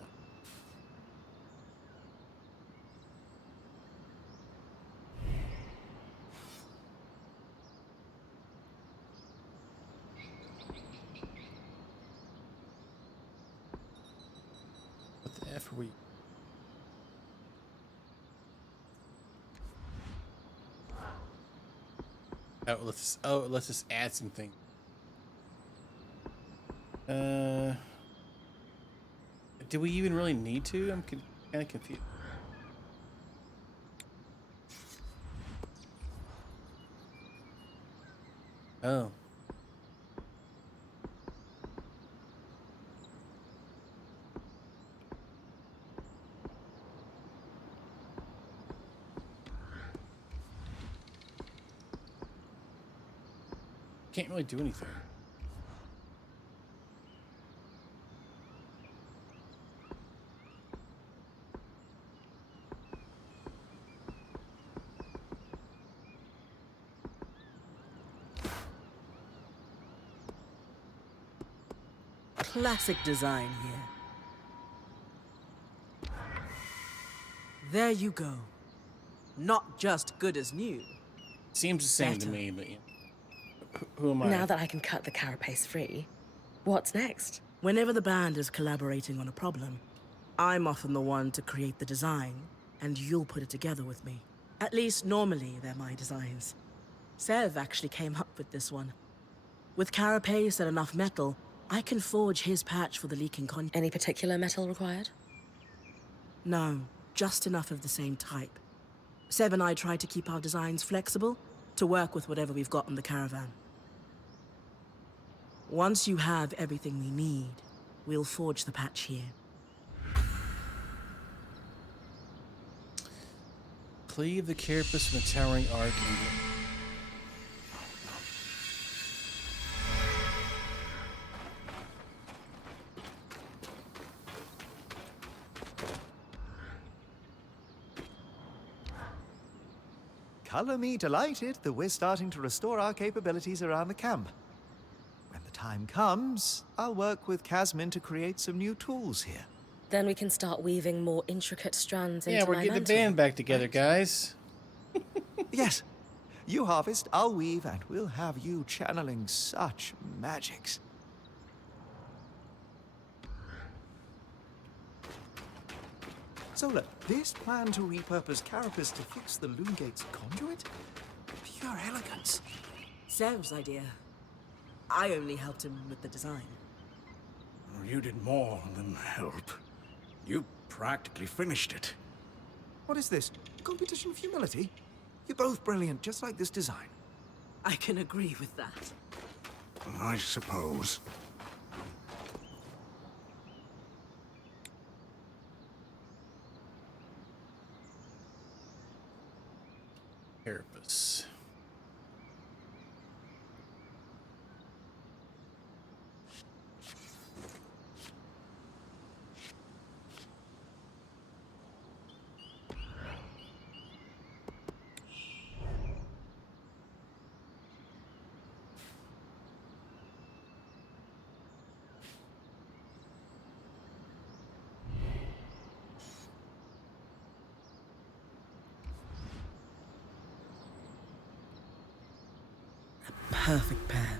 What the F are we Let's just add some things. Do we even really need to? I'm kind of confused. Oh. Can't really do anything. Classic design here. There you go. Not just good as new. Seems the same to me, but who am I? Now that I can cut the carapace free, what's next? Whenever the band is collaborating on a problem, I'm often the one to create the design, and you'll put it together with me. At least normally they're my designs. Sev actually came up with this one. With carapace and enough metal, I can forge his patch for the leaking content. Any particular metal required? No, just enough of the same type. Sev and I try to keep our designs flexible to work with whatever we've got in the caravan. Once you have everything we need, we'll forge the patch here. Cleave the carapace from the towering arc and... Color me delighted that we're starting to restore our capabilities around the camp. When the time comes, I'll work with Casmin to create some new tools here. Then we can start weaving more intricate strands into Yeah, we're my getting the mantle. band back together, guys. Yes. You harvest, I'll weave, and we'll have you channeling such magics. So look, this plan to repurpose carapace to fix the Loom Gate's conduit? Pure elegance. Sev's idea. I only helped him with the design. You did more than help. You practically finished it. What is this? Competition of humility? You're both brilliant, just like this design. I can agree with that. I suppose. Carapace. Perfect pair.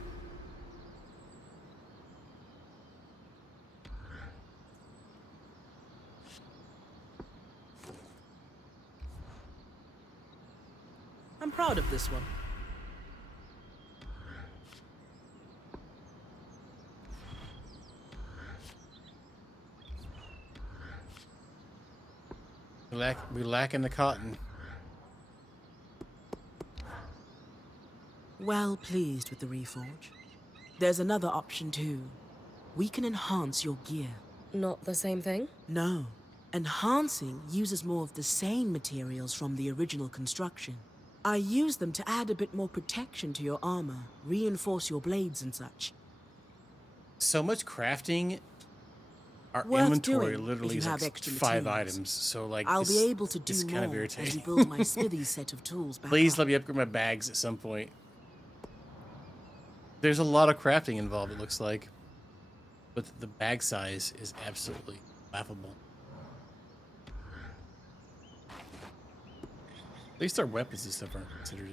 I'm proud of this one. We lacking the cotton. Well pleased with the reforge. There's another option too. We can enhance your gear. Not the same thing? No. Enhancing uses more of the same materials from the original construction. I use them to add a bit more protection to your armor, reinforce your blades and such. So much crafting. Our Worth inventory doing literally if is you have like extra 5 materials. items. So like I'll this, be able to do it's more kind of as irritating. you build my smithy's set of tools back Please up. let me upgrade my bags at some point. There's a lot of crafting involved, it looks like. But the bag size is absolutely laughable. At least our weapons and stuff aren't considered.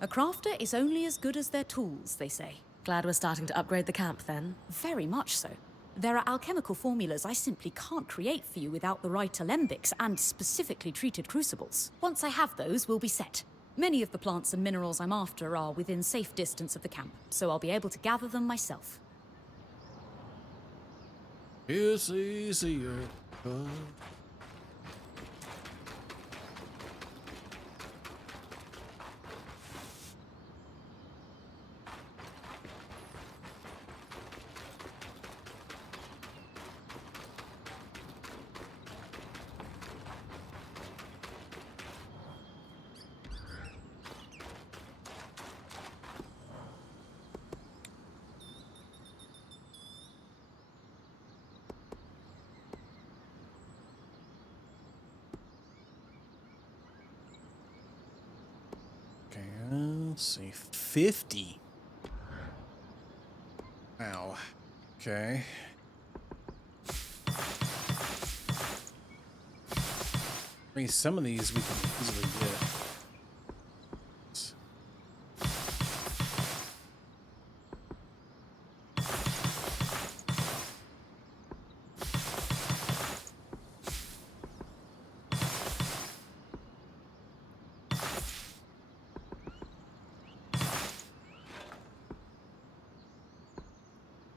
A crafter is only as good as their tools, they say. Glad we're starting to upgrade the camp then. Very much so. There are alchemical formulas I simply can't create for you without the right alembics and specifically treated crucibles. Once I have those, we'll be set. Many of the plants and minerals I'm after are within safe distance of the camp, so I'll be able to gather them myself. It's easier. Let's see, 50. Wow. Okay. I mean, some of these we can easily get.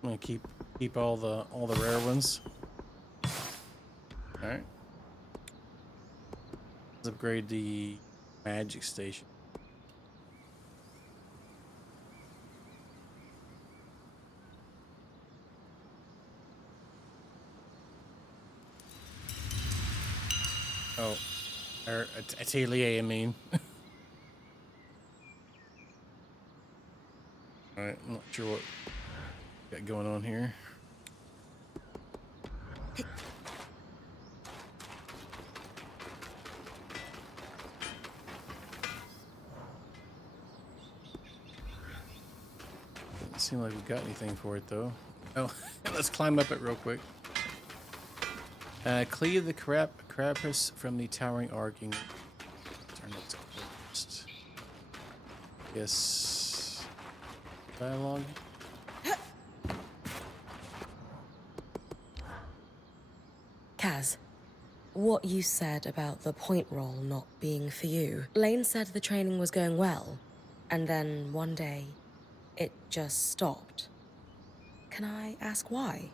I'm gonna keep all the rare ones. All right. Let's upgrade the magic station. Oh, or atelier, I mean. All right, I'm not sure what got going on here. Doesn't seem like we got anything for it though. Oh, let's climb up it real quick. Clear the carapace from the towering arcing. Turn it to first. Yes. Dialogue. Kaz, what you said about the point roll not being for you. Lane said the training was going well, and then one day, it just stopped. Can I ask why?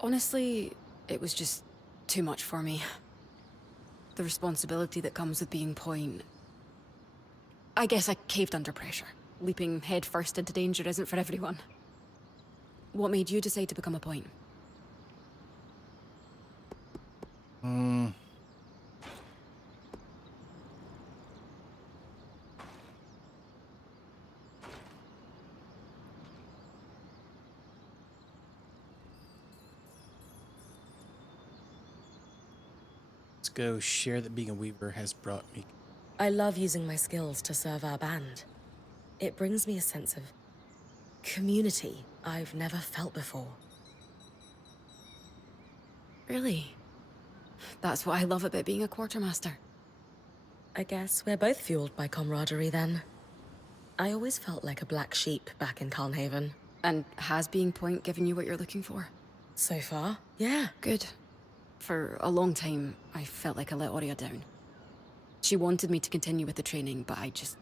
Honestly, it was just too much for me. The responsibility that comes with being point. I guess I caved under pressure. Leaping headfirst into danger isn't for everyone. What made you decide to become a point? Let's go share that being a weaver has brought me. I love using my skills to serve our band. It brings me a sense of community I've never felt before. Really? That's what I love about being a quartermaster. I guess we're both fueled by camaraderie then. I always felt like a black sheep back in Calnhaven. And has being point given you what you're looking for? So far, yeah. Good. For a long time, I felt like I let Aurea down. She wanted me to continue with the training, but I just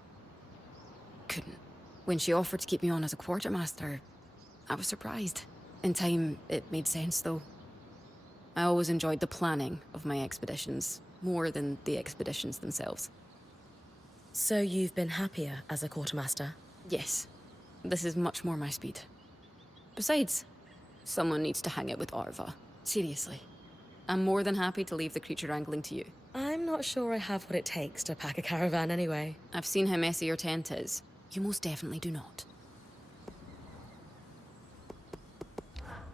couldn't. When she offered to keep me on as a quartermaster, I was surprised. In time, it made sense, though. I always enjoyed the planning of my expeditions, more than the expeditions themselves. So you've been happier as a quartermaster? Yes. This is much more my speed. Besides, someone needs to hang out with Arva. Seriously. I'm more than happy to leave the creature wrangling to you. I'm not sure I have what it takes to pack a caravan anyway. I've seen how messy your tent is. You most definitely do not.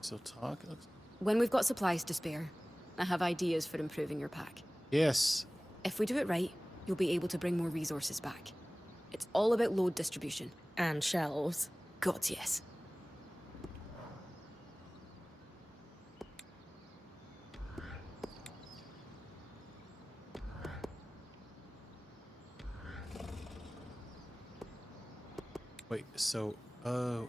Still talk? It looks... When we've got supplies to spare, I have ideas for improving your pack. Yes. If we do it right, you'll be able to bring more resources back. It's all about load distribution. And shelves. God, yes. Wait, so, oh,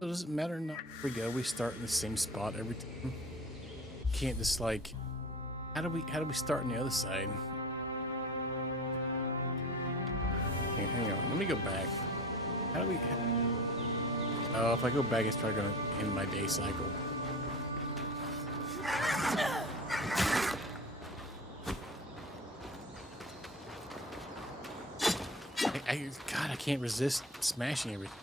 Does it matter? No. Here we go. We start in the same spot every time. Can't just like. How do we start on the other side? Hang on. Let me go back. How do we? Oh, if I go back, it's probably gonna end my day cycle. God, I can't resist smashing everything.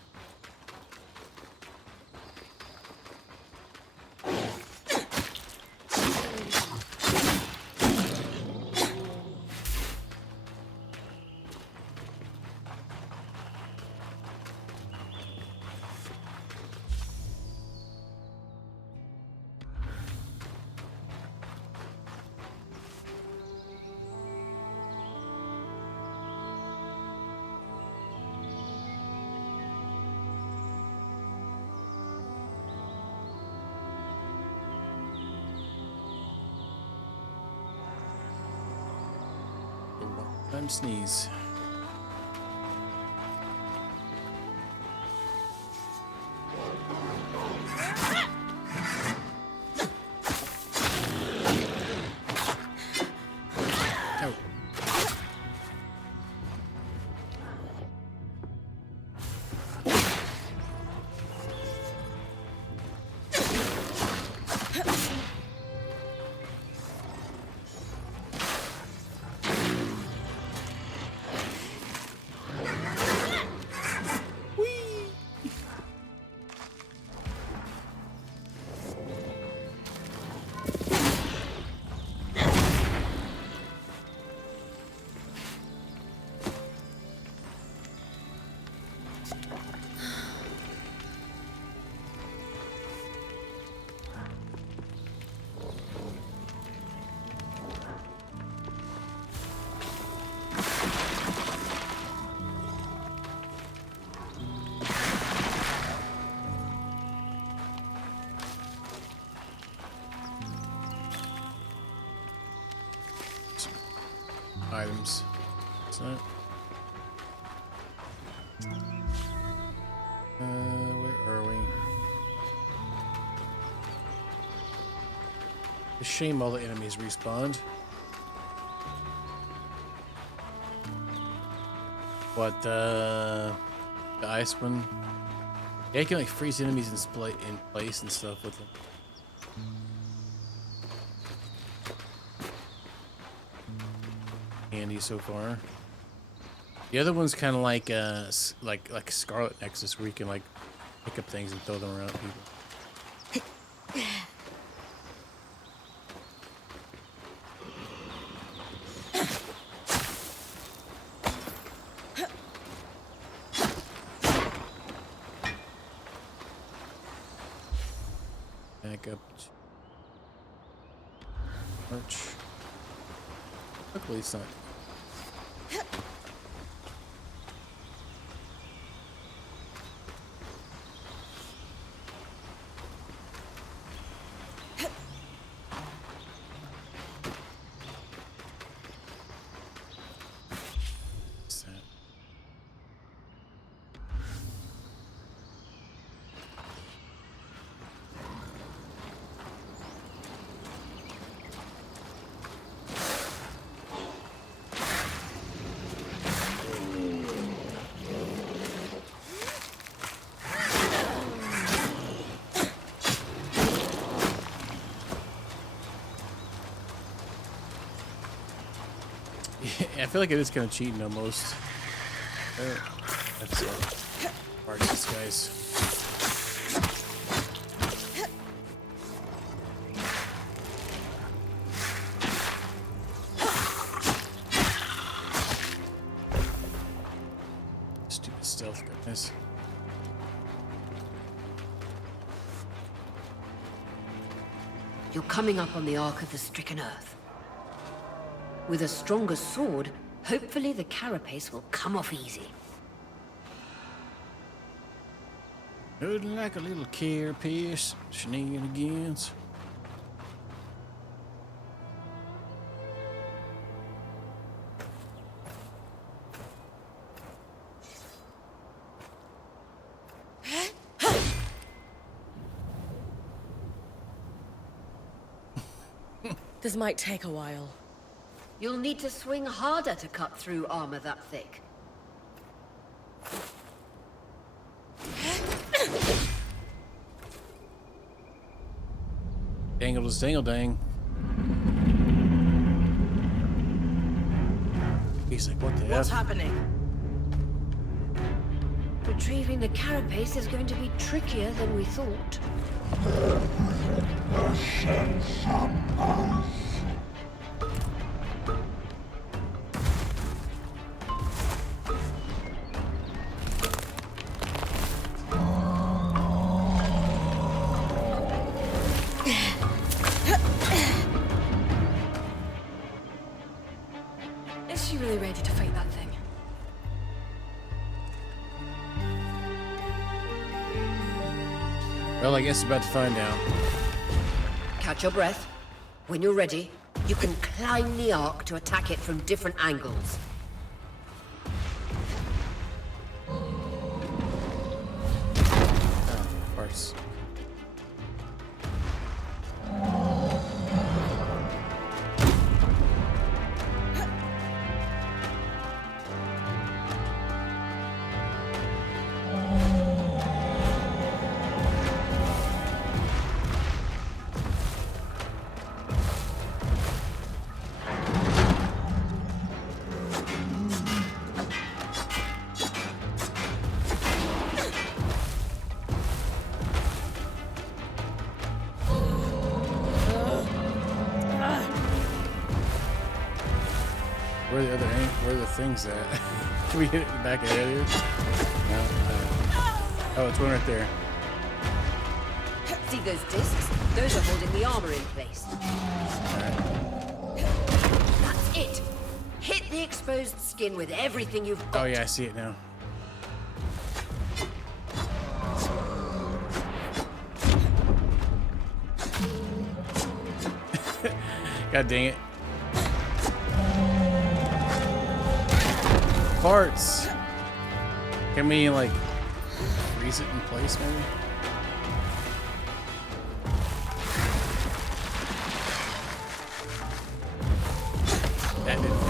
Time sneeze. Oh. Items. What's that? Where are we? It's a shame all the enemies respawned. But the ice one, yeah, you can like freeze enemies in place and stuff with them. Handy so far. The other one's kind of like like Scarlet Nexus, where you can like pick up things and throw them around people. Back up. March. Luckily, it's not. What's that? I feel like it is kind of cheating almost. That's hard these guys. Stupid stealth guys. You're coming up on the Ark of the Stricken Earth. With a stronger sword, hopefully the carapace will come off easy. Nothing like a little carapace shenanigans. This might take a while. You'll need to swing harder to cut through armor that thick. Dangle dangle dang. He's like, what the What's F? happening? Retrieving the carapace is going to be trickier than we thought. Is she really ready to fight that thing? Well, I guess we're about to find out. Catch your breath. When you're ready, you can climb the arc to attack it from different angles. Of course. Where are the things at? Can we hit it in the back of the head here? No. Oh, it's one right there. See those discs? Those are holding the armor in place. That's it. Hit the exposed skin with everything you've got. Oh yeah, I see it now. God dang it. Parts. Can we like freeze it in place maybe? That didn't.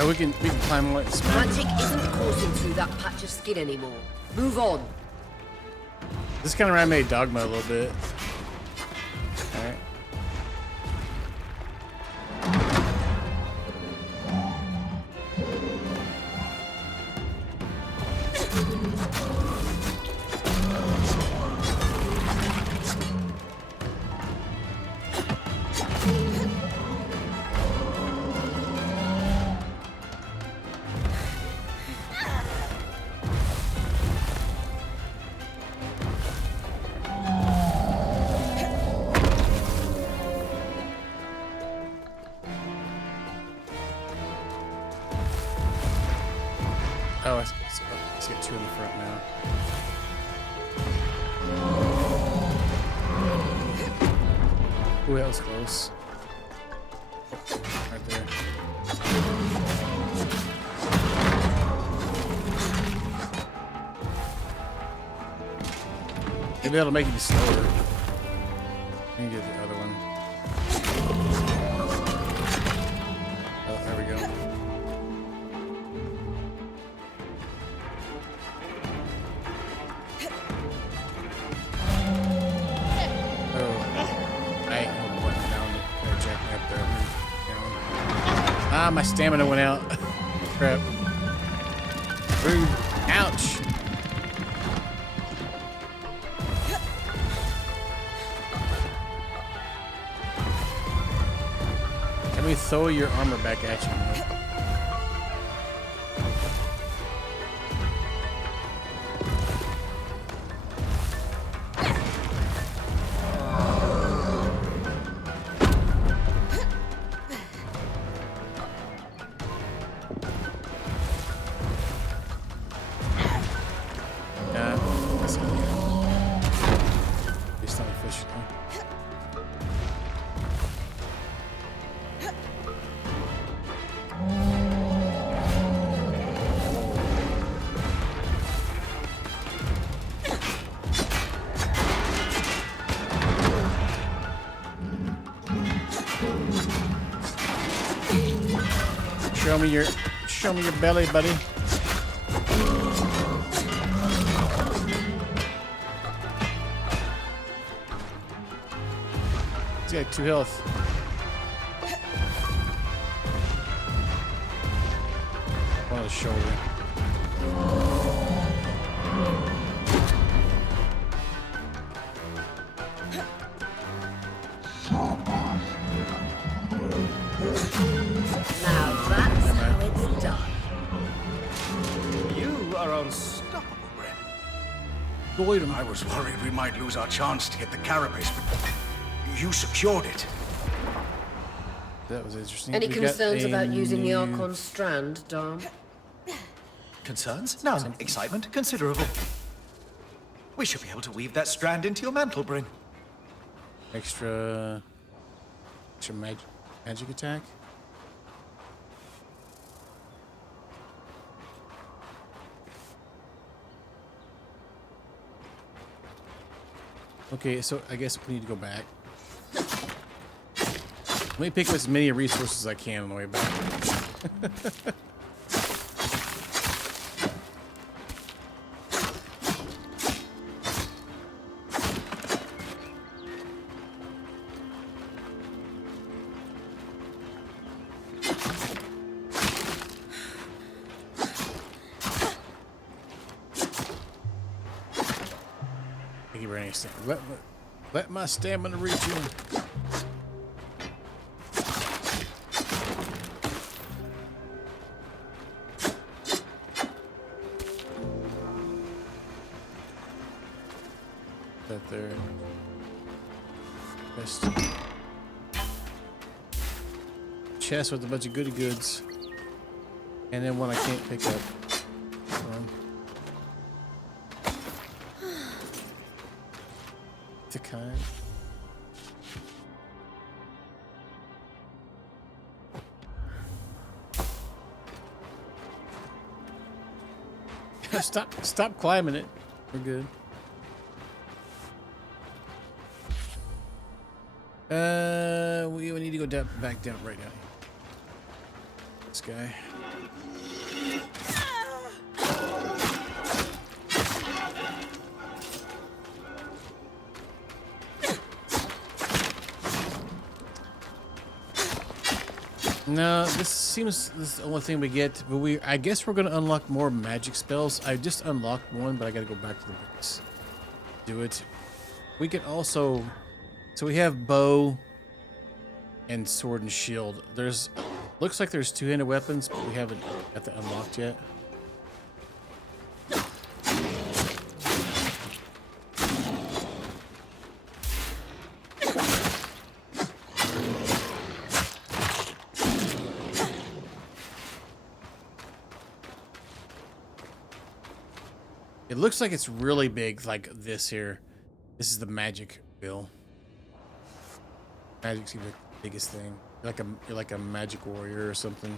Oh, we can climb like this. Magic isn't coursing through that patch of skin anymore. Move on. This kind of reminded me of Dogma a little bit. All right. Oh, let's get two in the front now. Ooh, that was close. Right there. Maybe that'll make it be slower. Let me get the other one. Oh, there we go. Ah, my stamina went out. Crap. Rude. Ouch. Can we throw your armor back at you? especially. Show me your belly, buddy. He's got 2 health. On his shoulder. Now that's how it's done. You are unstoppable, Bryn. Avoid him. I was worried we might lose our chance to get the carapace, but you secured it. That was interesting. Any We got concerns a about using the new- Archon strand, Dom? Concerns? None. Excitement? Considerable. We should be able to weave that strand into your mantle, Bryn. extra magic attack. Okay, so I guess we need to go back. Let me pick up as many resources as I can on the way back. Thank you, Bernie. Let my stamina reach you. That there. Chest with a bunch of goody goods. And then one I can't pick up. The kind. Stop climbing it. We're good. We need to go back down right now. This guy. No, this is the only thing we get, but I guess we're gonna unlock more magic spells. I just unlocked one, but I gotta go back to the base. Do it. We can also, so we have bow and sword and shield. Looks like there's two-handed weapons, but we haven't got that unlocked yet. It looks like it's really big, like this here. This is the magic wheel. Magic's the biggest thing. You're like a magic warrior or something.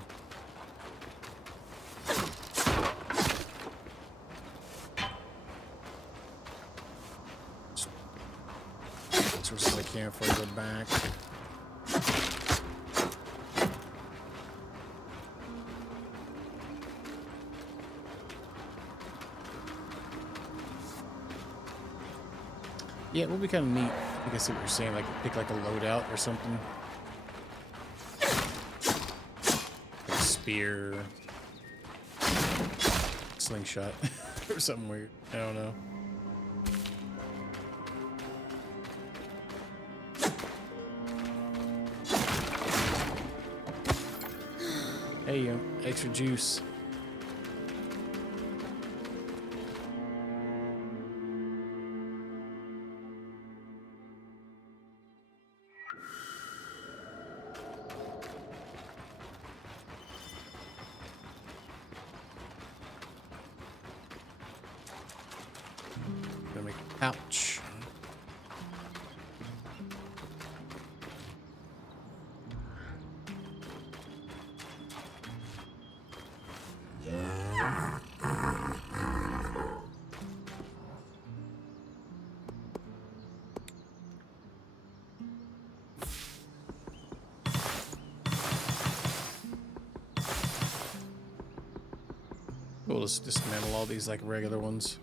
Resources I can before I go back. Yeah, it will be kind of neat. I think I see what you're saying, like pick like a loadout or something. Like a spear. Slingshot. Or something weird. I don't know. Hey, yo, extra juice. Gonna make a pouch. we'll just dismantle all these like regular ones.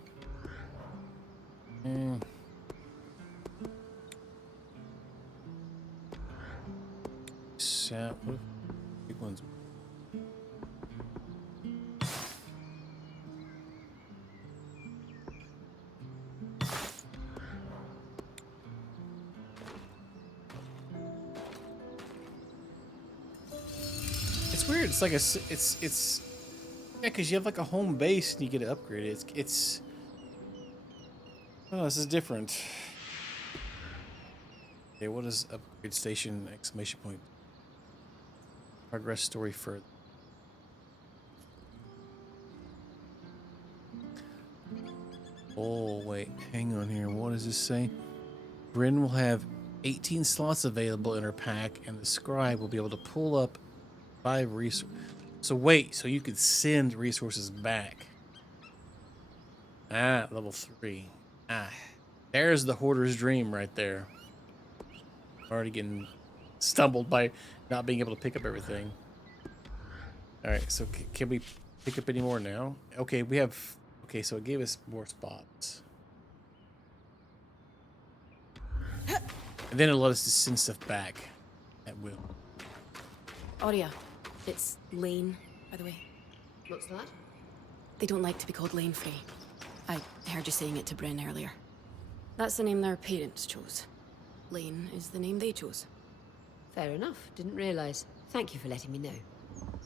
What big ones? It's weird. It's like it's yeah, because you have like a home base and you get to upgrade it. It's oh, this is different. Okay, what is upgrade station exclamation point? Progress story further. Oh wait, hang on here. What does this say? Bryn will have 18 slots available in her pack, and the scribe will be able to pull up 5 resources. So wait, so you could send resources back. Ah, level 3. Ah, there's the hoarder's dream right there. Already getting stumbled by not being able to pick up everything. All right, so can we pick up any more now? Okay, we have. Okay, so it gave us more spots. And then it let us just send stuff back at will. Aurea, it's Lane, by the way. What's that? They don't like to be called Lane Frey. I heard you saying it to Bryn earlier. That's the name their parents chose. Lane is the name they chose. Fair enough. Didn't realize. Thank you for letting me know.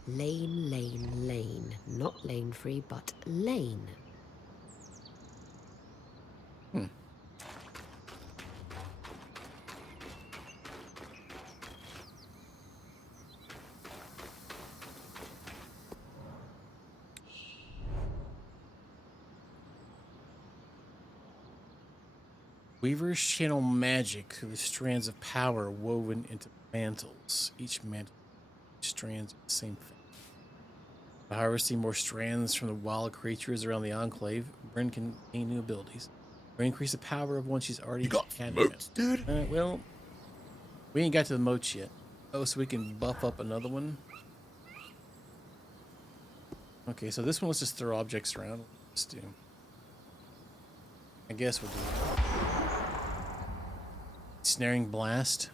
Lane, Lane, Lane. Not Lane Free, but Lane. Weavers channel magic through the strands of power woven into mantles. Each mantle strands of the same thing. By harvesting more strands from the wild creatures around the Enclave, Bryn can gain new abilities or increase the power of one she's already had. Moats, dude? Well, we ain't got to the moats yet. Oh, so we can buff up another one. Okay, so this one, let's just throw objects around. Let's do. I guess we'll do it. Snaring blast.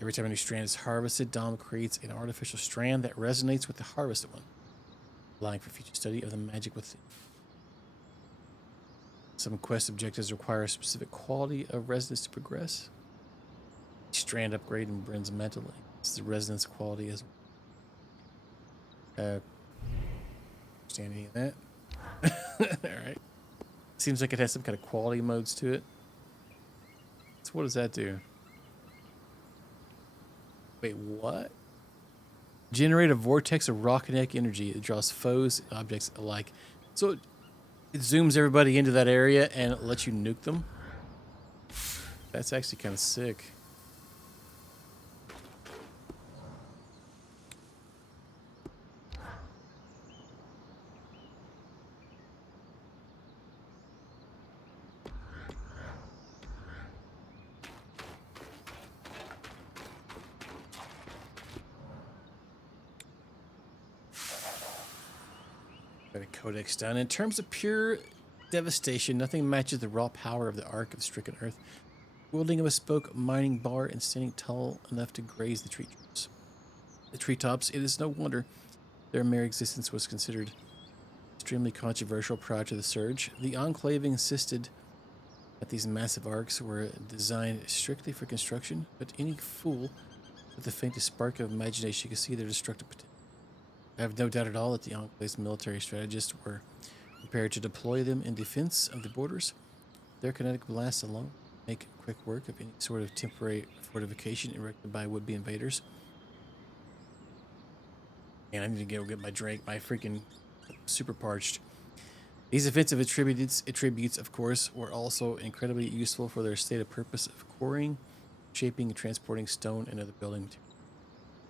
Every time a new strand is harvested, Dom creates an artificial strand that resonates with the harvested one, allowing for future study of the magic within. Some quest objectives require a specific quality of resonance to progress. Each strand upgrade in Bryn's mental is the resonance quality as well. Understand any of that? Alright. Seems like it has some kind of quality modes to it. So what does that do? Wait, what? Generate a vortex of raw kinetic energy that draws foes and objects alike. So it zooms everybody into that area and it lets you nuke them? That's actually kind of sick. Codex done. In terms of pure devastation, nothing matches the raw power of the Ark of Stricken Earth. Wielding a bespoke mining bar and standing tall enough to graze the treetops, it is no wonder their mere existence was considered extremely controversial prior to the Surge. The Enclave insisted that these massive arcs were designed strictly for construction, but any fool with the faintest spark of imagination could see their destructive potential. I have no doubt at all that the Enclave's military strategists were prepared to deploy them in defense of the borders. Their kinetic blasts alone make quick work of any sort of temporary fortification erected by would-be invaders. And I need to go get my drink, my freaking super parched. These offensive attributes, of course, were also incredibly useful for their stated purpose of quarrying, shaping, and transporting stone and other building materials.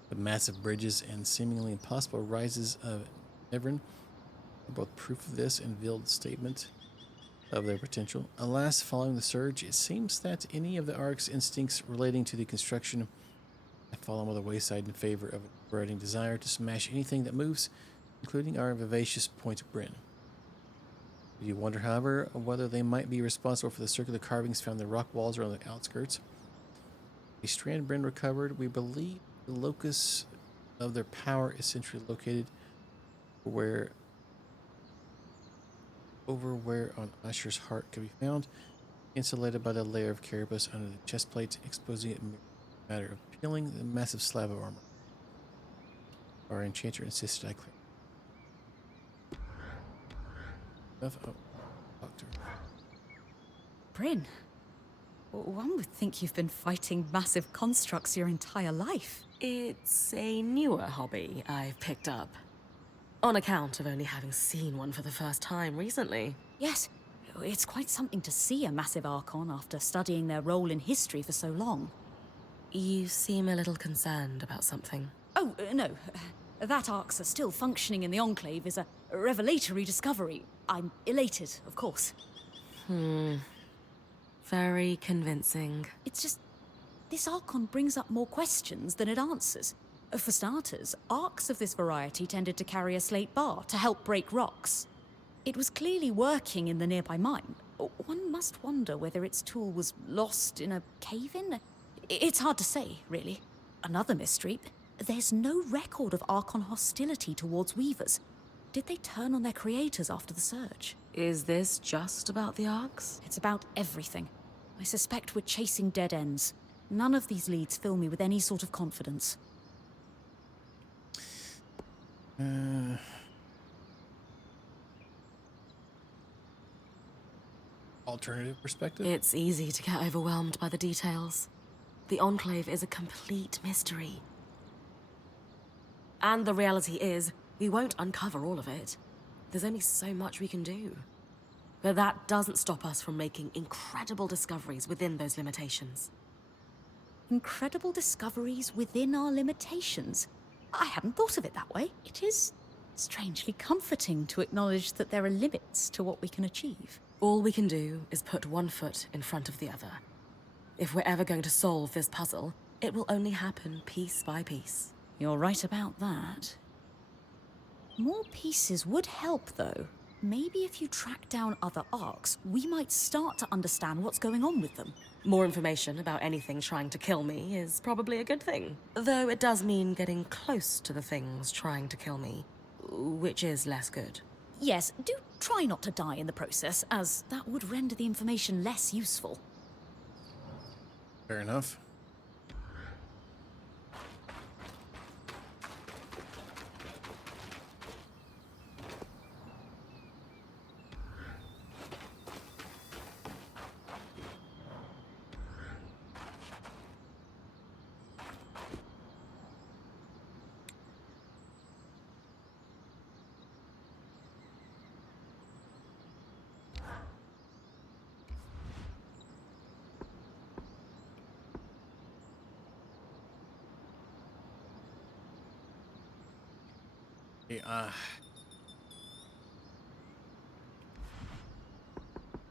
The massive bridges and seemingly impossible rises of Evern are both proof of this and veiled statement of their potential. Alas, following the Surge, it seems that any of the Ark's instincts relating to the construction of have fallen by the wayside in favor of a burning desire to smash anything that moves, including our vivacious Point Bryn. Do you wonder, however, whether they might be responsible for the circular carvings found in the rock walls around the outskirts? A strand Bryn recovered. We believe the locus of their power is centrally located over where on Usher's heart can be found, insulated by the layer of carapace under the chest plate, exposing it in a matter of peeling the massive slab of armor. Our enchanter insisted I clear. Oh, doctor. Bryn, one would think you've been fighting massive constructs your entire life. It's a newer hobby I've picked up. On account of only having seen one for the first time recently. Yes, it's quite something to see a massive Archon after studying their role in history for so long. You seem a little concerned about something. Oh, no. That Arcs are still functioning in the Enclave is a revelatory discovery. I'm elated, of course. Very convincing. It's just, this Archon brings up more questions than it answers. For starters, Arcs of this variety tended to carry a slate bar to help break rocks. It was clearly working in the nearby mine. One must wonder whether its tool was lost in a cave-in. It's hard to say, really. Another mystery, there's no record of Archon hostility towards Weavers. Did they turn on their creators after the Surge? Is this just about the Arcs? It's about everything. I suspect we're chasing dead ends. None of these leads fill me with any sort of confidence. Alternative perspective? It's easy to get overwhelmed by the details. The Enclave is a complete mystery. And the reality is, we won't uncover all of it. There's only so much we can do. But that doesn't stop us from making incredible discoveries within those limitations. Incredible discoveries within our limitations. I hadn't thought of it that way. It is strangely comforting to acknowledge that there are limits to what we can achieve. All we can do is put one foot in front of the other. If we're ever going to solve this puzzle, it will only happen piece by piece. You're right about that. More pieces would help, though. Maybe if you track down other Arcs, we might start to understand what's going on with them. More information about anything trying to kill me is probably a good thing. Though it does mean getting close to the things trying to kill me, which is less good. Yes, do try not to die in the process, as that would render the information less useful. Fair enough.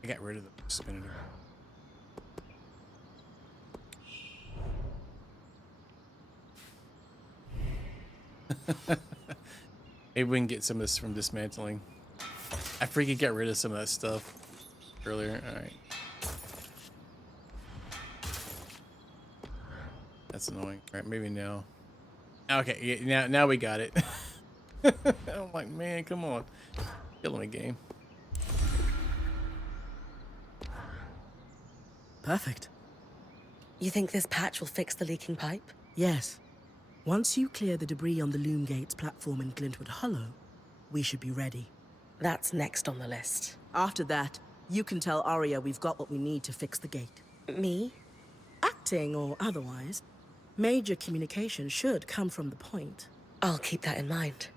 I got rid of the spinning. Maybe we can get some of this from dismantling. I freaking got rid of some of that stuff earlier. All right. That's annoying. All right, maybe now. Okay, yeah, now we got it. I'm like, man, come on. Killing me, game. Perfect. You think this patch will fix the leaking pipe? Yes. Once you clear the debris on the Loom Gates platform in Glintwood Hollow, we should be ready. That's next on the list. After that, you can tell Arya we've got what we need to fix the gate. Me? Acting or otherwise, major communication should come from the point. I'll keep that in mind.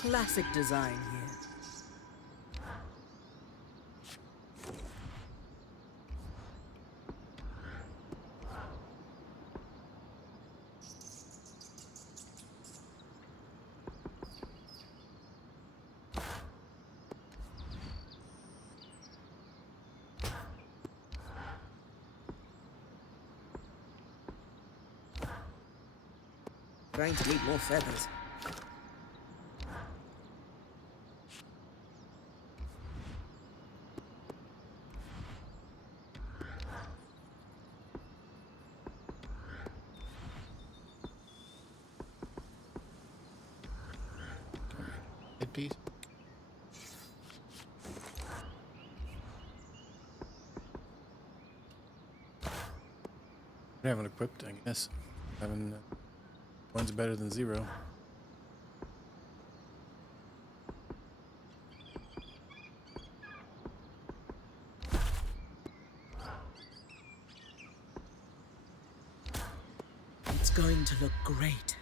Classic design here. Going to need more feathers. Headpiece. I haven't equipped, I guess. Having one's better than 0. It's going to look great.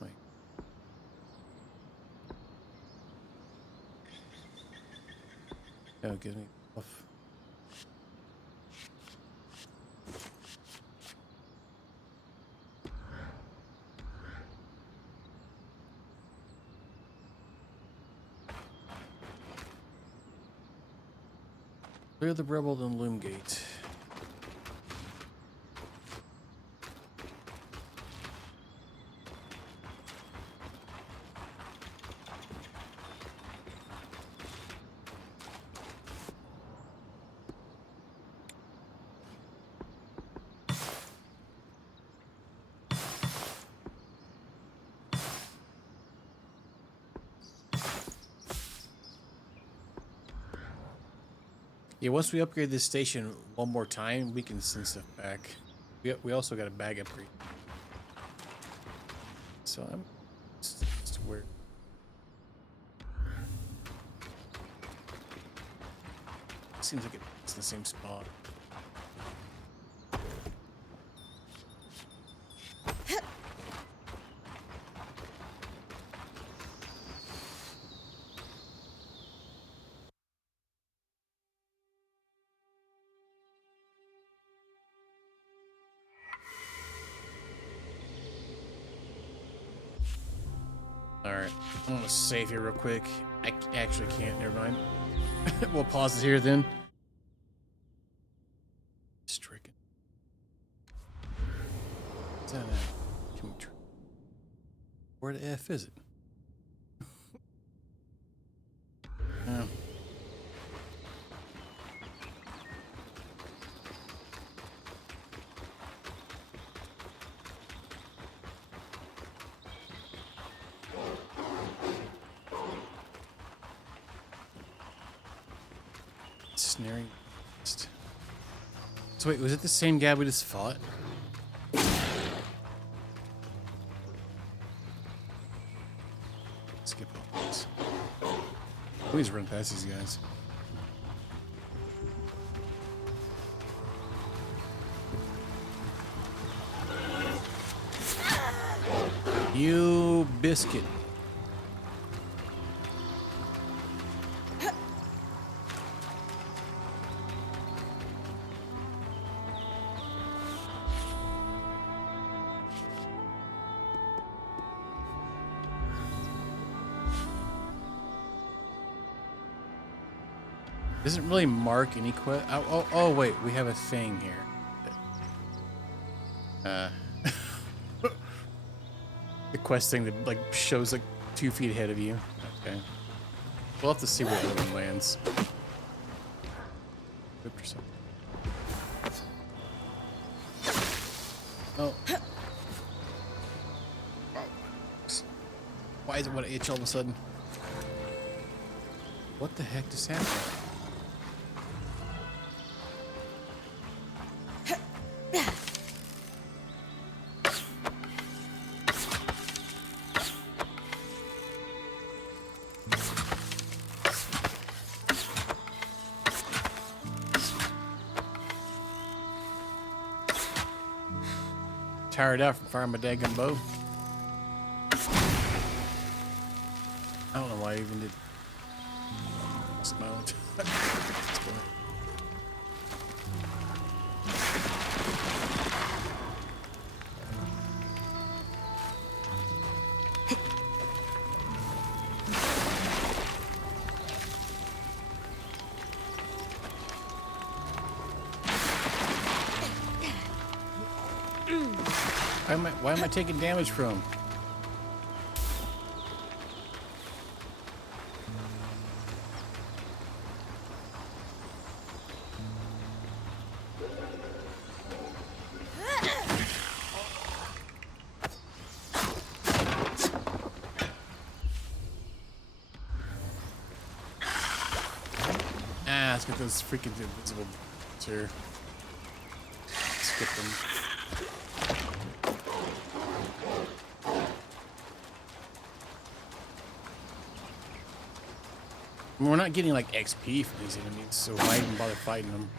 Wait. Oh, give me off. Clear the rebel and loom gate. Yeah, once we upgrade this station one more time, we can send stuff back. We also got a bag upgrade. So I'm just weird. Seems like it's the same spot. Alright, I'm gonna save here real quick. I actually can't, never mind. We'll pause it here then. Stricken. What's that at? Can we try? Where the F is it? Oh. Snaring. So wait, was it the same guy we just fought? Skip all this. Please run past these guys. You biscuit. Doesn't really mark any quest. Oh, wait, we have a thing here. The quest thing that like shows like 2 feet ahead of you. Okay, we'll have to see where the other one lands. Whipped or something. Oh. Why is it want to itch all of a sudden? What the heck just happened? tired out from firing my daggum bow. I don't know why I even did. It's my own. Why am I taking damage from? Let's get those freaking invisible here. Skip them. We're not getting like XP for these enemies, so why even bother fighting them?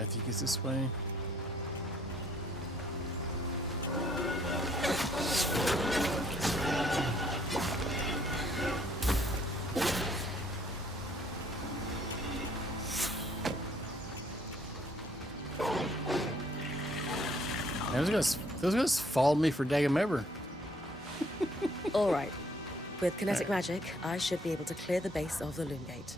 I think it's this way. Those guys followed me for daggum ever. All right. With kinetic magic, I should be able to clear the base of the loom gate.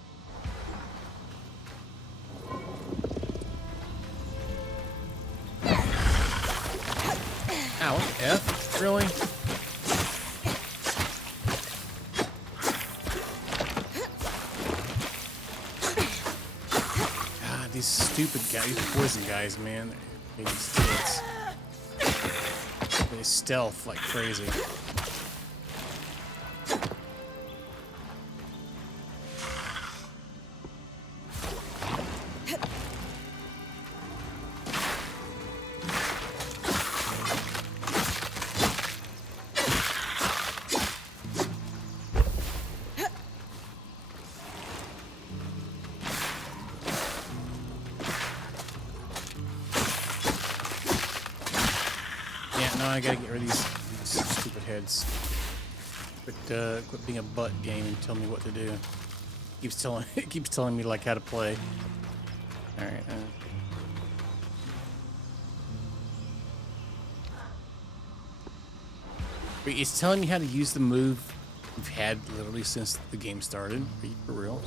Ow, F? Really? God, these stupid guys, these poison guys, man. They stealth like crazy. I gotta get rid of these stupid heads. Quit being a butt game and tell me what to do. It keeps telling me like how to play. All right. Wait, it's telling me how to use the move we've had literally since the game started. Are you for real?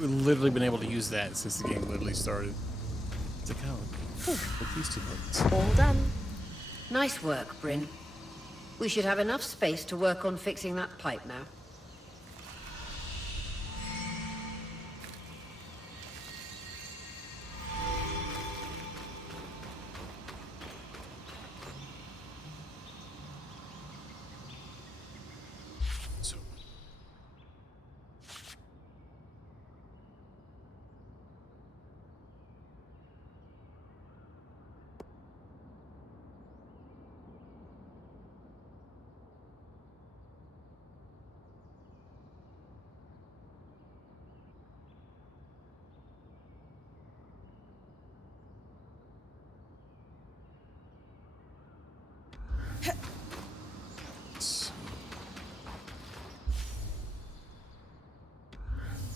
We've literally been able to use that since the game literally started. It's like, oh, with these two buttons. All done. Nice work, Bryn. We should have enough space to work on fixing that pipe now.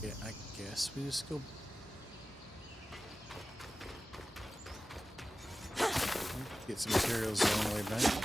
Yeah, I guess we just go. Get some materials on the way back.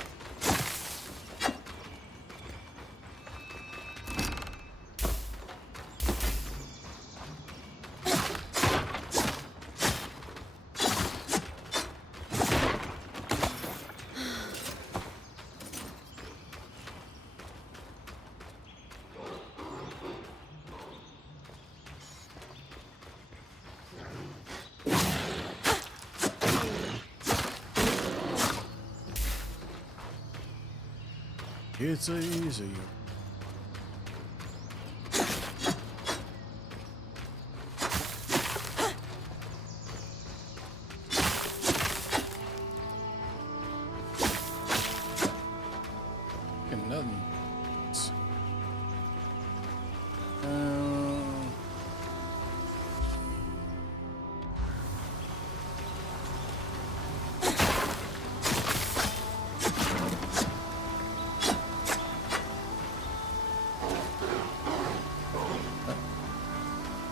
It's easy. Fucking nothing.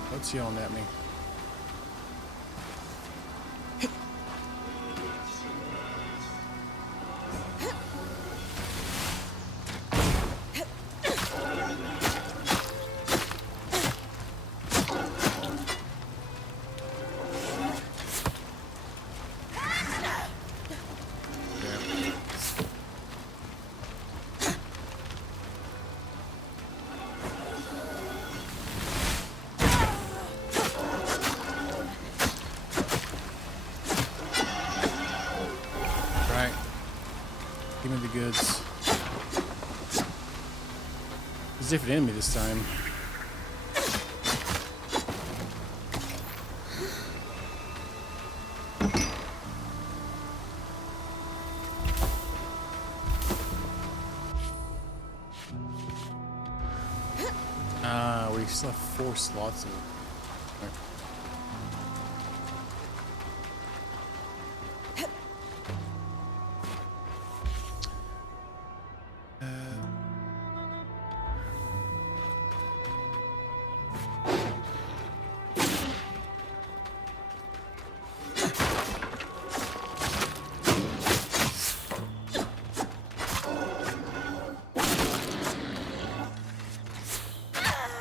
What's yelling at me? Give me the goods. It's a different enemy this time. We still have 4 slots in it.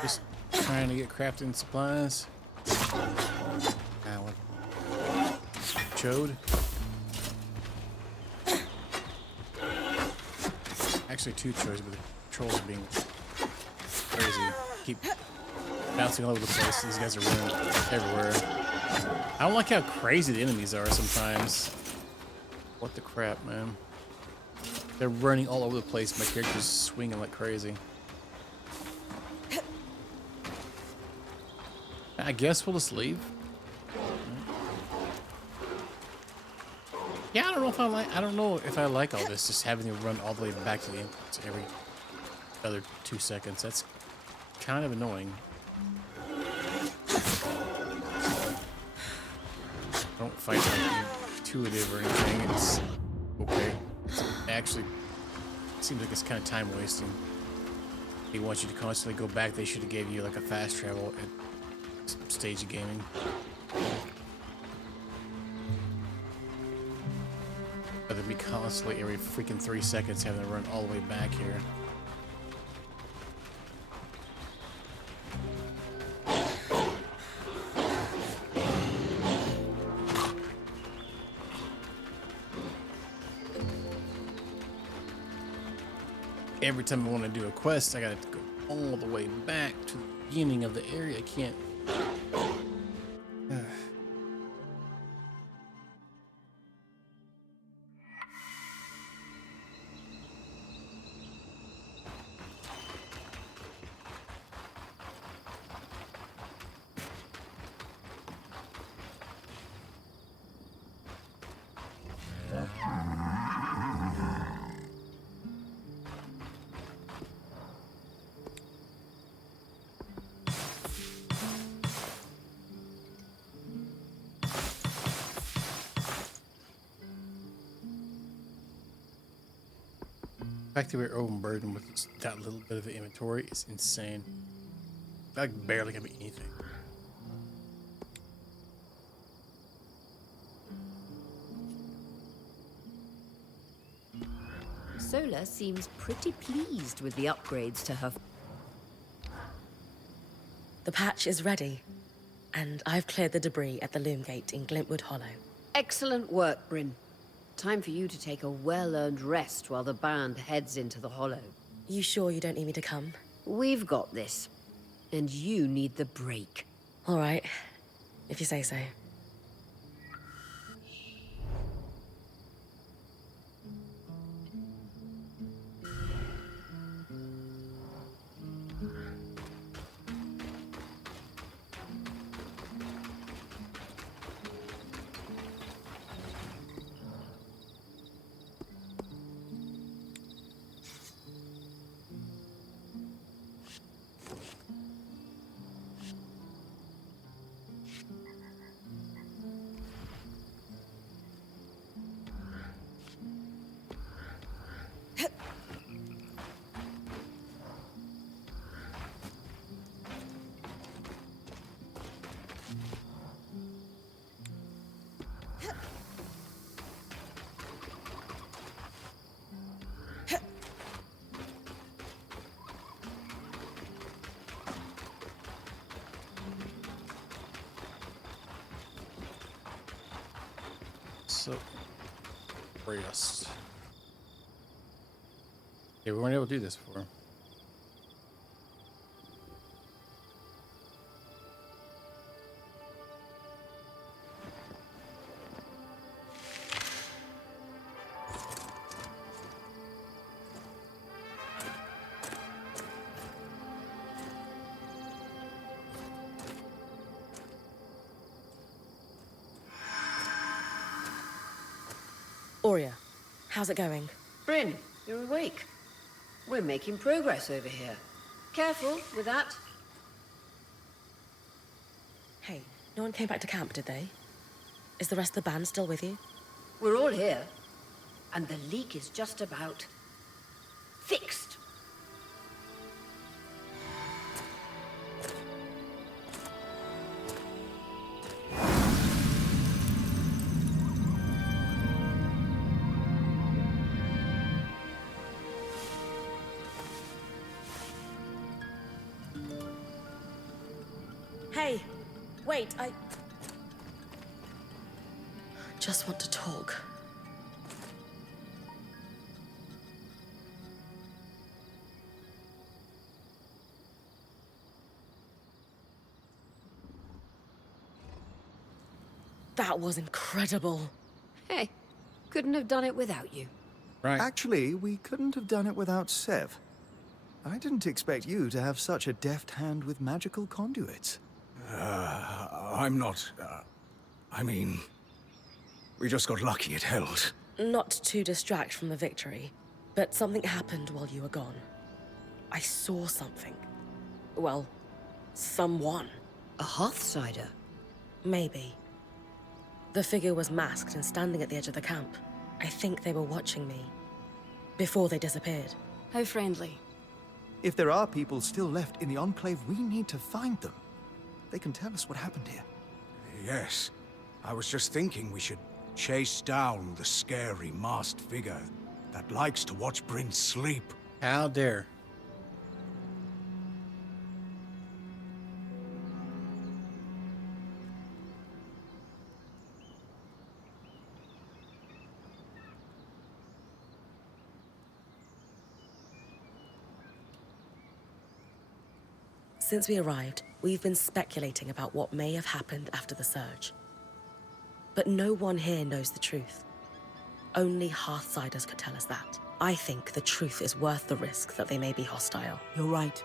Just trying to get crafting supplies. What? Chode. Actually 2 chodes, but the trolls are being crazy. Keep bouncing all over the place. These guys are running everywhere. I don't like how crazy the enemies are sometimes. What the crap, man? They're running all over the place. My character's swinging like crazy. I guess we'll just leave. Yeah, I don't know if I like all this. Just having to run all the way back to the entrance every other 2 seconds. That's kind of annoying. Don't fight like intuitive or anything. It's okay. It actually seems like it's kind of time wasting. They want you to constantly go back. They should have gave you like a fast travel at stage of gaming. Rather than be constantly every freaking 3 seconds having to run all the way back here. Every time I want to do a quest, I gotta go all the way back to the beginning of the area. I can't. The fact that we're overburdened with that little bit of inventory is insane. I barely have anything. Sola seems pretty pleased with the upgrades to her. The patch is ready, and I've cleared the debris at the loom gate in Glintwood Hollow. Excellent work, Bryn. Time for you to take a well-earned rest while the band heads into the Hollow. You sure you don't need me to come? We've got this. And you need the break. All right, if you say so. So, rest. Yeah, we weren't able to do this before. Aurea, how's it going? Bryn, you're awake. We're making progress over here. Careful with that. Hey, no one came back to camp, did they? Is the rest of the band still with you? We're all here. And the leak is just about fixed. Hey, wait, I just want to talk. That was incredible. Hey, couldn't have done it without you. Right. Actually, we couldn't have done it without Sev. I didn't expect you to have such a deft hand with magical conduits. I'm not... I mean... We just got lucky it held. Not to distract from the victory, but something happened while you were gone. I saw something. Well, someone. A Hearthsider? Maybe. The figure was masked and standing at the edge of the camp. I think they were watching me. Before they disappeared. How friendly. If there are people still left in the Enclave, we need to find them. They can tell us what happened here. Yes. I was just thinking we should chase down the scary masked figure that likes to watch Bryn sleep. How dare. Since we arrived, we've been speculating about what may have happened after the surge. But no one here knows the truth. Only Hearthsiders could tell us that. I think the truth is worth the risk that they may be hostile. You're right.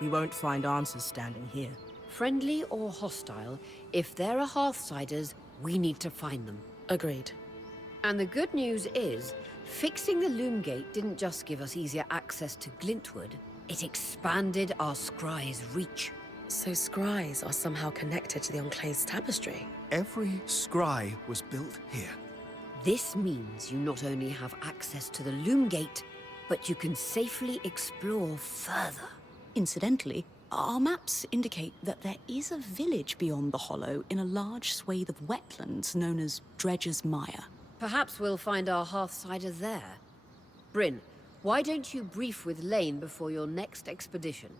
We won't find answers standing here. Friendly or hostile, if there are Hearthsiders, we need to find them. Agreed. And the good news is, fixing the Loom Gate didn't just give us easier access to Glintwood, it expanded our scry's reach. So scries are somehow connected to the Enclave's tapestry? Every scry was built here. This means you not only have access to the Loom Gate, but you can safely explore further. Incidentally, our maps indicate that there is a village beyond the hollow in a large swathe of wetlands known as Dredger's Mire. Perhaps we'll find our Hearthsider there. Bryn, why don't you brief with Lane before your next expedition?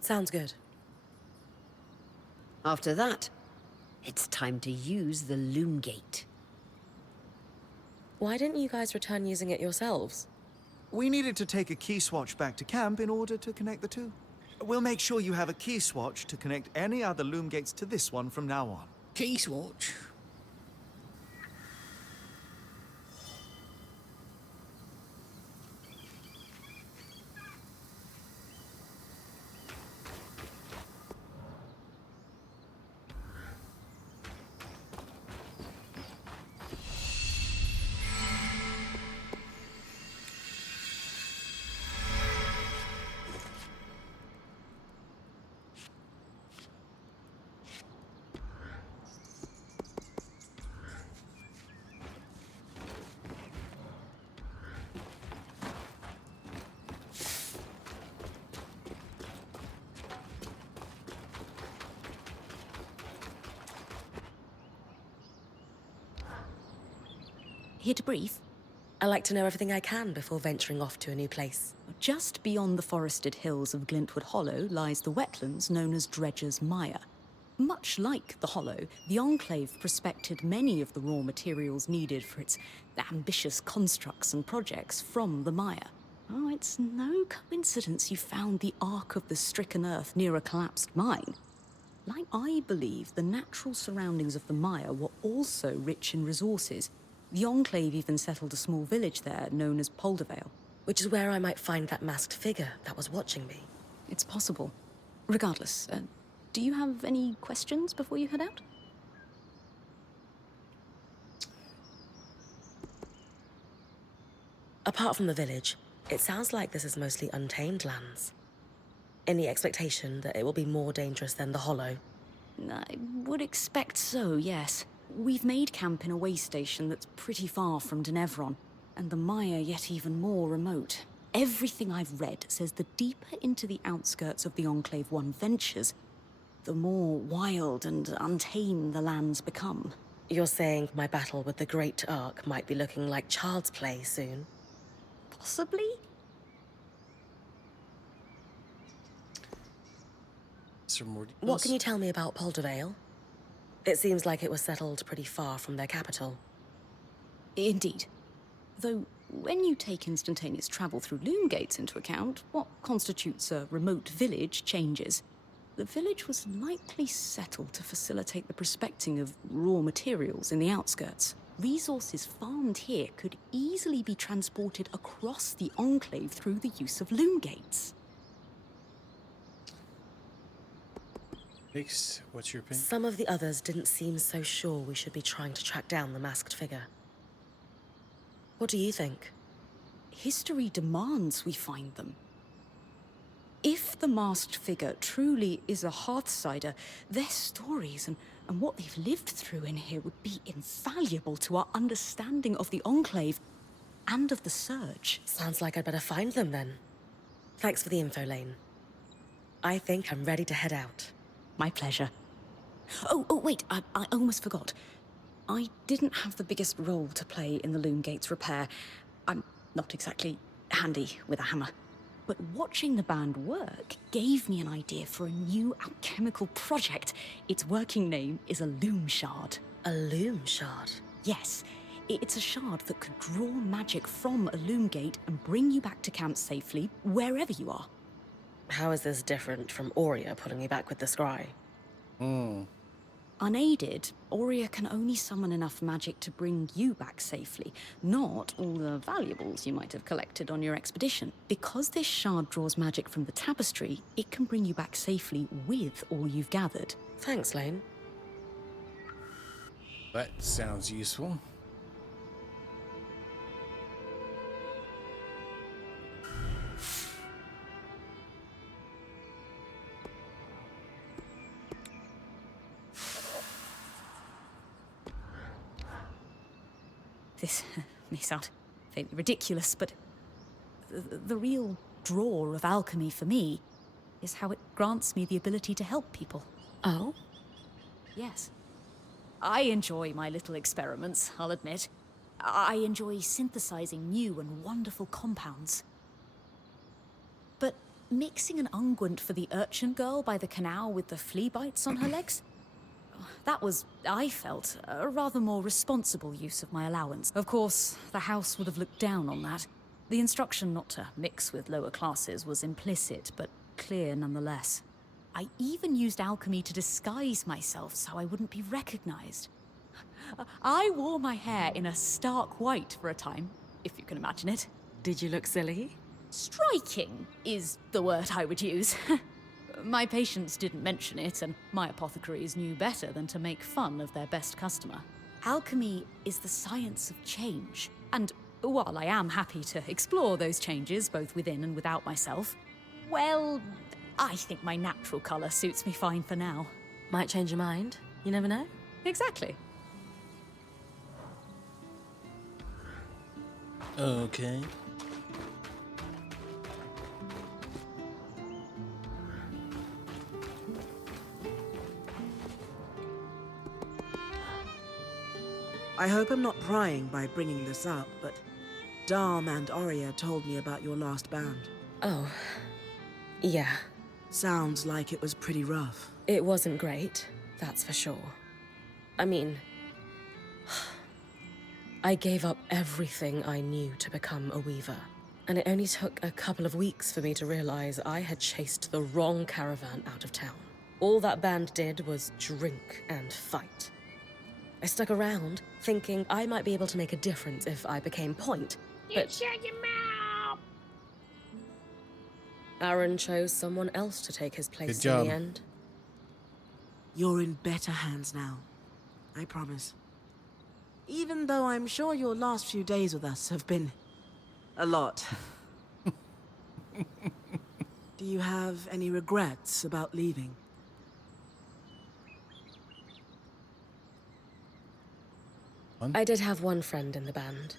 Sounds good. After that, it's time to use the Loom Gate. Why didn't you guys return using it yourselves? We needed to take a key swatch back to camp in order to connect the two. We'll make sure you have a key swatch to connect any other Loom Gates to this one from now on. Key swatch. Here to brief? I like to know everything I can before venturing off to a new place. Just beyond the forested hills of Glintwood Hollow lies the wetlands known as Dredger's Mire. Much like the Hollow, the Enclave prospected many of the raw materials needed for its ambitious constructs and projects from the mire. Oh, it's no coincidence you found the Ark of the Stricken Earth near a collapsed mine. Like I believe, the natural surroundings of the mire were also rich in resources. The Enclave even settled a small village there known as Poldervale. Which is where I might find that masked figure that was watching me. It's possible. Regardless, do you have any questions before you head out? Apart from the village, it sounds like this is mostly untamed lands. Any expectation that it will be more dangerous than the Hollow? I would expect so, yes. We've made camp in a way station that's pretty far from Denevron, and the mire yet even more remote. Everything I've read says the deeper into the outskirts of the Enclave one ventures, the more wild and untamed the lands become. You're saying my battle with the Great Ark might be looking like child's play soon? Possibly? What can you tell me about Poldervale? It seems like it was settled pretty far from their capital. Indeed. Though, when you take instantaneous travel through loom gates into account, what constitutes a remote village changes. The village was likely settled to facilitate the prospecting of raw materials in the outskirts. Resources farmed here could easily be transported across the Enclave through the use of loom gates. What's your opinion? Some of the others didn't seem so sure we should be trying to track down the masked figure. What do you think? History demands we find them. If the masked figure truly is a Hearthsider, their stories and what they've lived through in here would be invaluable to our understanding of the Enclave and of the Surge. Sounds like I'd better find them then. Thanks for the info, Lane. I think I'm ready to head out. My pleasure. Oh, wait, I almost forgot. I didn't have the biggest role to play in the loom gates repair. I'm not exactly handy with a hammer. But watching the band work gave me an idea for a new alchemical project. Its working name is a loom shard. A loom shard? Yes. It's a shard that could draw magic from a loom gate and bring you back to camp safely, wherever you are. How is this different from Aurea pulling me back with the scry? Unaided, Aurea can only summon enough magic to bring you back safely, not all the valuables you might have collected on your expedition. Because this shard draws magic from the tapestry, it can bring you back safely with all you've gathered. Thanks, Lane. That sounds useful. This may sound fairly ridiculous, but the real draw of alchemy for me is how it grants me the ability to help people. Oh? Yes. I enjoy my little experiments, I'll admit. I enjoy synthesizing new and wonderful compounds. But mixing an unguent for the urchin girl by the canal with the flea bites on her legs? That was, I felt, a rather more responsible use of my allowance. Of course, the house would have looked down on that. The instruction not to mix with lower classes was implicit, but clear nonetheless. I even used alchemy to disguise myself so I wouldn't be recognized. I wore my hair in a stark white for a time, if you can imagine it. Did you look silly? Striking is the word I would use. My patients didn't mention it, and my apothecaries knew better than to make fun of their best customer. Alchemy is the science of change, and while I am happy to explore those changes both within and without myself, well, I think my natural colour suits me fine for now. Might change your mind. You never know. Exactly. Okay. I hope I'm not prying by bringing this up, but Dom and Arya told me about your last band. Oh, yeah. Sounds like it was pretty rough. It wasn't great, that's for sure. I mean, I gave up everything I knew to become a weaver. And it only took a couple of weeks for me to realize I had chased the wrong caravan out of town. All that band did was drink and fight. I stuck around, thinking I might be able to make a difference if I became point, but Shut your mouth! Aaron chose someone else to take his place Good in job. the end. You're in better hands now. I promise. Even though I'm sure your last few days with us have been a lot. Do you have any regrets about leaving? I did have one friend in the band,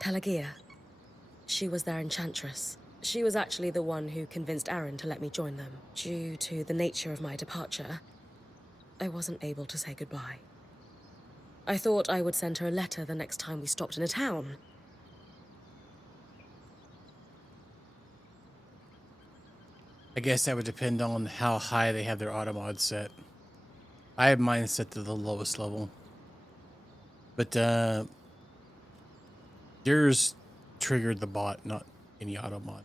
Pelagia. She was their enchantress. She was actually the one who convinced Aaron to let me join them. Due to the nature of my departure, I wasn't able to say goodbye. I thought I would send her a letter the next time we stopped in a town. I guess that would depend on how high they have their auto mod set. I have mine set to the lowest level. But yours triggered the bot, not any auto mod.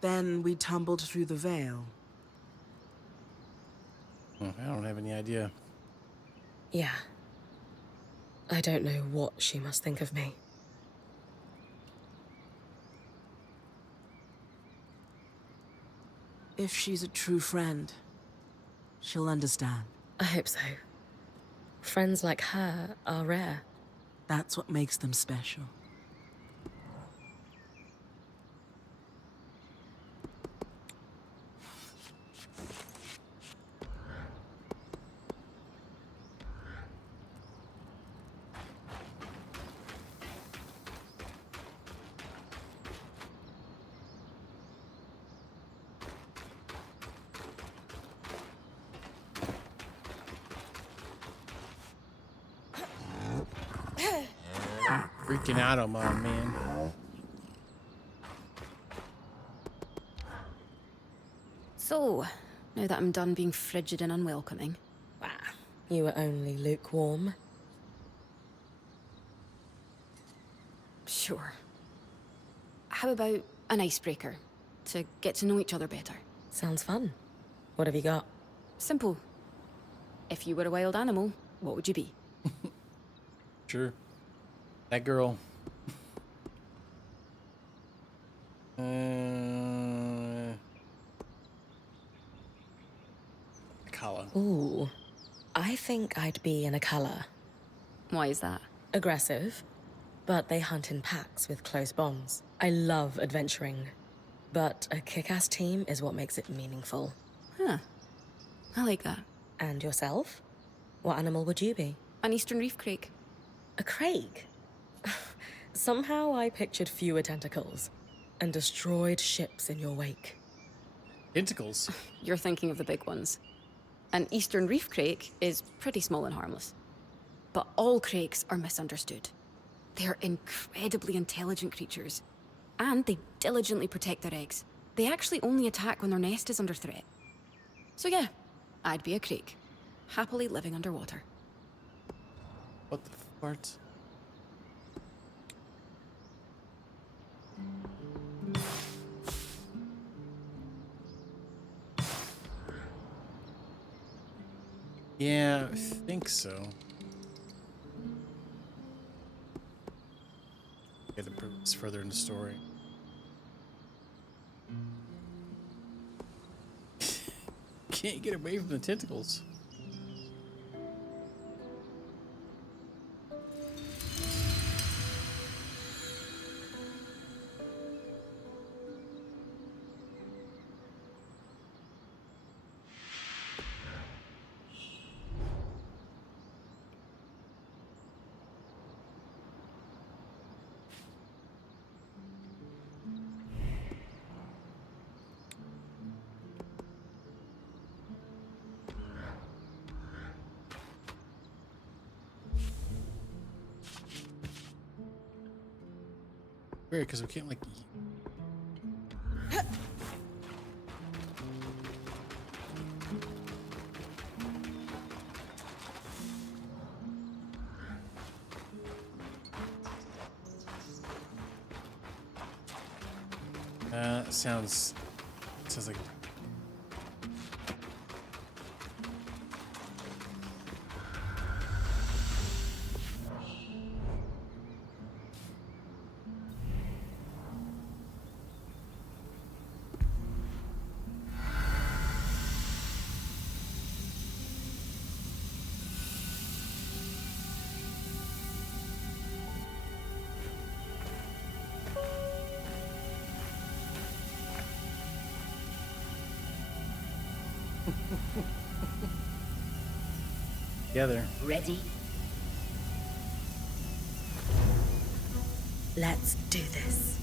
Then we tumbled through the veil. I don't have any idea. Yeah. I don't know what she must think of me. If she's a true friend, she'll understand. I hope so. Friends like her are rare. That's what makes them special. Freaking auto mod, man. So, now that I'm done being frigid and unwelcoming, You were only lukewarm. sure. How about an icebreaker to get to know each other better? Sounds fun. What have you got? Simple. If you were a wild animal, what would you be? Sure. That girl. Kala. Ooh. I think I'd be in a color. Why is that? Aggressive, but they hunt in packs with close bonds. I love adventuring, but a kick-ass team is what makes it meaningful. Huh. I like that. And yourself? What animal would you be? An eastern reef crake. A crake? Somehow I pictured fewer tentacles and destroyed ships in your wake. Tentacles. You're thinking of the big ones. An eastern reef crake is pretty small and harmless. But all crakes are misunderstood. They are incredibly intelligent creatures. And they diligently protect their eggs. They actually only attack when their nest is under threat. So yeah, I'd be a crake. Happily living underwater. What the fart? Yeah, I think so. Get to prove this further in the story. Can't get away from the tentacles. Weird, because we can't like. Sounds like. Together. Ready? Let's do this.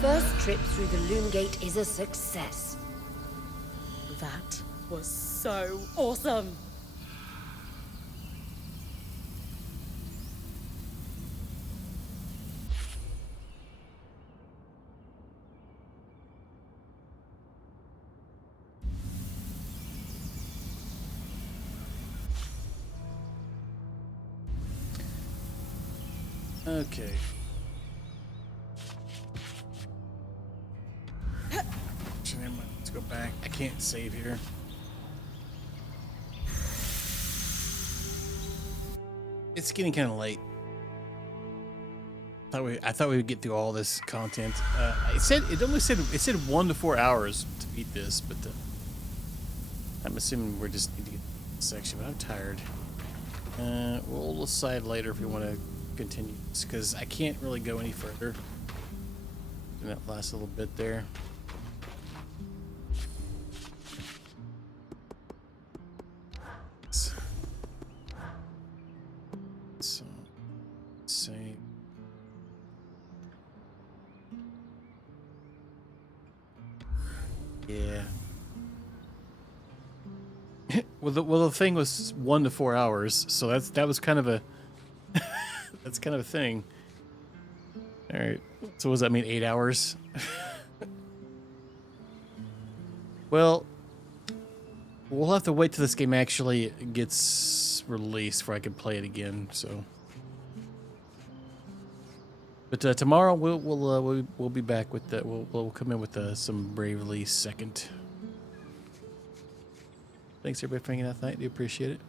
First trip through the Loom Gate is a success. That was so awesome. Okay. Actually, never mind. Let's go back. I can't save here. It's getting kind of late. I thought we would get through all this content. It said 1 to 4 hours to beat this, but I'm assuming we're just need to get this section. But I'm tired. We'll decide later if we want to continue this because I can't really go any further in that last little bit there. So, save. Yeah. Well, the thing was 1 to 4 hours, so that was kind of a that's kind of a thing. All right. So what does that mean? 8 hours? Well, we'll have to wait till this game actually gets released before I can play it again. So, but tomorrow we'll be back with that. We'll come in with some Bravely Second. Thanks everybody for hanging out tonight. Do appreciate it.